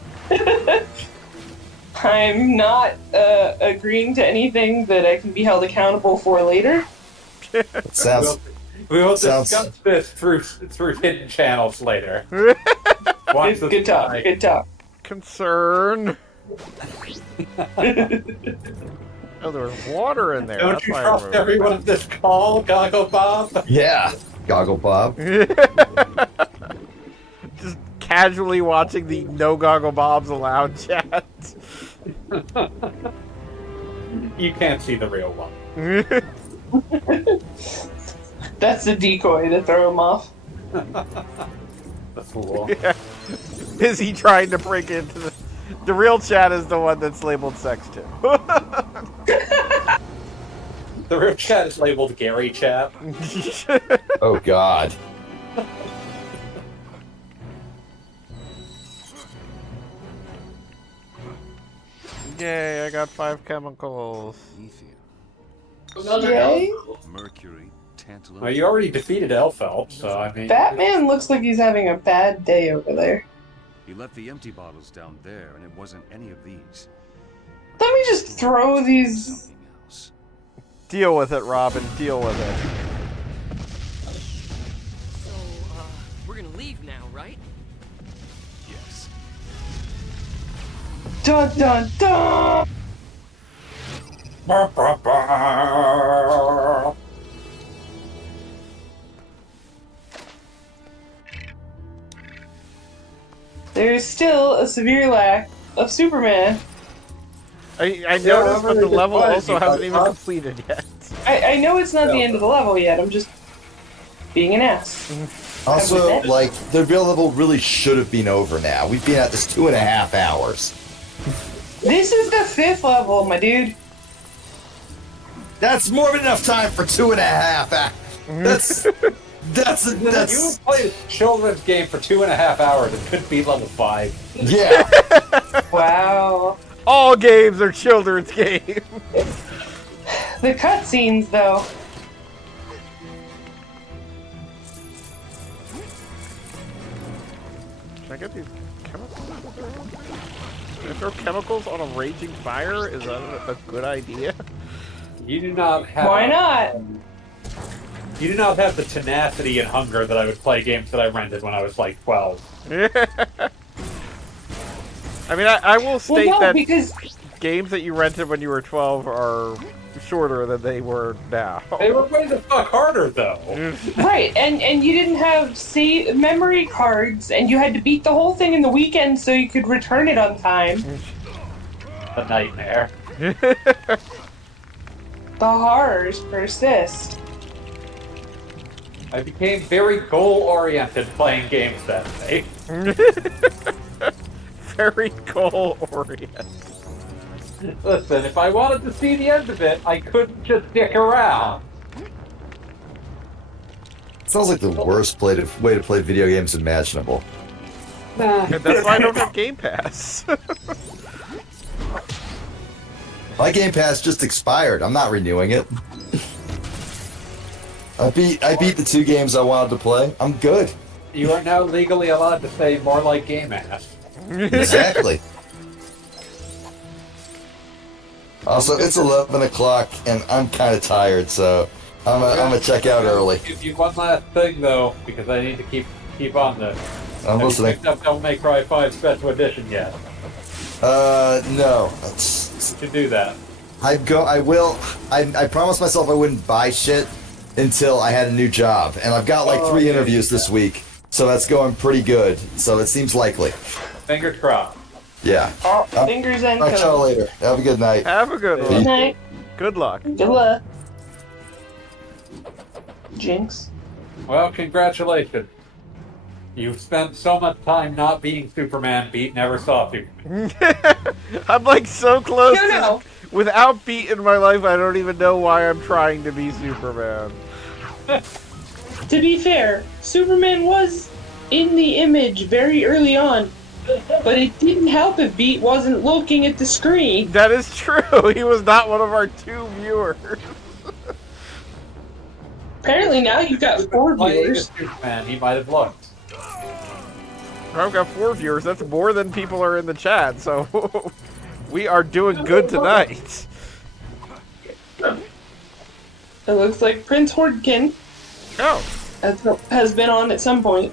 I'm not agreeing to anything that I can be held accountable for later. Sounds. We will discuss this through hidden channels later. Good talk. Good talk. Concern. Oh, there was water in there. Don't That's you why I trust remember. everyone in this call, Goggle Bob? Yeah, Goggle Bob. Just casually watching the no goggle bobs allowed chat. You can't see the real one. That's the decoy to throw him off. The fool. Yeah. Busy trying to break into the real chat is the one that's labeled sex too. The real chat is labeled Gary chat. Oh God. Yay, I got 5 chemicals. Yay. Mercury, tantalum. Well, you already defeated Elphelp, so I mean... Batman looks like he's having a bad day over there. He left the empty bottles down there, and it wasn't any of these. Let me just throw these. Deal with it, Robin. Deal with it. So, we're gonna leave now, right? Yes. Dun dun dun! There's still a severe lack of Superman. I noticed, but the level also hasn't even completed yet. I know it's not the end of the level yet. I'm just being an ass. Also, like, the real level really should have been over now. We've been at this 2.5 hours. This is the 5th level, my dude. That's more than enough time for 2.5 hours. That's. You played a children's game for 2.5 hours. It could be level 5. Yeah. Wow. All games are children's games. The cutscenes, though. Can I get these chemicals? Can I throw chemicals on a raging fire? Is that a good idea? You do not have... Why not? You do not have the tenacity and hunger that I would play games that I rented when I was like 12. I mean, I will state no, that because games that you rented when you were 12 are shorter than they were now. They were way the fuck harder, though. Right, and you didn't have memory cards, and you had to beat the whole thing in the weekend so you could return it on time. A nightmare. The horrors persist. I became very goal-oriented playing games that day. Very goal-oriented. Listen, if I wanted to see the end of it, I couldn't just dick around. Sounds like the worst way to play video games imaginable. That's why I don't have Game Pass. My Game Pass just expired. I'm not renewing it. I beat the 2 games I wanted to play. I'm good. You are now legally allowed to say more like game ass. Exactly. Also, it's 11 o'clock, and I'm kind of tired, so I'm gonna check out early. Give you one last thing, though, because I need to keep on this. I'm Have listening. you picked up Devil May Cry 5 Special Edition yet? No. You should do that. I will. I promised myself I wouldn't buy shit until I had a new job, and I've got like 3 interviews this week, so that's going pretty good. So it seems likely. Fingers crossed. Yeah. Fingers and I'll y'all later. Have a good night. Have a good one. Good night. Good luck. Good luck. Jinx. Well, congratulations. You've spent so much time not being Superman, Beat never saw Superman. I'm like so close No. without Beat in my life, I don't even know why I'm trying to be Superman. To be fair, Superman was in the image very early on, but it didn't help if Beat wasn't looking at the screen. That is true. He was not one of our 2 viewers. Apparently now you've got 4 viewers. Superman, he might have looked. I've got 4 viewers. That's more than people are in the chat, so we are doing good tonight. It looks like Prince Hordkin has been on at some point.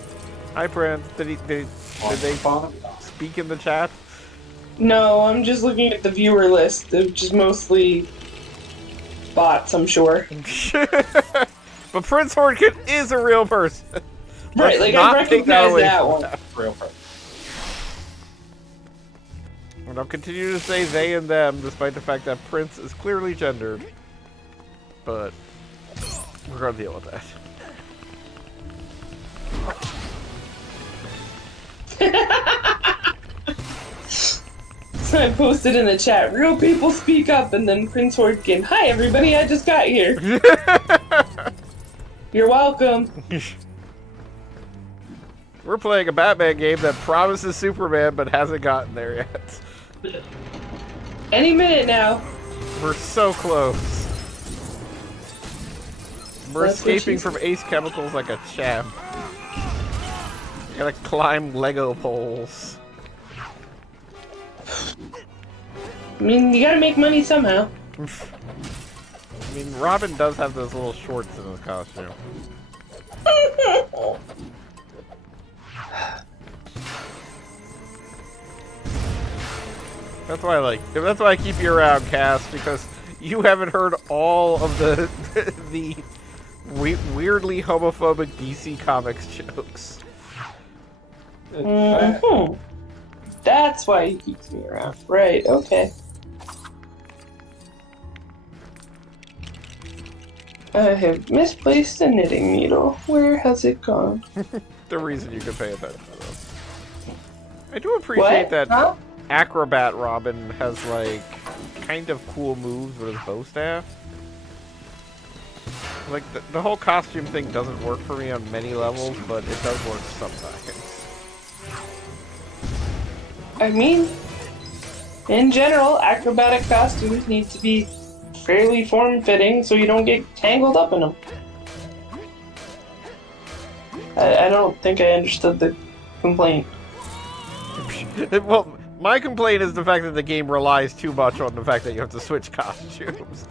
Hi, Prince. Did they speak in the chat? No, I'm just looking at the viewer list, which is mostly bots, I'm sure. But Prince Hordkin is a real person. Right, Let's like not I take recognize away that from one. that. Real person. And I'll continue to say they and them, despite the fact that Prince is clearly gendered. But we're gonna deal with that. So I posted in the chat, real people speak up, and then Prince Hordkin, hi everybody, I just got here. You're welcome. We're playing a Batman game that promises Superman but hasn't gotten there yet. Any minute now. We're so close. We're That's what escaping she from Ace Chemicals like a champ. Gotta climb Lego poles. I mean, you gotta make money somehow. I mean, Robin does have those little shorts in his costume. That's why I keep you around, Cass, because you haven't heard all of the the weirdly homophobic DC Comics jokes. Mm-hmm. That's why he keeps me around. Right, okay. I have misplaced a knitting needle. Where has it gone? The reason you can pay attention to them. I do appreciate that Acrobat Robin has, like, kind of cool moves with his bow staff. Like, the whole costume thing doesn't work for me on many levels, but it does work sometimes. I mean, in general, acrobatic costumes need to be fairly form-fitting so you don't get tangled up in them. I don't think I understood the complaint. Well, my complaint is the fact that the game relies too much on the fact that you have to switch costumes.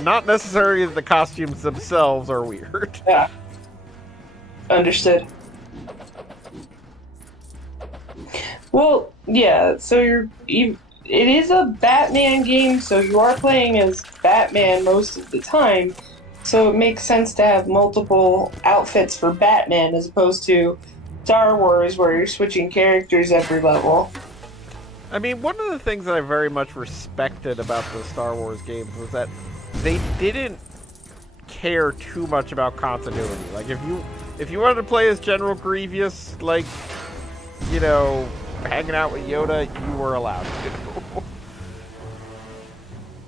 Not necessarily that the costumes themselves are weird. Yeah. Understood. Well, yeah, so it is a Batman game, so you are playing as Batman most of the time, so it makes sense to have multiple outfits for Batman as opposed to Star Wars where you're switching characters every level. I mean, one of the things that I very much respected about the Star Wars games was that they didn't care too much about continuity. Like, if you wanted to play as General Grievous, like, you know, hanging out with Yoda, you were allowed to.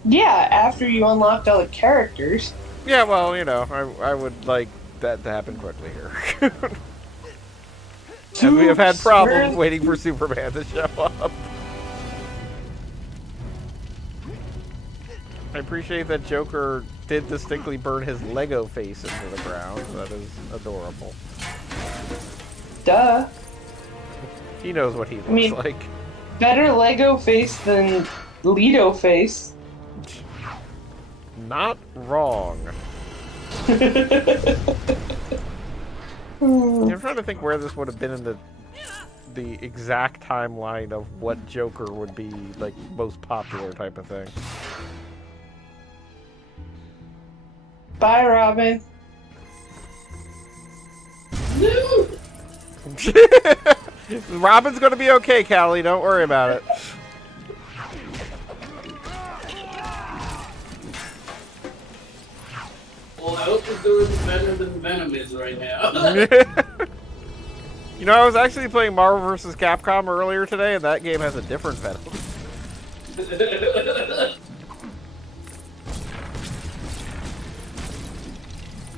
Yeah, after you unlocked all the characters. Yeah, well, you know, I would like that to happen quickly here. And we have had problems waiting for Superman to show up. I appreciate that Joker did distinctly burn his Lego face into the ground. That is adorable. Duh. He knows what he looks like. Better Lego face than Lido face. Not wrong. I'm trying to think where this would have been in the exact timeline of what Joker would be like most popular type of thing. Bye, Robin. No. Robin's gonna be okay, Callie. Don't worry about it. Well, I hope it's doing better than Venom is right now. You know, I was actually playing Marvel vs. Capcom earlier today, and that game has a different Venom.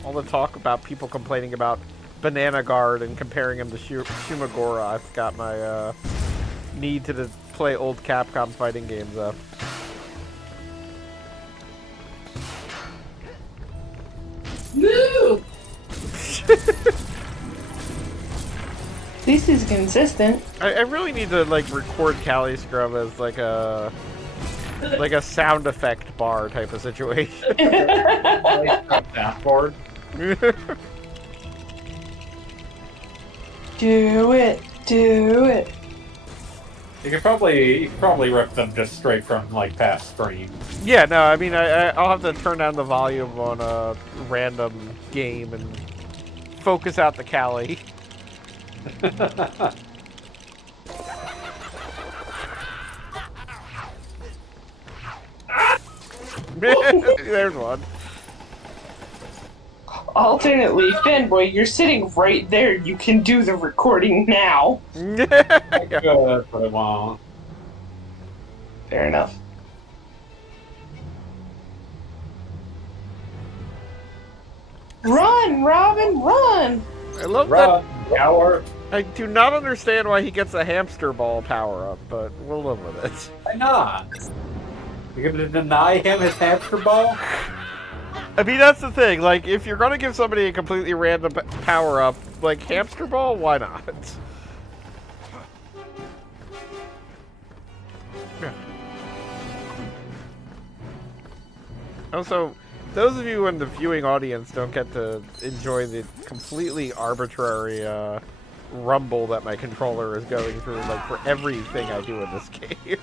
All the talk about people complaining about Banana Guard and comparing him to Shumagora, I've got my need to play old Capcom fighting games up. No! At least he's consistent. I really need to like record Cali Scrub as like a sound effect bar type of situation. Soundboard. Do it. Do it. You could probably rip them just straight from like past streams. Yeah, no, I mean I'll have to turn down the volume on a random game and focus out the Cali. There's one. Alternately, Fanboy, you're sitting right there. You can do the recording now. I could, but I won't. Fair enough. Run, Robin, run! I love Run, that. coward. I do not understand why he gets a hamster ball power up, but we'll live with it. Why not? You're gonna deny him his hamster ball? I mean, that's the thing. Like, if you're gonna give somebody a completely random power up, like hamster ball, why not? Also, those of you in the viewing audience don't get to enjoy the completely arbitrary rumble that my controller is going through, like, for everything I do in this game.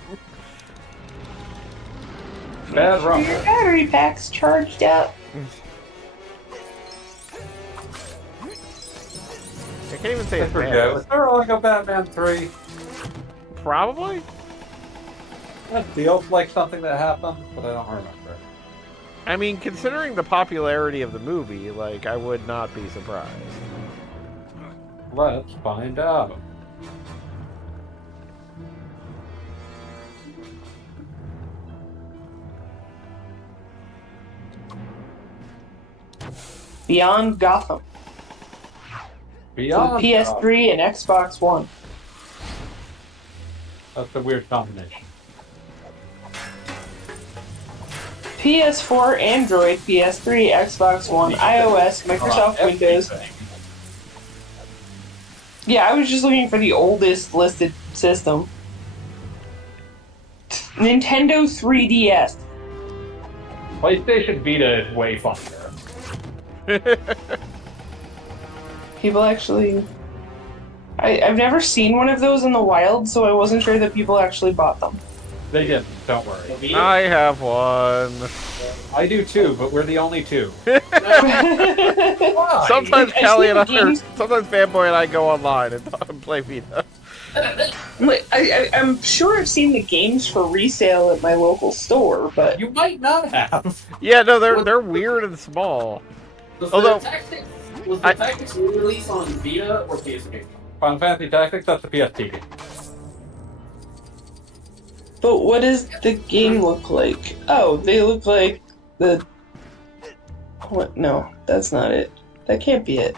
Bad rumble. Your battery pack's charged up. I can't even say it's Was bad. there like a Batman 3? Probably? That feels like something that happened, but I don't remember. I mean, considering the popularity of the movie, like, I would not be surprised. Let's find out. Beyond Gotham. Beyond For PS3 and Xbox One. That's a weird combination. PS4, Android, PS3, Xbox One, iOS, Microsoft Windows. Yeah, I was just looking for the oldest listed system. Nintendo 3DS. PlayStation Vita is way funnier. People actually... I've never seen one of those in the wild, so I wasn't sure that people actually bought them. They didn't, don't worry. I have one. I do too, but we're the only two. Sometimes Callie and sometimes Fanboy and I go online and play Vita. I'm sure I've seen the games for resale at my local store, but... You might not have. Yeah, no, they're weird and small. Was Although the Tactics re-release on Vita or PSP? Final Fantasy Tactics, that's the PSP. But what does the game look like? Oh, they look like the... What? No, that's not it. That can't be it.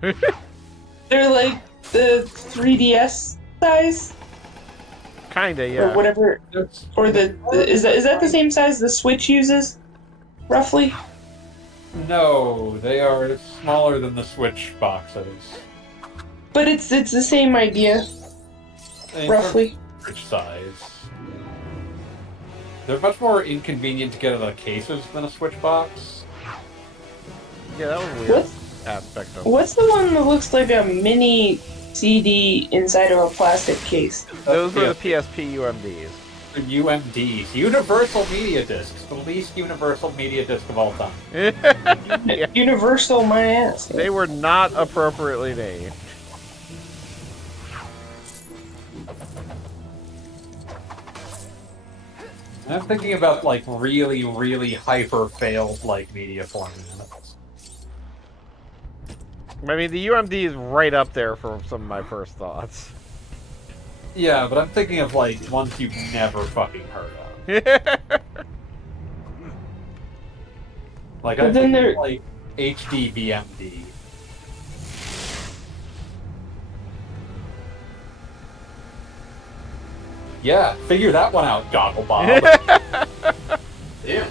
They're like the 3DS size? Kinda, yeah. Or whatever. Or is that the same size the Switch uses? Roughly? No, they are smaller than the Switch boxes. But it's the same idea. Roughly. Switch size. They're much more inconvenient to get out of the cases than a Switch box. Yeah, that was weird aspect of it. What's the one that looks like a mini CD inside of a plastic case? Those are the PSP UMDs. The UMDs. Universal Media Discs. The least universal media disc of all time. Yeah. Universal my ass. They were not appropriately named. I'm thinking about like really, really hyper failed like media formats. I mean, the UMD is right up there for some of my first thoughts. Yeah, but I'm thinking of like ones you've never fucking heard of. Like I'm thinking like HD VMD. Yeah, figure that one out, Gogglebob. Damn.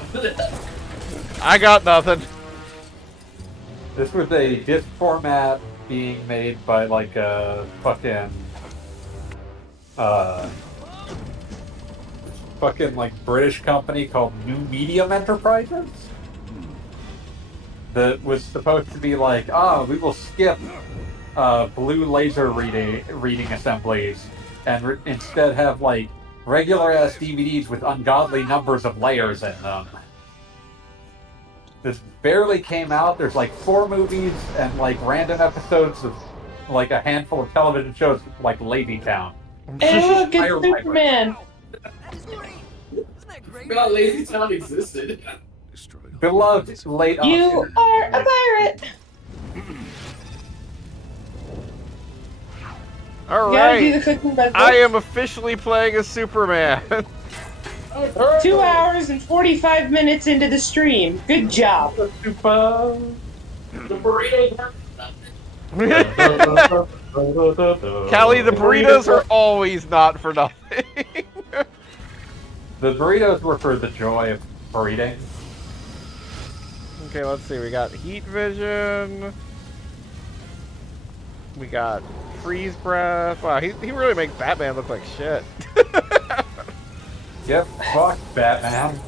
I got nothing. This was a disc format being made by like a fucking like British company called New Medium Enterprises. That was supposed to be like, we will skip blue laser reading assemblies and instead have like regular ass DVDs with ungodly numbers of layers in them. This barely came out. There's like 4 movies and like random episodes of like a handful of television shows like Lazy Town. And look, it's Superman. God, Lazy Town existed. Beloved late. You are a pirate. All You gotta do right, the cooking by the I book. am officially playing as Superman. 2 hours and 45 minutes into the stream. Good job. The burrito. Callie, the burritos are always not for nothing. The burritos were for the joy of eating. Okay, let's see. We got heat vision. We got freeze breath. Wow, he really makes Batman look like shit. Yep, fuck Batman.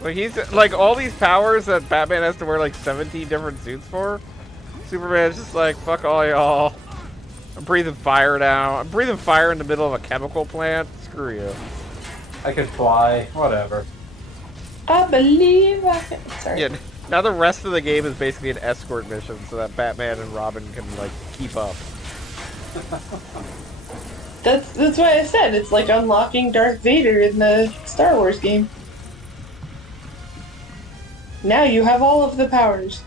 Like he's like all these powers that Batman has to wear like 17 different suits for. Superman's just like, fuck all y'all. I'm breathing fire now. I'm breathing fire in the middle of a chemical plant. Screw you. I could fly, whatever. I believe I can. Sorry. Yeah, now the rest of the game is basically an escort mission so that Batman and Robin can like keep up. That's why I said it's like unlocking Darth Vader in the Star Wars game. Now you have all of the powers.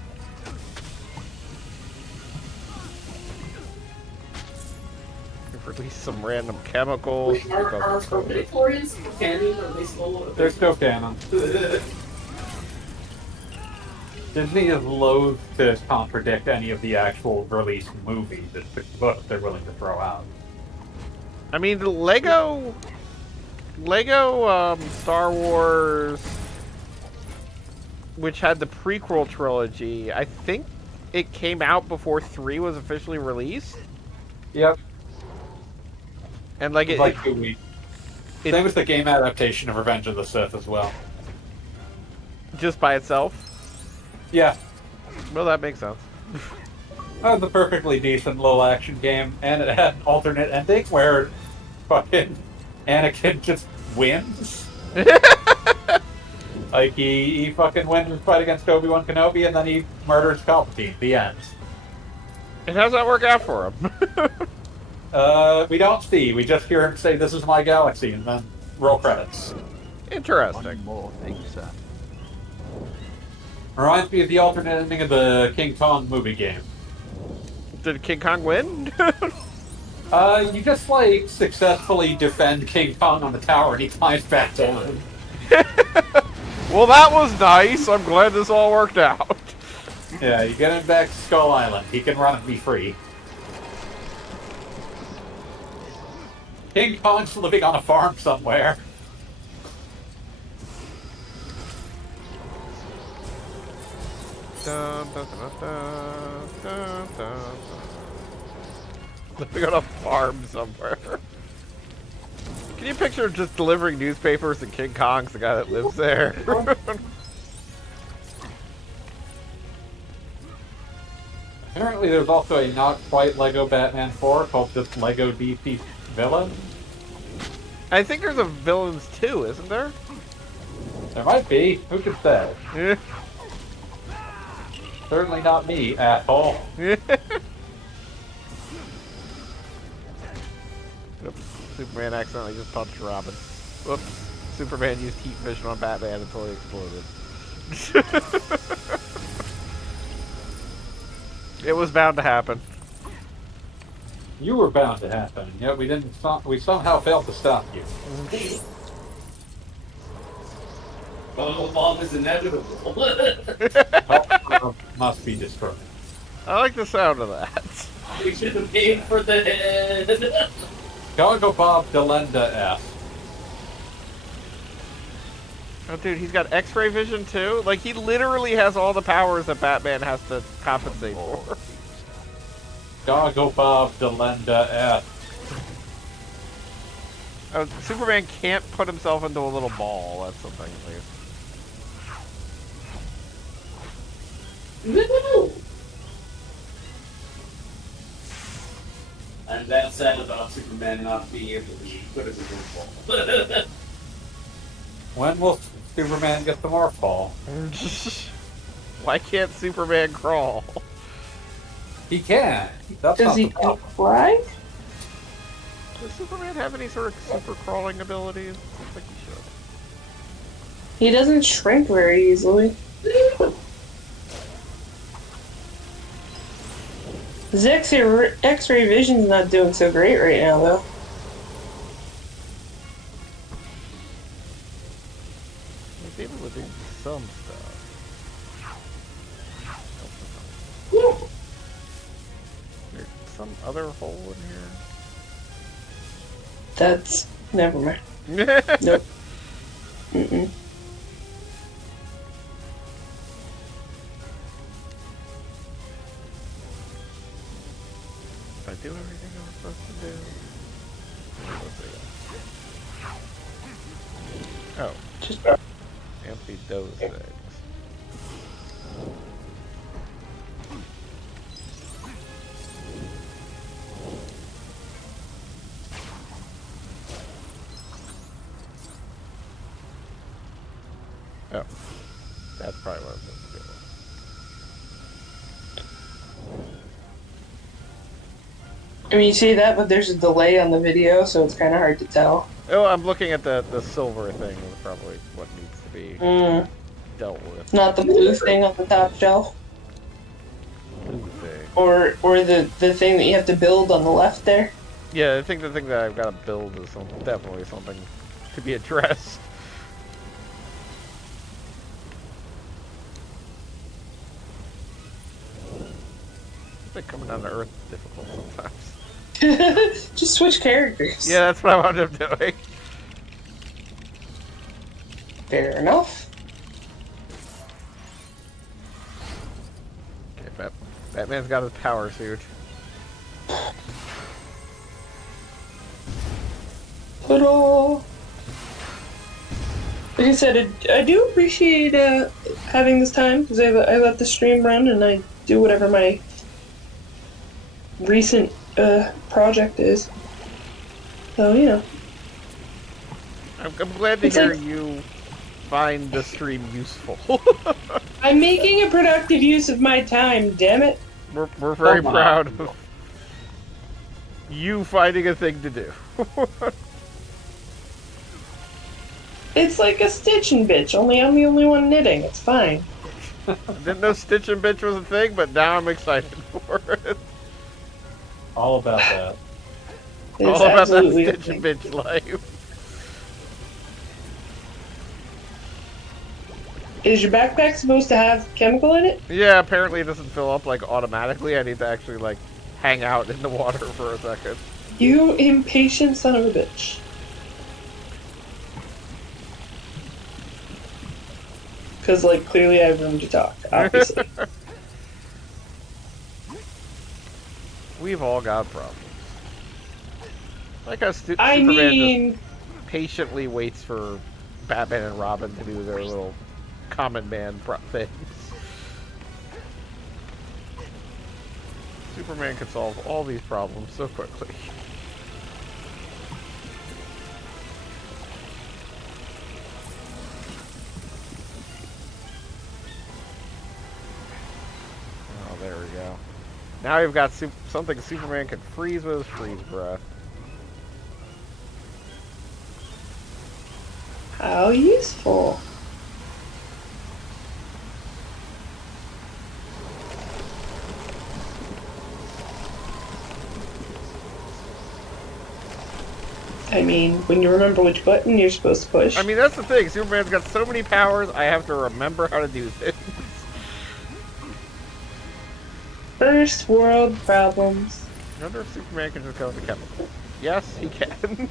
Release some random chemicals. Wait, are midichlorians canon? Are they still? They're still canon. Disney is loath to contradict any of the actual released movies. It's the books they're willing to throw out. I mean, the Lego Star Wars, which had the prequel trilogy, I think it came out before 3 was officially released. Yep. And like it, like 2 weeks. Same with the game adaptation of Revenge of the Sith as well. Just by itself? Yeah. Well, that makes sense. That was a perfectly decent little action game, and it had an alternate ending where fucking Anakin just wins. Like, he fucking wins his fight against Obi-Wan Kenobi, and then he murders Palpatine. The end. And how's that work out for him? We don't see. We just hear him say, "This is my galaxy," and then roll credits. Interesting. One more thing, sir. Reminds me of the alternate ending of the King Kong movie game. Did King Kong win? You just, like, successfully defend King Kong on the tower, and he climbs back down. Well, that was nice. I'm glad this all worked out. Yeah, you get him back to Skull Island. He can run and be free. King Kong's living on a farm somewhere. Dun, dun, dun, dun, dun, dun, dun. Living on a farm somewhere. Can you picture just delivering newspapers and King Kong's the guy that lives there? Apparently there's also a not quite Lego Batman 4 called just Lego DC Villain. I think there's a Villains 2, isn't there? There might be. Who could say? Yeah. Certainly not me, asshole. Oops. Superman accidentally just punched Robin. Whoops. Superman used heat vision on Batman until he exploded. It was bound to happen. You were bound to happen, yet we didn't. We somehow failed to stop you. Oh, bomb is inevitable. Must be destroyed. I like the sound of that. We should have paid for the head. Go Bob Delenda F. Oh, dude, he's got X-ray vision too. Like he literally has all the powers that Batman has to compensate for. Go Bob Delenda F. Oh, Superman can't put himself into a little ball. That's something at least. No. I'm that sad about Superman not being able to be put in the ball. When will Superman get the morph ball? Why can't Superman crawl? He can. That's Does not he the problem. fly? Does Superman have any sort of super crawling abilities? I think he should. He doesn't shrink very easily. His X-ray vision's not doing so great right now, though. He's able to do some stuff. There's some other hole in here. That's... never mind. Nope. Mm-mm. Did I do everything I was supposed to do? Oh. Just empty those things. Oh. That's probably what I'm supposed to do. I mean, you see that, but there's a delay on the video, so it's kind of hard to tell. Oh, I'm looking at the silver thing. Is probably what needs to be dealt with. Not the blue thing on the top shelf. Blue thing. Or the thing that you have to build on the left there. Yeah, I think the thing that I've got to build is definitely something to be addressed. It's like coming down to Earth is difficult sometimes. Just switch characters. Yeah, that's what I wound up doing. Fair enough. Okay, Batman's got his power suit. Ta-da! Like I said, I do appreciate having this time because I let the stream run and I do whatever my recent project is. So, you know. I'm glad to hear you find the stream useful. I'm making a productive use of my time, damn it. We're very proud of you finding a thing to do. It's like a stitching bitch, only I'm the only one knitting. It's fine. I didn't know stitching bitch was a thing, but now I'm excited for it. All about that. All about that stitching bitch life. Is your backpack supposed to have chemical in it? Yeah, apparently it doesn't fill up like automatically. I need to actually like hang out in the water for a second. You impatient son of a bitch. Because, like, clearly I have room to talk, obviously. We've all got problems. Like how Superman just patiently waits for Batman and Robin to do their little common man things. Superman could solve all these problems so quickly. Oh, there we go. Now we've got something Superman can freeze with his freeze breath. How useful. I mean, when you remember which button you're supposed to push. I mean, that's the thing. Superman's got so many powers, I have to remember how to do things. First world problems. I wonder if Superman can just go into chemical. Yes, he can.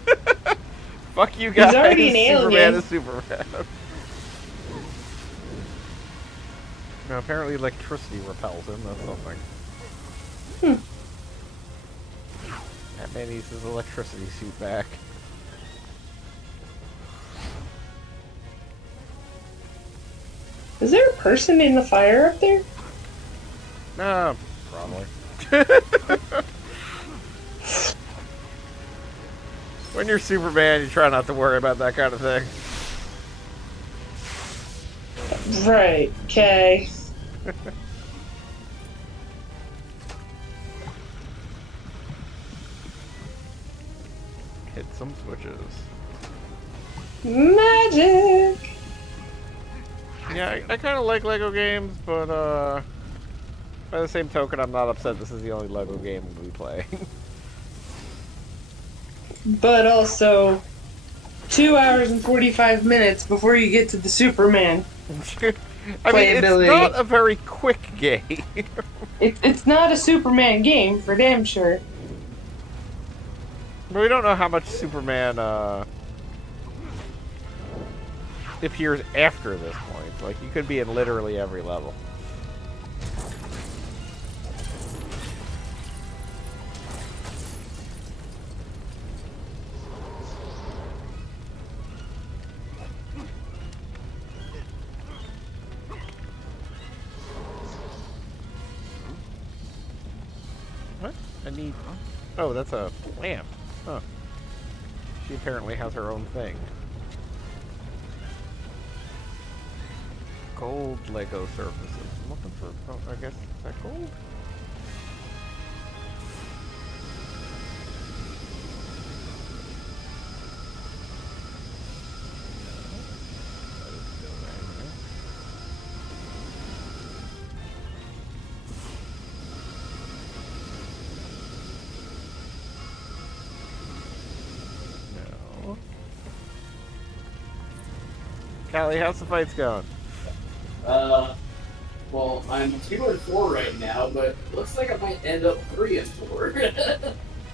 Fuck you guys. He's already an alien. Superman is Superman. No, apparently electricity repels him. That's something. Batman needs his electricity suit back. Is there a person in the fire up there? No, probably. When you're Superman, you try not to worry about that kind of thing. Right, okay. Hit some switches. Magic! Yeah, I kind of like Lego games, but by the same token, I'm not upset this is the only Lego game we'll be playing. But also, 2 hours and 45 minutes before you get to the Superman. I mean, it's not a very quick game. It's not a Superman game, for damn sure. But we don't know how much Superman appears after this point. Like, you could be in literally every level. What? I need... Oh, that's a lamp. Huh. She apparently has her own thing. Gold Lego surfaces. I'm looking for... Oh, I guess... Is that gold? No. Callie, how's the fights going? Well, I'm 2 and 4 right now, but looks like I might end up 3 and 4.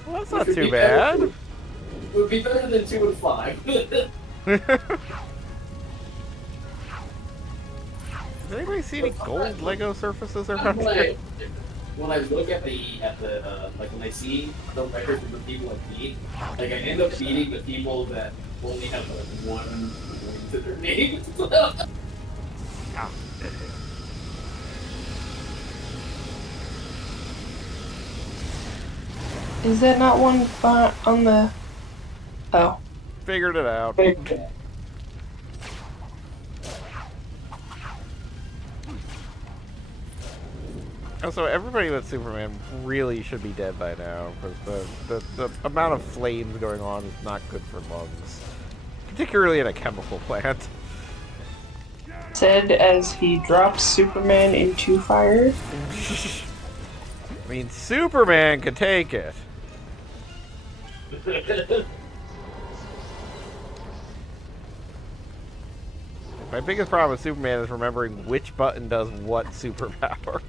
Well, that's not too bad. It would be better than 2 and 5. Does anybody see any gold Lego surfaces around here? When I look at the like when I see the records of the people I beat, like I end up beating the people that only have like 1 point to their name. Is that not one on the... Oh. Figured it out. Also, everybody with Superman really should be dead by now, because the amount of flames going on is not good for lungs. Particularly in a chemical plant. Said as he drops Superman into fire. I mean, Superman could take it. My biggest problem with Superman is remembering which button does what superpower.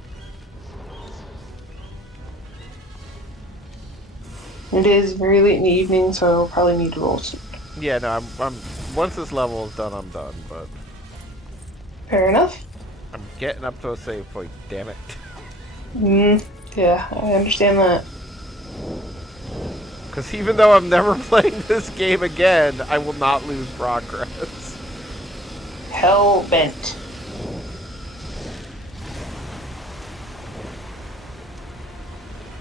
It is very late in the evening, so I'll probably need to roll soon. Yeah, no, I'm once this level is done, I'm done, but... Fair enough. I'm getting up to a save point, damn it. Yeah, I understand that. Because even though I'm never playing this game again, I will not lose progress. Hell bent.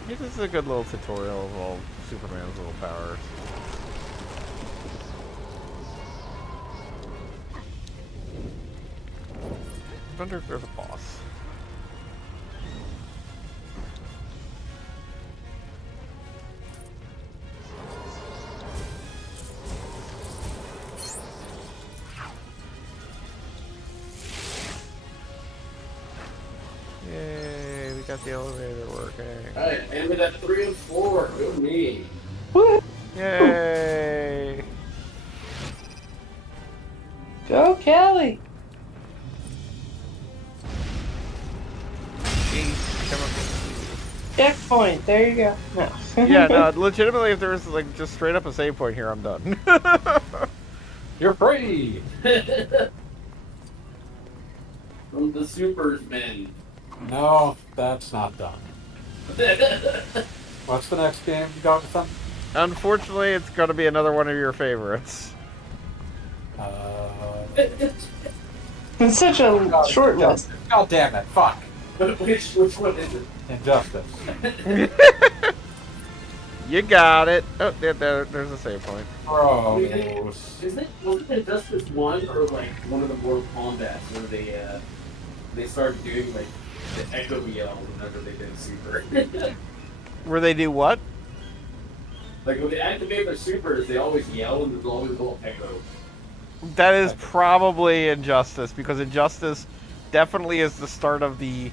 This is a good little tutorial of all Superman's little powers. I wonder if there's a boss. Yay, we got the elevator working. Alright, ended at 3 and 4. Good me. Yay! Go, Kelly. Checkpoint. There you go. No. Yeah, no, legitimately, if there's like just straight up a save point here, I'm done. You're free! From the supers, men. No, that's not done. What's the next game you got with them? Unfortunately, it's going to be another one of your favorites. It's such a short list. God damn it, fuck. Which one is it? Injustice. You got it. Oh, there's a save point. Gross. Wasn't it Injustice 1 or like one of the Mortal Kombat where they started doing like the echo yell whenever they did a super? Where they do what? Like when they activate their supers, they always yell and there's always a little echo. That is probably Injustice, because Injustice definitely is the start of the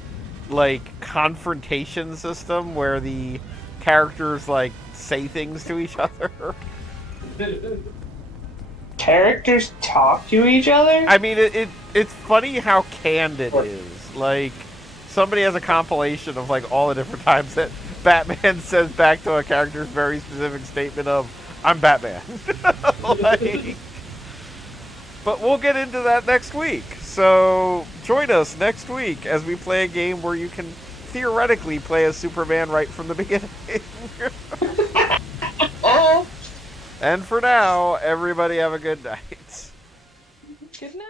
like confrontation system where the characters like say things to each other. Characters talk to each other? I mean, it's funny how canned it is. Like, somebody has a compilation of like all the different times that Batman says back to a character's very specific statement of, I'm Batman. Like, but we'll get into that next week. So join us next week as we play a game where you can theoretically play as Superman right from the beginning. And for now, everybody have a good night. Good night.